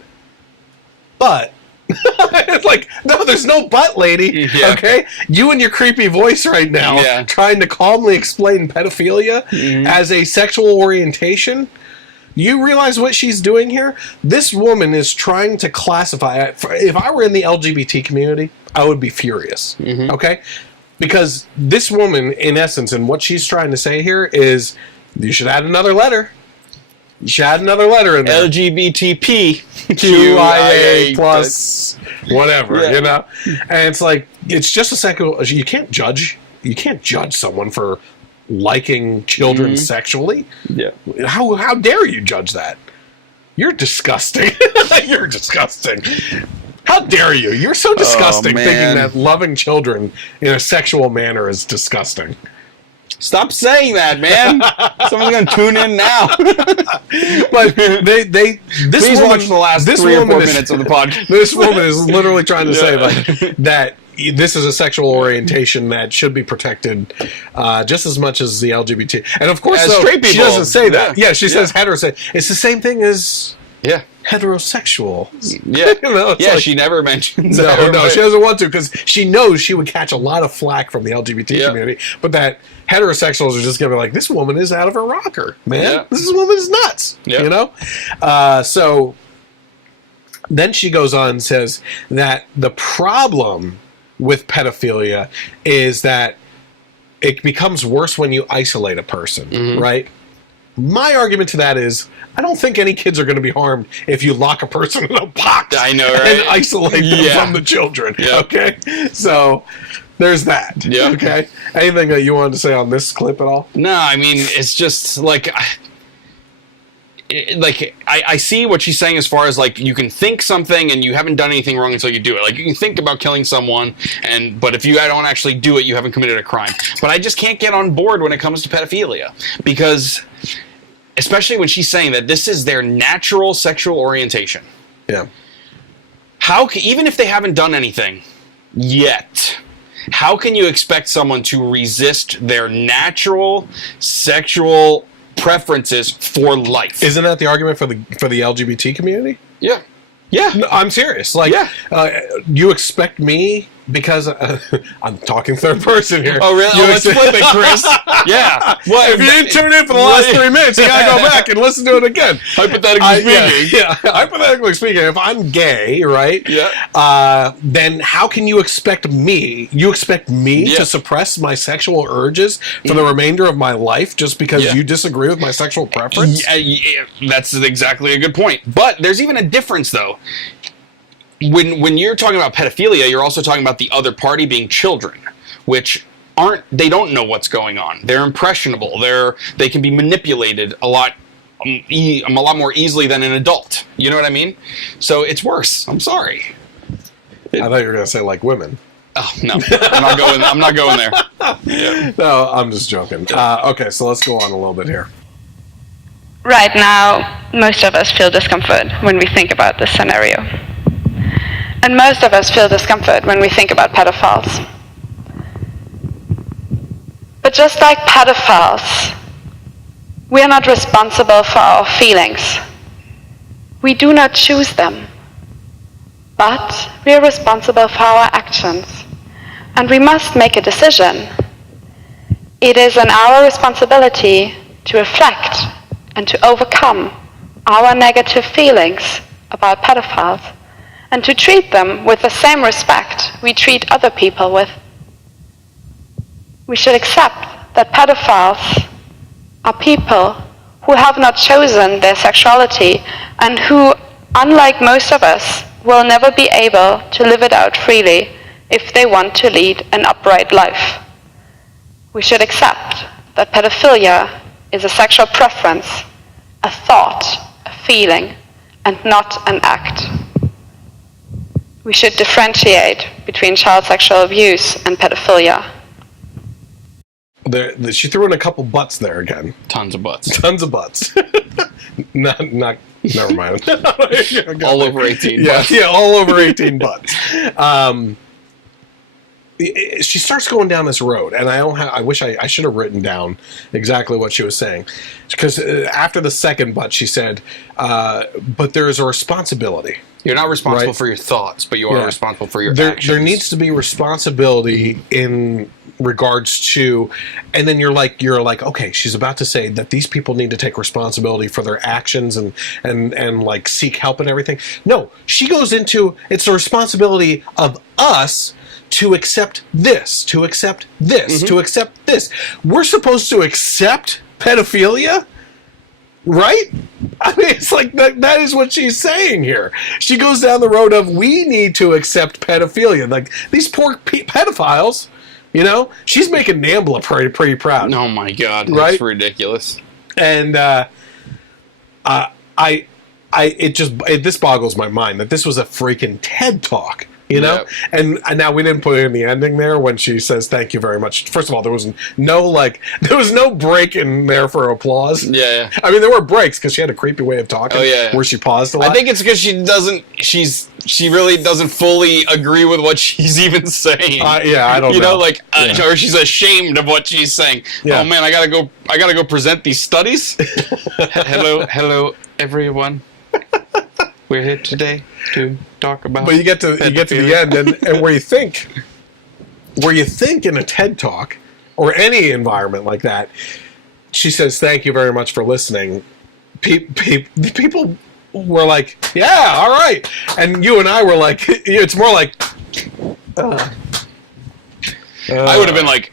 But, it's like, no, there's no but, lady, okay? You and your creepy voice right now trying to calmly explain pedophilia as a sexual orientation. You realize what she's doing here? This woman is trying to classify, if I were in the LGBT community, I would be furious, okay? Because this woman, in essence, and what she's trying to say here is, you should add another letter. You should add another letter in there. LGBTP. QIA plus whatever, you know? And it's like, it's just a second, you can't judge someone for liking children sexually. Yeah. How dare you judge that? You're disgusting. You're disgusting. How dare you? You're so disgusting thinking that loving children in a sexual manner is disgusting. Stop saying that, man. Someone's gonna tune in now. But please watch the last 3 or 4 minutes of the podcast. This woman is literally trying to say that this is a sexual orientation that should be protected just as much as the LGBT. And of course, straight people, she doesn't say that. Yeah, she says heterosexual. It's the same thing as heterosexual. Yeah, she never mentions that. No, she doesn't want to because she knows she would catch a lot of flack from the LGBT community. But that heterosexuals are just going to be like, this woman is out of her rocker, man. Yeah. This woman is nuts. Yeah. You know? So then she goes on and says that the problem with pedophilia is that it becomes worse when you isolate a person, right? My argument to that is, I don't think any kids are going to be harmed if you lock a person in a box. I know, right? And isolate them from the children. Okay, so there's that. Yeah. Okay. Anything that you wanted to say on this clip at all? No, I mean it's just like I see what she's saying as far as like you can think something and you haven't done anything wrong until you do it. Like you can think about killing someone, but if you don't actually do it, you haven't committed a crime. But I just can't get on board when it comes to pedophilia because, especially when she's saying that this is their natural sexual orientation. Yeah. Even if they haven't done anything yet, how can you expect someone to resist their natural sexual preferences for life? Isn't that the argument for the LGBT community? Yeah. Yeah. No, I'm serious. Like, you expect me, because I'm talking third person here. Oh, really? Let's flip it, Chris. Yeah. Well, if you didn't tune in for the last 3 minutes, you gotta go back and listen to it again. Hypothetically speaking. Yeah. Hypothetically speaking, if I'm gay, right? Yeah. Then how can you expect me? You expect me to suppress my sexual urges for the remainder of my life just because you disagree with my sexual preference? Yeah, that's exactly a good point. But there's even a difference, though. When you're talking about pedophilia, you're also talking about the other party being children, which they don't know what's going on. They're impressionable. They can be manipulated a lot more easily than an adult. You know what I mean? So it's worse. I'm sorry. I thought you were going to say like women. Oh no, I'm not going there. Yeah. No, I'm just joking. Okay, so let's go on a little bit here. Right now, most of us feel discomfort when we think about this scenario. And most of us feel discomfort when we think about pedophiles. But just like pedophiles, we are not responsible for our feelings. We do not choose them. But we are responsible for our actions. And we must make a decision. It is in our responsibility to reflect and to overcome our negative feelings about pedophiles, and to treat them with the same respect we treat other people with. We should accept that pedophiles are people who have not chosen their sexuality and who, unlike most of us, will never be able to live it out freely if they want to lead an upright life. We should accept that pedophilia is a sexual preference, a thought, a feeling, and not an act. We should differentiate between child sexual abuse and pedophilia. She threw in a couple butts there again. Tons of butts. Tons of butts. not. Never mind. All over 18. Yeah, all over 18 butts. She starts going down this road, and I wish I should have written down exactly what she was saying, because after the second butt, she said, "But there is a responsibility." You're not responsible for your thoughts, but you are responsible for your actions. There needs to be responsibility in regards to, and then you're like, okay, she's about to say that these people need to take responsibility for their actions and like seek help and everything. No, she goes into, it's the responsibility of us to accept this, to accept this, to accept this. We're supposed to accept pedophilia? Right? I mean, it's like that is what she's saying here. She goes down the road of, we need to accept pedophilia. Like, these poor pedophiles, you know? She's making NAMBLA pretty proud. Oh my God. Right? That's ridiculous. And this boggles my mind that this was a freaking TED Talk. You know, and now we didn't put it in the ending there when she says thank you very much. First of all, there was no break in there for applause. Yeah. I mean, there were breaks because she had a creepy way of talking. Oh, yeah. Where she paused a lot. I think it's because she really doesn't fully agree with what she's even saying. Yeah, I don't know. You know, like, or she's ashamed of what she's saying. Yeah. Oh man, I gotta go present these studies. Hello, everyone. We're here today to talk about. But you get to the end, and where you think in a TED Talk or any environment like that, she says, "Thank you very much for listening." People were like, "Yeah, all right," and you and I were like, "It's more like." I would have been like,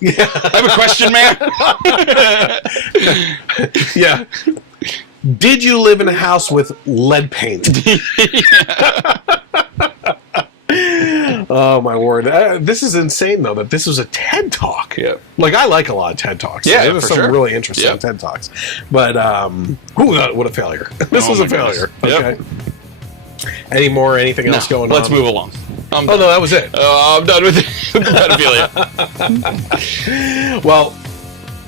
yeah. I have a question, man. Yeah. Did you live in a house with lead paint? Oh, my word. This is insane, though, that this was a TED Talk. Yeah. Like, I like a lot of TED Talks. Yeah, there's some really interesting TED Talks. But, what a failure. This was a failure. Okay. Anything else going on? Let's move along. No, that was it. I'm done with pedophilia. Well,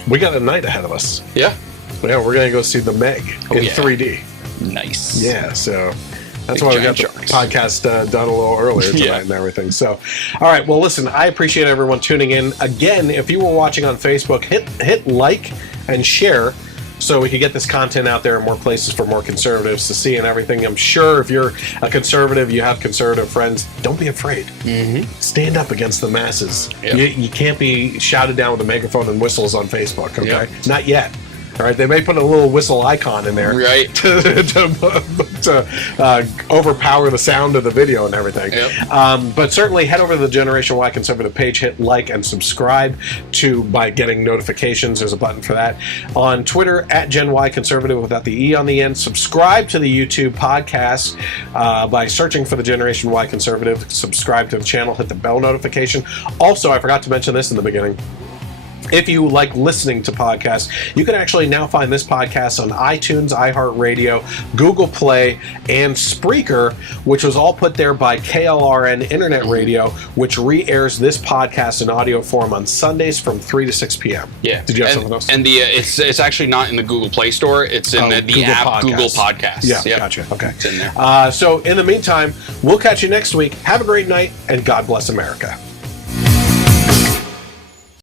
we got a night ahead of us. Yeah. Yeah, we're going to go see The Meg in 3D. Nice. Yeah, so that's why we got the podcast done a little earlier tonight and everything. So, all right, well, listen, I appreciate everyone tuning in. Again, if you were watching on Facebook, hit like and share so we can get this content out there in more places for more conservatives to see and everything. I'm sure if you're a conservative, you have conservative friends, don't be afraid. Mm-hmm. Stand up against the masses. Yep. You can't be shouted down with a megaphone and whistles on Facebook, okay? Yep. Not yet. All right, they may put a little whistle icon in there, right, to overpower the sound of the video and everything. Yep. But certainly head over to the Generation Y Conservative page, hit like and subscribe by getting notifications. There's a button for that. On Twitter at Gen Y Conservative without the E on the end. Subscribe to the YouTube podcast by searching for the Generation Y Conservative. Subscribe to the channel, hit the bell notification. Also, I forgot to mention this in the beginning. If you like listening to podcasts, you can actually now find this podcast on iTunes, iHeartRadio, Google Play, and Spreaker, which was all put there by KLRN Internet Radio, which re-airs this podcast in audio form on Sundays from 3 to 6 p.m. Yeah. Did you have something else? And it's actually not in the Google Play Store. It's in the Google app Podcasts. Google Podcasts. Yeah, yep. Gotcha. Okay. It's in there. So in the meantime, we'll catch you next week. Have a great night, and God bless America.